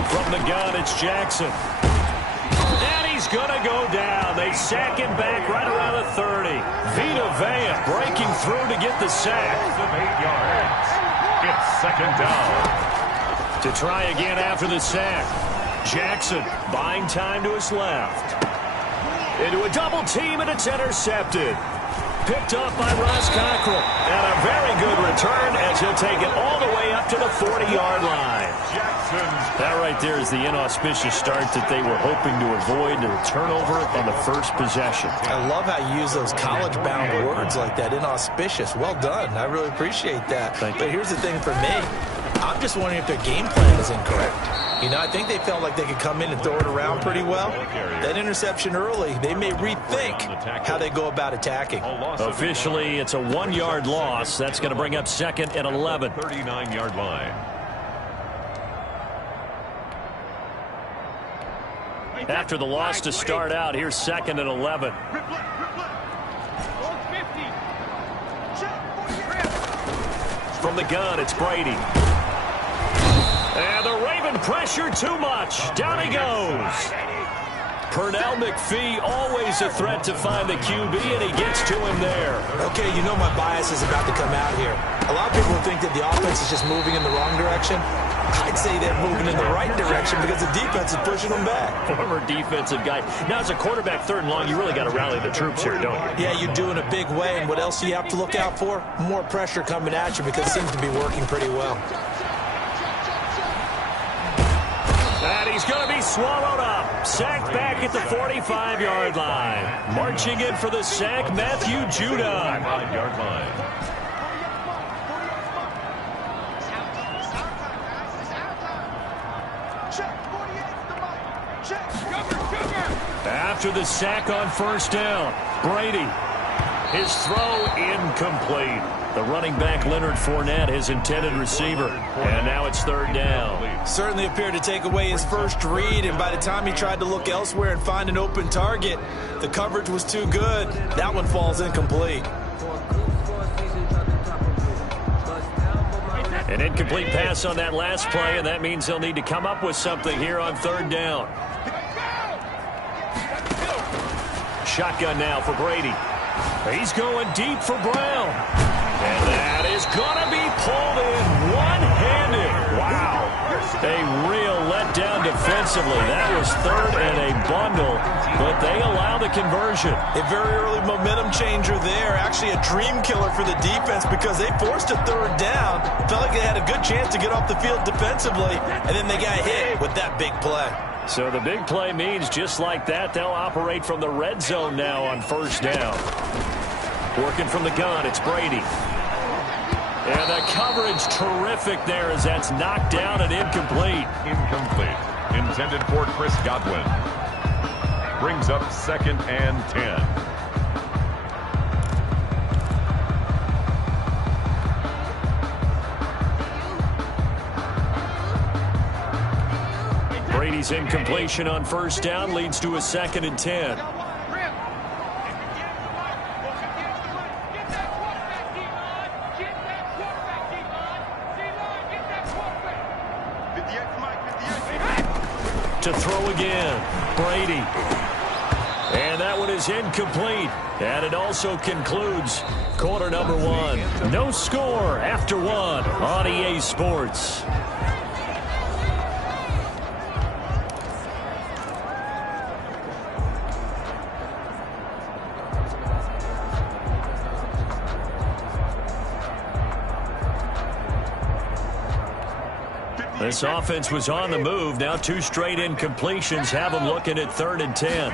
From the gun, it's Jackson. And he's going to go down. They sack him back right around the 30. Vita Vea breaking through to get the sack. 8 yards. It's second down. To try again after the sack. Jackson buying time to his left. Into a double team, and it's intercepted. Picked up by Ross Cockrell. And a very good return as he'll take it all the way up to the 40-yard line. That right there is the inauspicious start that they were hoping to avoid, the turnover on the first possession. I love how you use those college-bound words like that, inauspicious. Well done. I really appreciate that. Thank you. But here's the thing for me. I'm just wondering if their game plan is incorrect. You know, I think they felt like they could come in and throw it around pretty well. That interception early, they may rethink how they go about attacking. Officially, it's a 1-yard loss. That's going to bring up second and 11. 39-yard line. After the loss to start out, here's second and 11. from the gun, it's Brady. And the Raven pressure too much. Down he goes. Pernell McPhee, always a threat to find the QB, and he gets to him there. Okay, you know my bias is about to come out here. A lot of people think that the offense is just moving in the wrong direction. I'd say they're moving in the right direction because the defense is pushing them back. Former defensive guy. Now, as a quarterback, 3rd and long, you really got to rally the troops here, don't you? Yeah, you do in a big way. And what else do you have to look out for? More pressure coming at you because it seems to be working pretty well. And he's going to be swallowed up. Sacked back at the 45-yard line. Marching in for the sack, Matthew Judon. 5-yard line. After the sack on 1st down, Brady. His throw incomplete. The running back, Leonard Fournette, his intended receiver. And now it's 3rd down. Certainly appeared to take away his first read, and by the time he tried to look elsewhere and find an open target, the coverage was too good. That one falls incomplete. An incomplete pass on that last play, and that means they'll need to come up with something here on 3rd down. Shotgun now for Brady. He's going deep for Brown. And that is going to be pulled in one-handed. Wow. A real letdown defensively. That was 3rd and a bundle, but they allow the conversion. A very early momentum changer there. Actually a dream killer for the defense because they forced a 3rd down. Felt like they had a good chance to get off the field defensively, and then they got hit with that big play. So the big play means just like that, they'll operate from the red zone now on 1st down. Working from the gun, it's Brady. And the coverage terrific there as that's knocked down and incomplete. Incomplete. Intended for Chris Godwin. Brings up 2nd and 10. Brady's incompletion on 1st down leads to a 2nd and 10. To throw again, Brady. And that one is incomplete. And it also concludes quarter number 1. No score after 1 on EA Sports. This offense was on the move. Now 2 straight incompletions have them looking at 3rd and 10.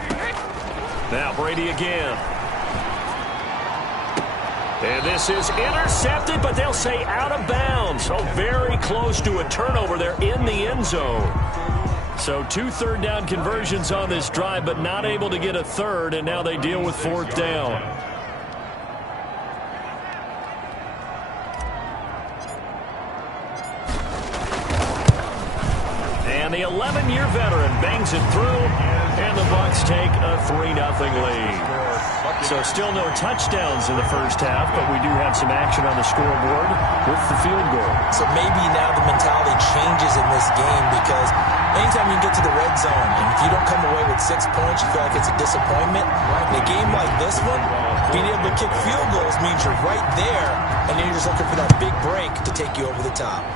Now Brady again. And this is intercepted, but they'll say out of bounds. Oh, very close to a turnover there in the end zone. So 2 3rd down conversions on this drive, but not able to get a 3rd, and now they deal with 4th down. And the 11-year veteran bangs it through, and the Bucs take a 3-0 lead. So still no touchdowns in the first half, but we do have some action on the scoreboard with the field goal. So maybe now the mentality changes in this game because anytime you get to the red zone, and if you don't come away with 6 points, you feel like it's a disappointment. In a game like this one, being able to kick field goals means you're right there, and then you're just looking for that big break to take you over the top.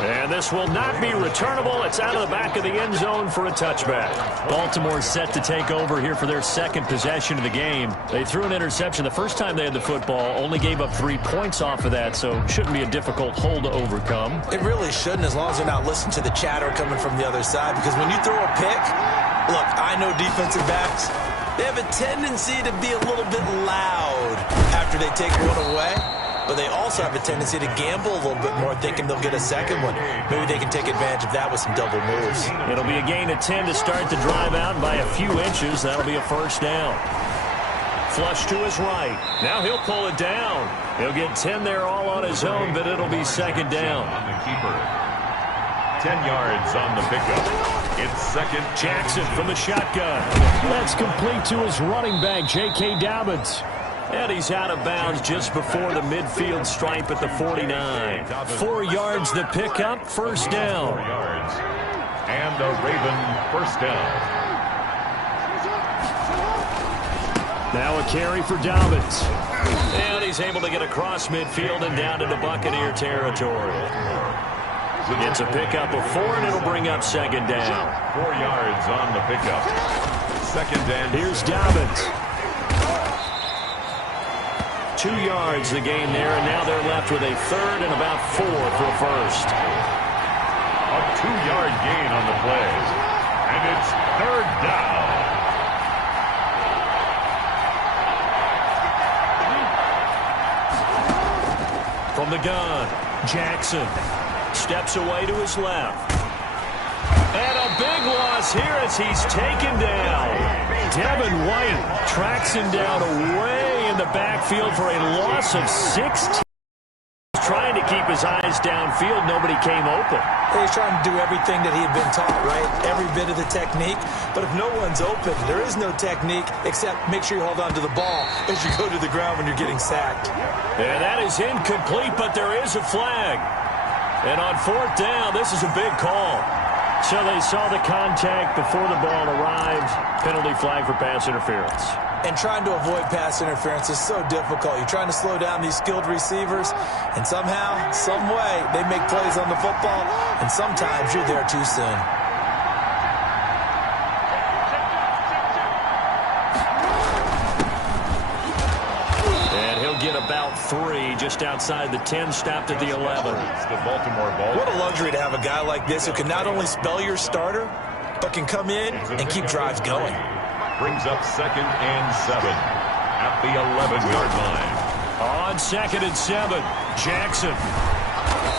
And this will not be returnable. It's out of the back of the end zone for a touchback. Baltimore set to take over here for their 2nd possession of the game. They threw an interception the first time they had the football, only gave up 3 points off of that, so shouldn't be a difficult hole to overcome. It really shouldn't, as long as they're not listening to the chatter coming from the other side, because when you throw a pick, look, I know defensive backs, they have a tendency to be a little bit loud after they take one away. But they also have a tendency to gamble a little bit more, thinking they'll get a 2nd one. Maybe they can take advantage of that with some double moves. It'll be a gain of 10 to start the drive out, and by a few inches, that'll be a 1st down. Flush to his right. Now he'll pull it down. He'll get 10 there all on his own, but it'll be 2nd down. On the keeper. 10 yards on the pickup. It's 2nd. Jackson from the shotgun. That's complete to his running back, J.K. Dobbins. And he's out of bounds just before the midfield stripe at the 49. 4 yards the pickup, first down. 4 yards. And a Raven first down. Now a carry for Dobbins. And he's able to get across midfield and down into Buccaneer territory. It's a pickup of 4, and it'll bring up second down. 4 yards on the pickup. Second and here's Dobbins. 2 yards the gain there, and now they're left with a third and about 4 for a first. A 2-yard gain on the play. And it's third down. From the gun, Jackson steps away to his left. And a big loss here as he's taken down. Devin White tracks him down away in the backfield for a loss of 16. Trying to keep his eyes downfield. Nobody came open. He's trying to do everything that he had been taught, right? Every bit of the technique. But if no one's open, there is no technique except make sure you hold on to the ball as you go to the ground when you're getting sacked. And that is incomplete, but there is a flag. And on fourth down, this is a big call. So they saw the contact before the ball arrived. Penalty flag for pass interference. And trying to avoid pass interference is so difficult. You're trying to slow down these skilled receivers, and somehow, some way, they make plays on the football, and sometimes you're there too soon. And he'll get about 3 just outside the 10, stopped at the 11. It's the Baltimore ball. What a luxury to have a guy like this who can not only spell your starter, but can come in and keep drives going. Brings up second and 7 at the 11-yard line. On second and 7, Jackson.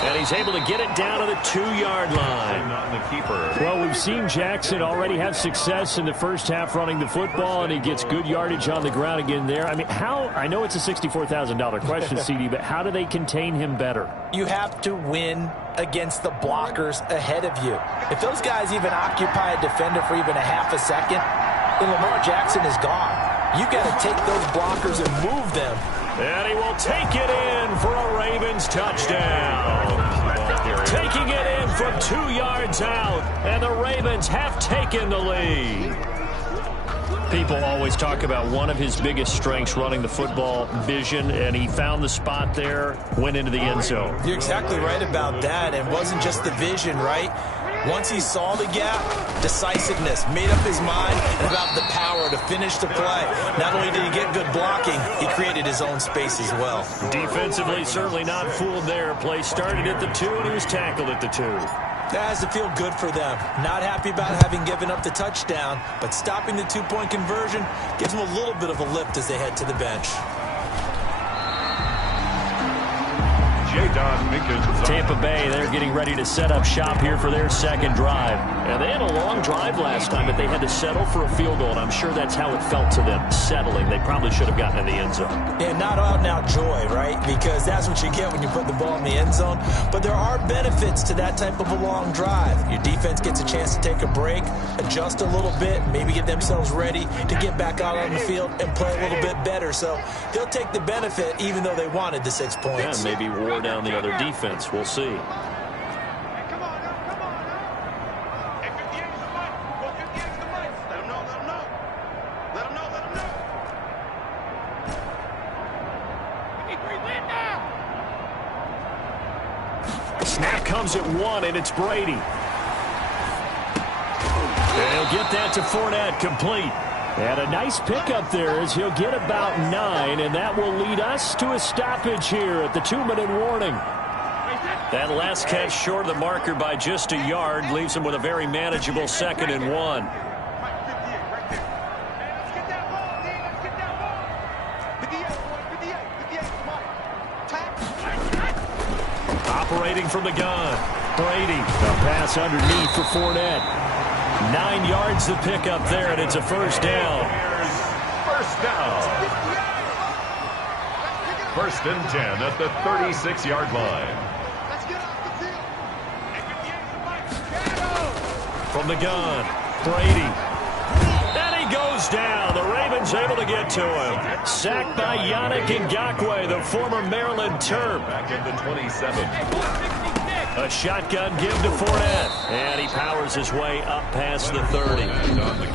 And he's able to get it down to the 2-yard line. Not the keeper. Well, we've seen Jackson already have success in the first half running the football, and he gets good yardage on the ground again there. I mean, I know it's a $64,000 question, CD, but how do they contain him better? You have to win against the blockers ahead of you. If those guys even occupy a defender for even a half a second, then Lamar Jackson is gone. You've got to take those blockers and move them. And he will take it in for a Ravens touchdown. Taking it in from 2 yards out, and the Ravens have taken the lead. People always talk about one of his biggest strengths running the football, vision, and he found the spot there, went into the end zone. You're exactly right about that. It wasn't just the vision, right? Once he saw the gap, decisiveness, made up his mind, and about the power to finish the play. Not only did he get good blocking, he created his own space as well. Defensively, certainly not fooled there. Play started at the 2, and he was tackled at the 2. That has to feel good for them. Not happy about having given up the touchdown, but stopping the 2-point conversion gives them a little bit of a lift as they head to the bench. Tampa Bay, they're getting ready to set up shop here for their second drive. And they had a long drive last time, but they had to settle for a field goal, and I'm sure that's how it felt to them, settling. They probably should have gotten in the end zone. And not out-and-out joy, right? Because that's what you get when you put the ball in the end zone. But there are benefits to that type of a long drive. Your defense gets a chance to take a break, adjust a little bit, maybe get themselves ready to get back out on the field and play a little bit better. So they'll take the benefit even though they wanted the 6 points. Yeah, maybe wore down the other defense. We'll see. Snap comes at 1, and it's Brady. And he'll get that to Fournette, complete. And a nice pickup there as he'll get about 9, and that will lead us to a stoppage here at the 2-minute warning. That last catch short of the marker by just a yard leaves him with a very manageable 2nd and 1. Operating from the gun, Brady. A pass underneath for Fournette. 9 yards to pick up there, and it's a first down. First down. 1st and 10 at the 36-yard line. From the gun, Brady. And he goes goes down. The Ravens able to get to him. Sacked by Yannick Ngakoue, the former Maryland Terp. Back in the 27. A shotgun give to Fournette. And he powers his way up past the 30.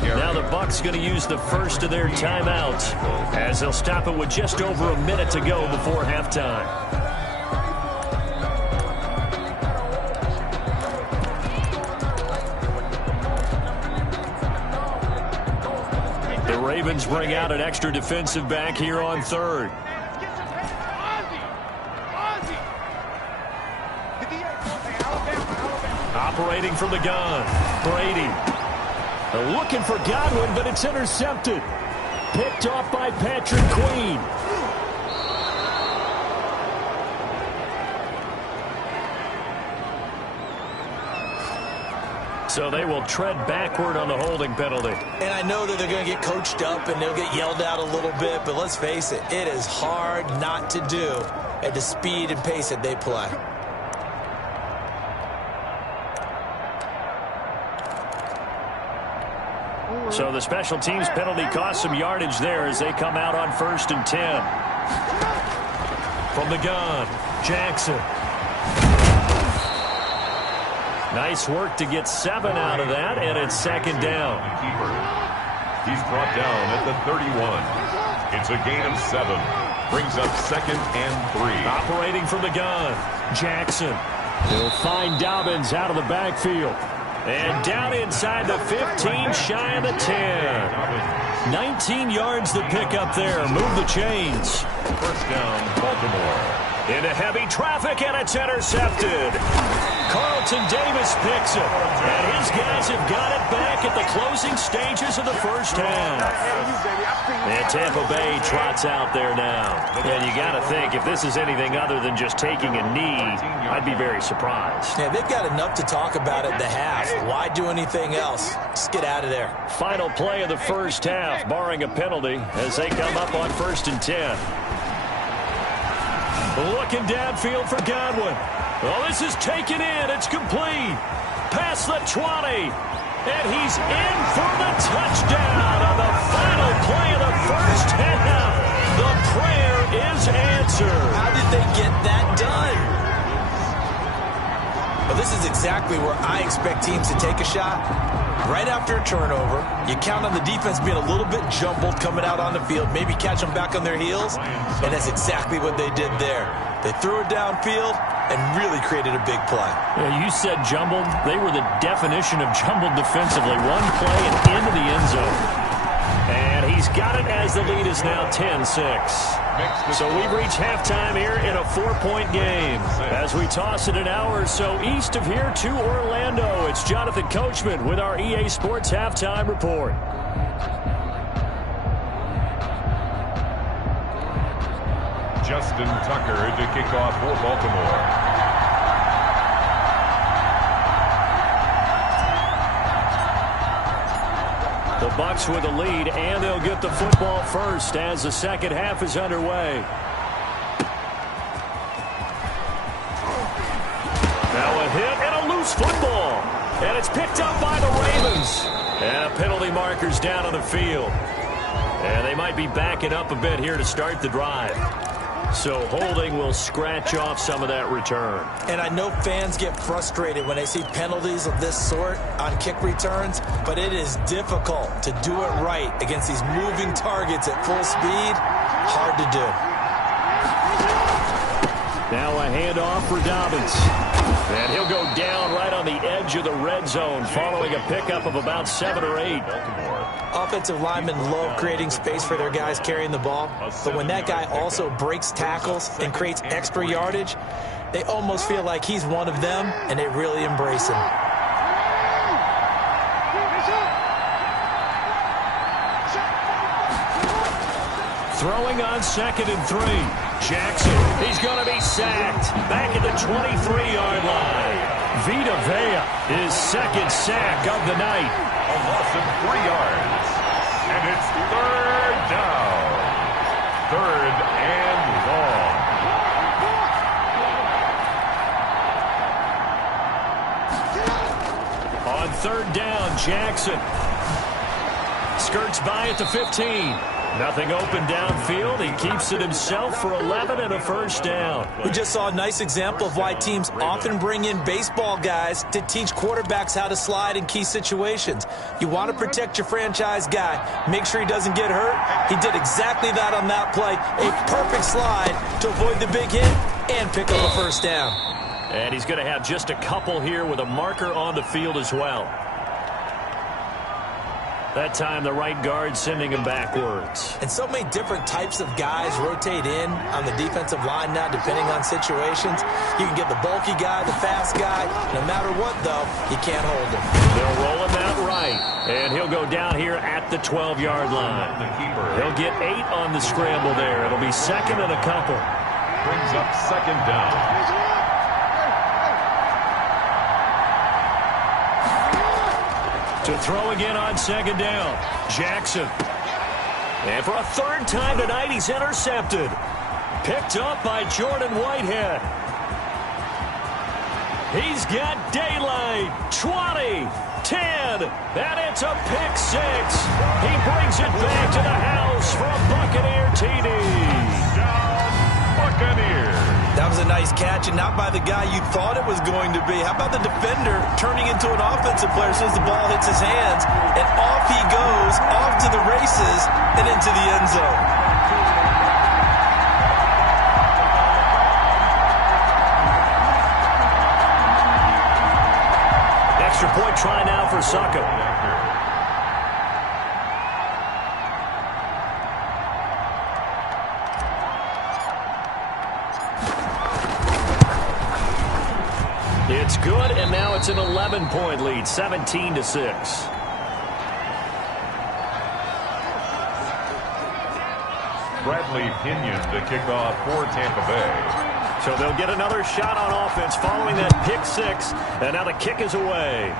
Now the Bucs going to use the first of their timeouts as they'll stop it with just over a minute to go before halftime. The Ravens bring out an extra defensive back here on third. Operating from the gun, Brady. Looking for Godwin, but it's intercepted. Picked off by Patrick Queen. So they will tread backward on the holding penalty. And I know that they're going to get coached up and they'll get yelled at a little bit, but let's face it, it is hard not to do at the speed and pace that they play. So the special teams penalty cost some yardage there as they come out on 1st and 10. From the gun, Jackson. Nice work to get 7 out of that, and it's 2nd down. He's brought down at the 31. It's a gain of 7. Brings up 2nd and 3. Operating from the gun, Jackson. He'll find Dobbins out of the backfield. And down inside the 15, shy of the 10. 19 yards to pick up there. Move the chains. First down, Baltimore. Into heavy traffic, and it's intercepted. Carlton Davis picks it. And his guys have got it back at the closing stages of the first half. And Tampa Bay trots out there now. And you got to think, if this is anything other than just taking a knee, I'd be very surprised. Yeah, they've got enough to talk about at the half. Why do anything else? Just get out of there. Final play of the first half, barring a penalty, as they come up on 1st and 10. Looking downfield for Godwin. Well, this is taken in. It's complete. Past the 20. And he's in for the touchdown on the final play of the first half. The prayer is answered. How did they get that done? Well, this is exactly where I expect teams to take a shot. Right after a turnover, you count on the defense being a little bit jumbled coming out on the field, maybe catch them back on their heels, and that's exactly what they did there. They threw it downfield and really created a big play. Yeah, you said jumbled. They were the definition of jumbled defensively. One play and into the end zone. And he's got it as the lead is now 10-6. So we've reached halftime here in a 4-point game. As we toss it an hour or so east of here to Orlando, it's Jonathan Coachman with our EA Sports Halftime Report. Justin Tucker to kick off for Baltimore. The Bucs with the lead, and they'll get the football first as the second half is underway. Now a hit and a loose football. And it's picked up by the Ravens. And a penalty marker's down on the field. And they might be backing up a bit here to start the drive. So holding will scratch off some of that return. And I know fans get frustrated when they see penalties of this sort on kick returns, but it is difficult to do it right against these moving targets at full speed. Hard to do. Now a handoff for Dobbins. And he'll go down right on the edge of the red zone following a pickup of about 7 or 8. Offensive linemen love creating space for their guys carrying the ball, but when that guy also breaks tackles and creates extra yardage, they almost feel like he's one of them, and they really embrace him. Throwing on 2nd and 3. Jackson, he's going to be sacked. Back at the 23-yard line. Vita Vea, his second sack of the night. A loss of 3 yards. And it's 3rd down. 3rd and long. On 3rd down, Jackson. Skirts by at the 15. Nothing open downfield. He keeps it himself for 11 and a first down. We just saw a nice example of why teams often bring in baseball guys to teach quarterbacks how to slide in key situations. You want to protect your franchise guy. Make sure he doesn't get hurt. He did exactly that on that play. A perfect slide to avoid the big hit and pick up a first down. And he's going to have just a couple here with a marker on the field as well. That time, the right guard sending him backwards. And so many different types of guys rotate in on the defensive line now, depending on situations. You can get the bulky guy, the fast guy. No matter what, though, you can't hold him. They'll roll him out right. And he'll go down here at the 12-yard line. He'll get 8 on the scramble there. It'll be second and a couple. Brings up second down. To throw again on second down, Jackson. And for a third time tonight, he's intercepted. Picked up by Jordan Whitehead. He's got daylight. 20, 10, and it's a pick 6. He brings it back to the house for a Buccaneer TD. Buccaneers. That was a nice catch, and not by the guy you thought it was going to be. How about the defender turning into an offensive player as soon as the ball hits his hands, and off he goes, off to the races, and into the end zone. Extra point try now for Suckup. It's good, and now it's an 11-point lead, 17-6. Bradley Pinion to kick off for Tampa Bay. So they'll get another shot on offense following that pick 6, and now the kick is away.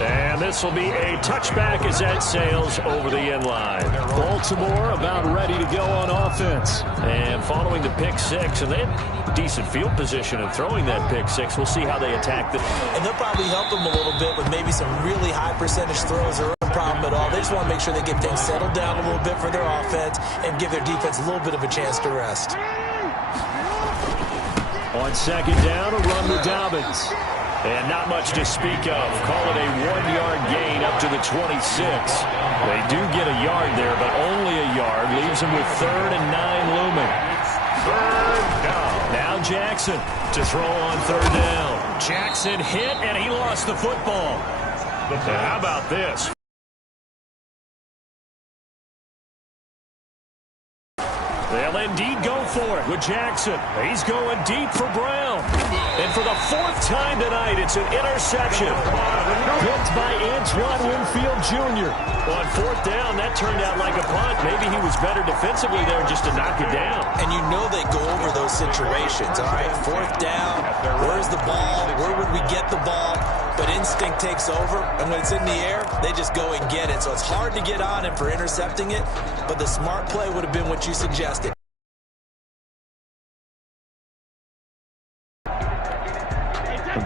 And this will be a touchback as that sails over the end line. Baltimore about ready to go on offense. And following the pick 6, and they had decent field position in throwing that pick 6. We'll see how they attack it. And they'll probably help them a little bit with maybe some really high percentage throws or no problem at all. They just want to make sure they get things settled down a little bit for their offense and give their defense a little bit of a chance to rest. On second down, a run with Dobbins. And not much to speak of. Call it a 1-yard gain up to the 26. They do get a yard there, but only a yard. Leaves them with 3rd and 9 looming. Third down. Now Jackson to throw on 3rd down. Jackson hit, and he lost the football. How about this? They'll indeed go for it with Jackson. He's going deep for Brown. And for the 4th time tonight, it's an interception. Picked by Antoine Winfield Jr. On 4th down, that turned out like a punt. Maybe he was better defensively there just to knock it down. And you know they go over those situations, all right? 4th down, where's the ball? Where would we get the ball? But instinct takes over, and when it's in the air, they just go and get it. So it's hard to get on him for intercepting it, but the smart play would have been what you suggested.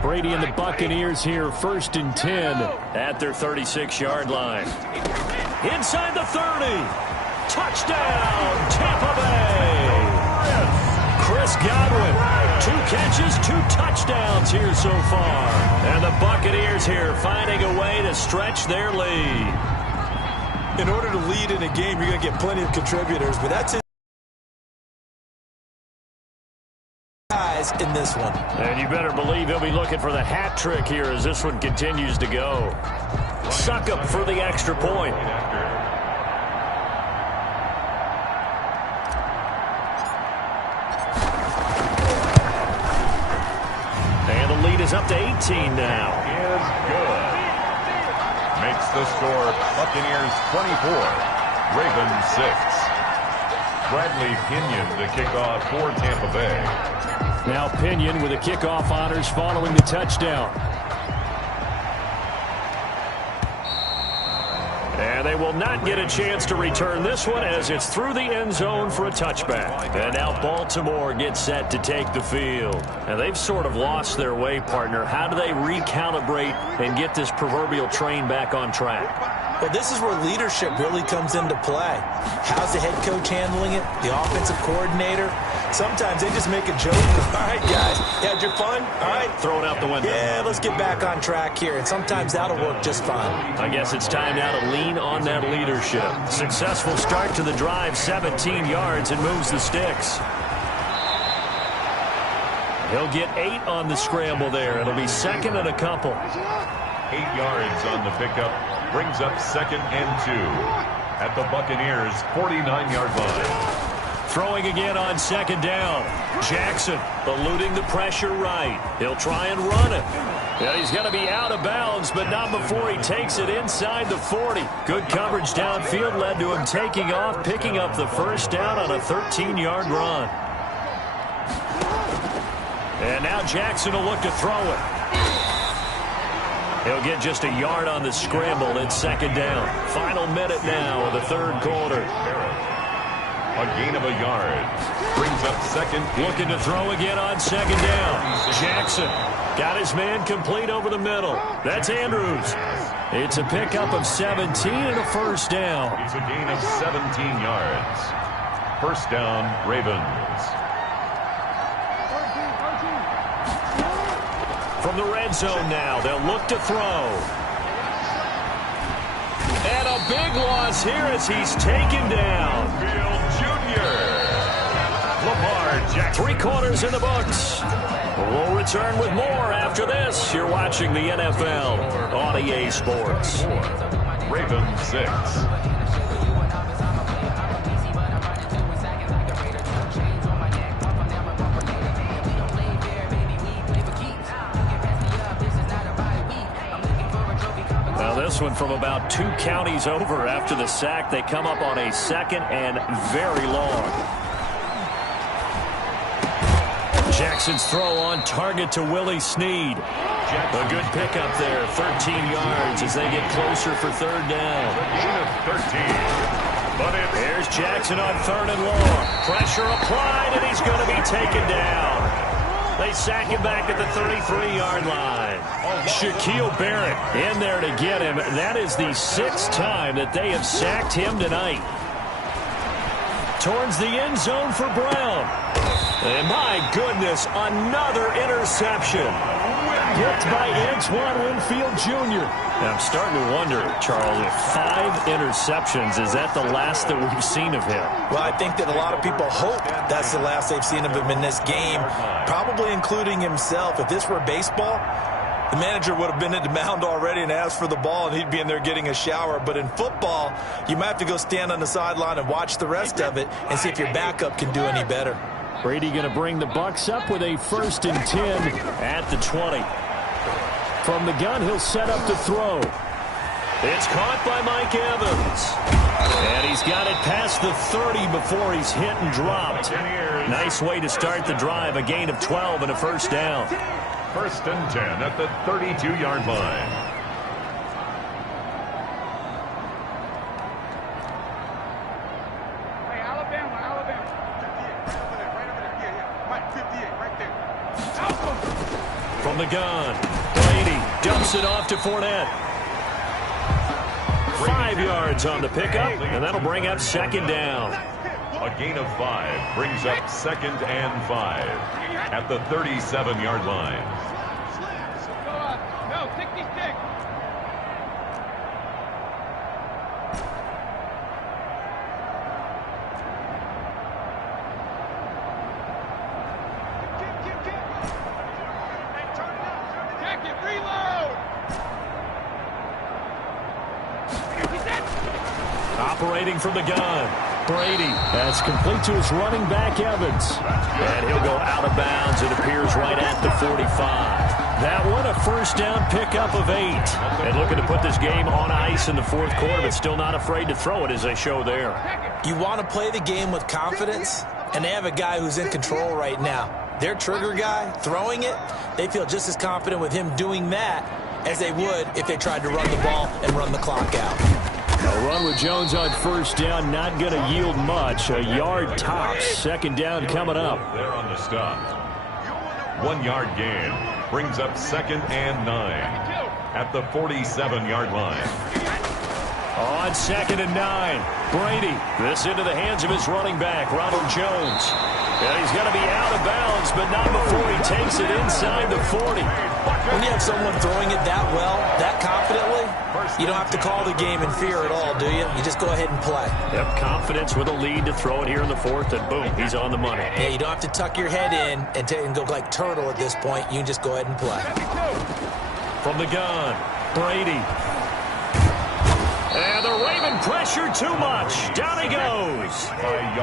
Brady and the Buccaneers here, 1st and 10 at their 36-yard line. Inside the 30. Touchdown, Tampa Bay. Chris Godwin, 2 catches, 2 touchdowns here so far. And the Buccaneers here finding a way to stretch their lead. In order to lead in a game, you're going to get plenty of contributors, but that's it. In this one. And you better believe he'll be looking for the hat trick here as this one continues to go. Suckup for the extra point. And the lead is up to 18 now. Is good. Makes the score Buccaneers 24, Ravens 6. Bradley Pinion to kick off for Tampa Bay. Now Pinion with the kickoff honors following the touchdown. And And they will not get a chance to return this one as it's through the end zone for a touchback. And now Baltimore gets set to take the field. And they've sort of lost their way, partner. How do they recalibrate and get this proverbial train back on track? Well, this is where leadership really comes into play. How's the head coach handling it? The offensive coordinator? Sometimes they just make a joke. All right, guys, you had your fun? All right. Throw it out the window. Yeah, let's get back on track here. And sometimes that'll work just fine. I guess it's time now to lean on that leadership. Successful start to the drive, 17 yards, and moves the sticks. He'll get 8 on the scramble there. It'll be second and a couple. 8 yards on the pickup. Brings up 2nd and 2 at the Buccaneers' 49-yard line. Throwing again on 2nd down. Jackson eluding the pressure right. He'll try and run it. Yeah, he's going to be out of bounds, but not before he takes it inside the 40. Good coverage downfield led to him taking off, picking up the first down on a 13-yard run. And now Jackson will look to throw it. He'll get just a yard on the scramble in 2nd down. Final minute now of the 3rd quarter. A gain of a yard. Brings up 2nd. Looking to throw again on 2nd down. Jackson got his man complete over the middle. That's Andrews. It's a pickup of 17 and a first down. It's a gain of 17 yards. First down, Ravens. From the red zone now, they'll look to throw. And a big loss here as he's taken down. Field Jr. Lamar Jackson. 3 quarters in the books. We'll return with more after this. You're watching the NFL on EA Sports. Ravens 6. This one from about 2 counties over after the sack. They come up on a 2nd and very long. Jackson's throw on target to Willie Snead. A good pickup there, 13 yards as they get closer for 3rd down. 13. But there's Jackson on 3rd and long. Pressure applied, and he's going to be taken down. They sack him back at the 33-yard line. Shaquille Barrett in there to get him. That is the 6th time that they have sacked him tonight. Towards the end zone for Brown. And my goodness, another interception. Picked by Antoine Winfield Jr. And I'm starting to wonder, Charles, if 5 interceptions, is that the last that we've seen of him? Well, I think that a lot of people hope that's the last they've seen of him in this game, probably including himself. If this were baseball, the manager would have been at the mound already and asked for the ball, and he'd be in there getting a shower. But in football, you might have to go stand on the sideline and watch the rest of it and see if your backup can do any better. Brady going to bring the Bucs up with a 1st and 10 at the 20. From the gun, he'll set up to throw. It's caught by Mike Evans. And he's got it past the 30 before he's hit and dropped. Nice way to start the drive. A gain of 12 and a first down. 1st and 10 at the 32-yard line. Hey, Alabama. 58, right over there. Yeah. Mike, 58, right there. From the gun, Brady dumps it off to Fournette. 5 yards on the pickup, and that'll bring up 2nd down. A gain of 5 brings up 2nd and 5 at the 37-yard line. No, 66. Operating from the gun. Brady. That's complete to his running back, Evans. And he'll go out of bounds. It appears right at the 45. That one, a first down pickup of 8. And looking to put this game on ice in the 4th quarter, but still not afraid to throw it as they show there. You want to play the game with confidence, and they have a guy who's in control right now. Their trigger guy, throwing it, they feel just as confident with him doing that as they would if they tried to run the ball and run the clock out. A run with Jones on first down, not going to yield much. A yard tops. Second down coming up. There on the stop. 1 yard gain brings up 2nd and 9 at the 47-yard line. On 2nd and 9, Brady. This into the hands of his running back, Ronald Jones. And he's going to be out of bounds, but not before he takes it inside the 40. When you have someone throwing it that well, that confidently, you don't have to call the game in fear at all, do you? You just go ahead and play. Yep, confidence with a lead to throw it here in the 4th, and boom, he's on the money. Yeah, you don't have to tuck your head in and go like turtle at this point. You can just go ahead and play. From the gun, Brady. And the Raven pressure too much. Down he goes.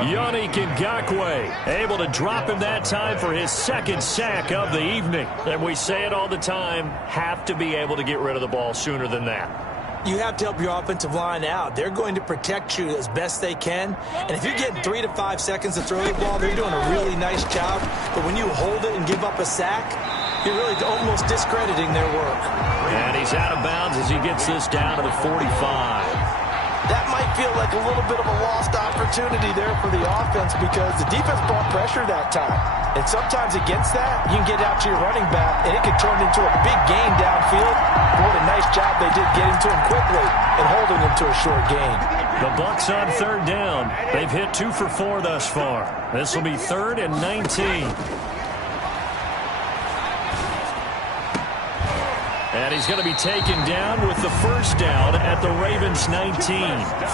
Yannick Ngakoue able to drop him that time for his 2nd sack of the evening. And we say it all the time, have to be able to get rid of the ball sooner than that. You have to help your offensive line out. They're going to protect you as best they can. And if you're getting 3 to 5 seconds to throw the ball, they're doing a really nice job. But when you hold it and give up a sack, you're really almost discrediting their work. And he's out of bounds as he gets this down to the 45. That might feel like a little bit of a lost opportunity there for the offense because the defense brought pressure that time. And sometimes against that, you can get out to your running back, and it can turn into a big gain downfield. What a nice job they did getting to him quickly and holding him to a short gain. The Bucs on 3rd down. They've hit 2 for 4 thus far. This will be 3rd and 19. And he's going to be taken down with the 1st down at the Ravens 19.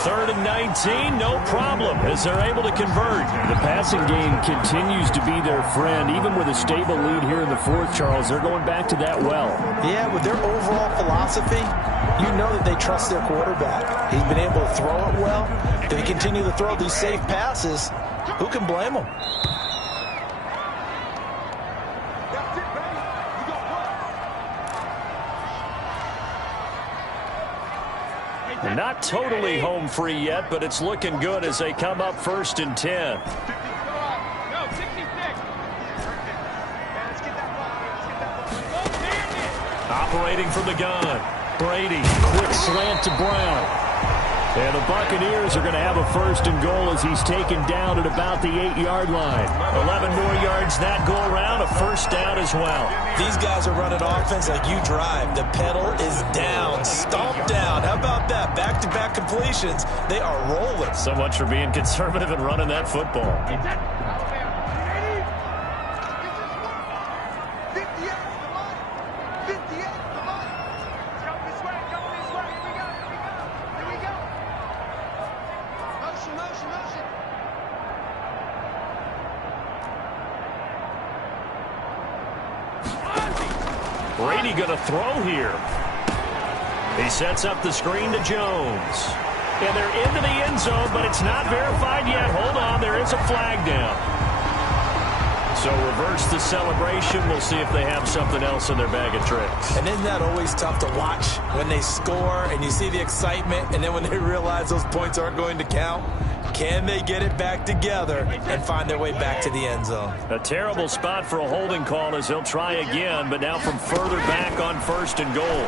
3rd and 19, no problem, as they're able to convert. The passing game continues to be their friend. Even with a stable lead here in the 4th, Charles, they're going back to that well. Yeah, with their overall philosophy, you know that they trust their quarterback. He's been able to throw it well. If they continue to throw these safe passes, who can blame them? They're not totally home free yet, but it's looking good as they come up 1st and 10. Operating from the gun, Brady, quick slant to Brown. And the Buccaneers are going to have a 1st and goal as he's taken down at about the 8-yard line. 11 more yards that go around, a 1st down as well. These guys are running offense like you drive. The pedal is down, stomp down. How about that? Back-to-back completions. They are rolling. So much for being conservative and running that football. Brady going to throw here. He sets up the screen to Jones. And they're into the end zone, but it's not verified yet. Hold on, there is a flag down. So reverse the celebration. We'll see if they have something else in their bag of tricks. And isn't that always tough to watch when they score and you see the excitement, and then when they realize those points aren't going to count? Can they get it back together and find their way back to the end zone? A terrible spot for a holding call as he'll try again, but now from further back on 1st and goal.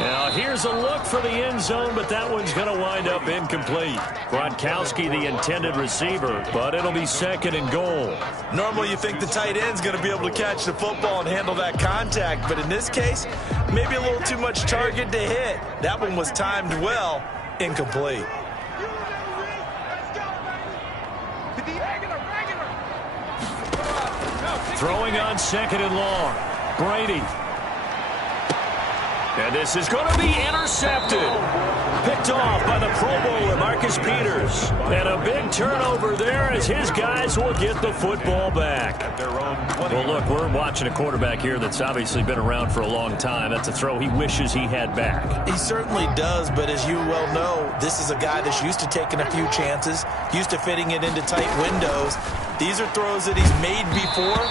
Now here's a look for the end zone, but that one's going to wind up incomplete. Gronkowski, the intended receiver, but it'll be 2nd and goal. Normally you think the tight end's going to be able to catch the football and handle that contact, but in this case, maybe a little too much target to hit. That one was timed well, incomplete. Throwing on 2nd and long. Brady. And this is going to be intercepted. Picked off by the Pro Bowler, Marcus Peters. And a big turnover there as his guys will get the football back. Well, look, we're watching a quarterback here that's obviously been around for a long time. That's a throw he wishes he had back. He certainly does, but as you well know, this is a guy that's used to taking a few chances, used to fitting it into tight windows. These are throws that he's made before.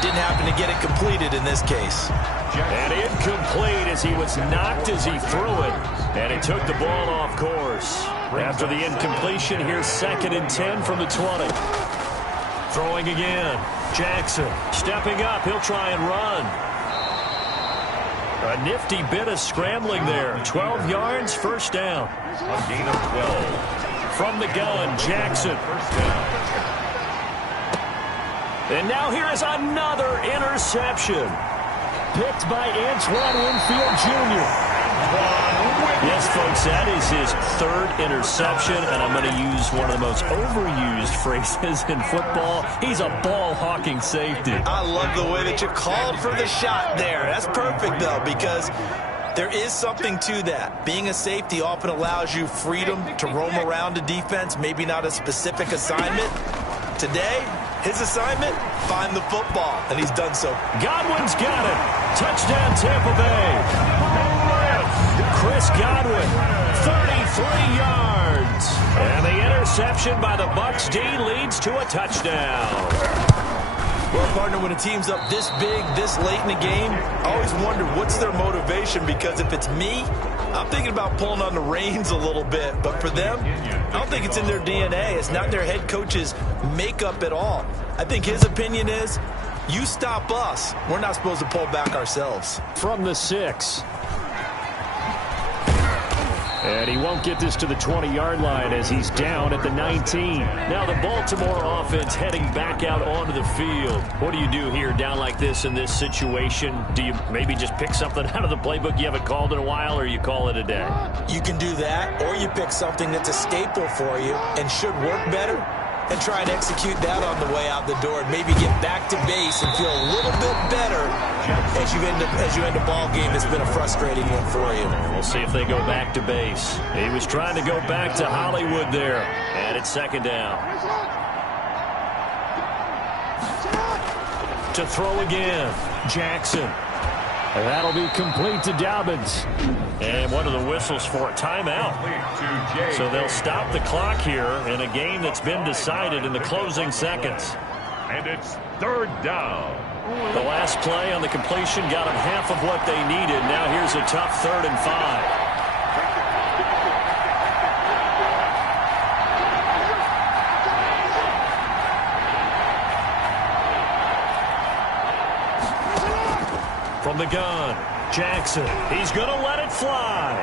Didn't happen to get it completed in this case. And incomplete as he was knocked as he threw it. And he took the ball off course. After the incompletion, here's 2nd and 10 from the 20. Throwing again. Jackson stepping up. He'll try and run. A nifty bit of scrambling there. 12 yards, first down. A gain of 12. From the gun, Jackson. First down. And now here is another interception. Picked by Antoine Winfield Jr. Yes, folks, that is his third interception, and I'm going to use one of the most overused phrases in football. He's a ball-hawking safety. I love the way that you called for the shot there. That's perfect, though, because there is something to that. Being a safety often allows you freedom to roam around a defense, maybe not a specific assignment. Today, his assignment, find the football, and he's done so. Godwin's got it. Touchdown, Tampa Bay. Chris Godwin, 33 yards. And the interception by the Bucs D leads to a touchdown. Well, partner, when a team's up this big, this late in the game, I always wonder what's their motivation, because if it's me, I'm thinking about pulling on the reins a little bit. But for them, I don't think it's in their DNA. It's not their head coach's makeup at all. I think his opinion is, you stop us, we're not supposed to pull back ourselves. From the 6. And he won't get this to the 20-yard line as he's down at the 19. Now the Baltimore offense heading back out onto the field. What do you do here down like this in this situation? Do you maybe just pick something out of the playbook you haven't called in a while, or you call it a day? You can do that, or you pick something that's a staple for you and should work better, and try and execute that on the way out the door, and maybe get back to base and feel a little bit better as you end a ball game that's been a frustrating one for you. We'll see if they go back to base. He was trying to go back to Hollywood there, and it's second down. To throw again, Jackson. And that'll be complete to Dobbins. And one of the whistles for a timeout. So they'll stop the clock here in a game that's been decided in the closing seconds. And it's third down. The last play on the completion got them half of what they needed. Now here's a tough 3rd and 5. From the gun, Jackson. He's going to let it fly.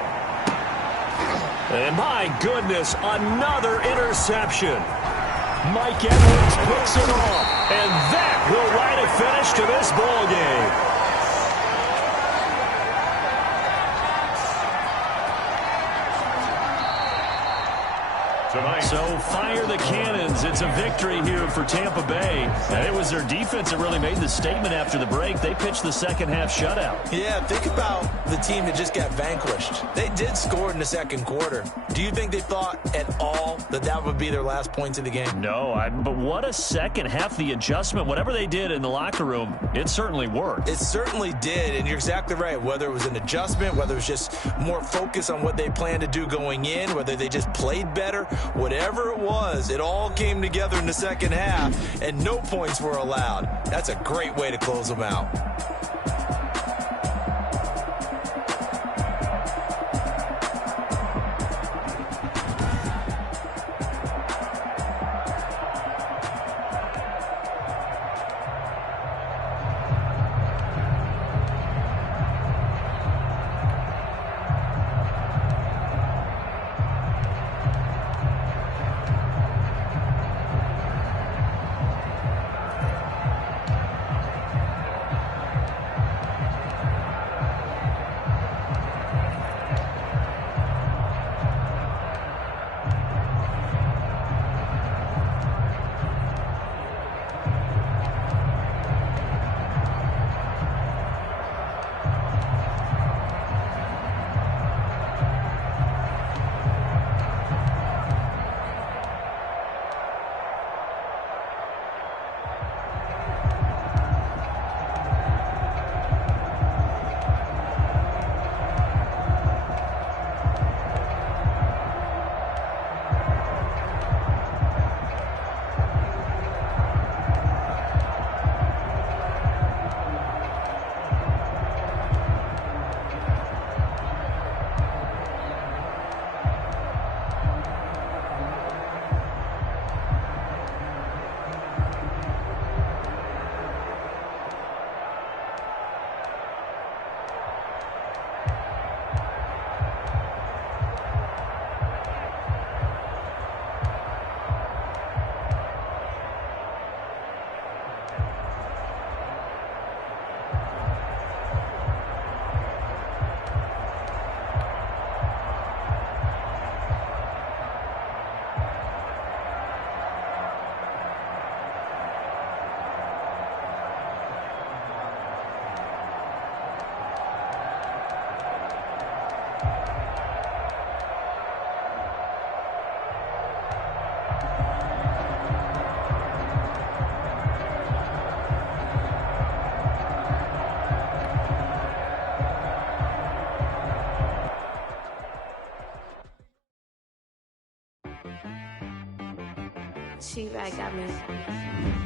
And my goodness, another interception. Mike Edwards picks it off. And that will write a finish to this ball game. So fire the cannons. It's a victory here for Tampa Bay. And it was their defense that really made the statement after the break. They pitched the second half shutout. Yeah, think about the team that just got vanquished. They did score in the second quarter. Do you think they thought at all that that would be their last points of the game? No, but what a second half. The adjustment, whatever they did in the locker room, it certainly worked. It certainly did, and you're exactly right. Whether it was an adjustment, whether it was just more focus on what they planned to do going in, whether they just played better, whatever it was, it all came together in the second half, and no points were allowed. That's a great way to close them out. She right got me.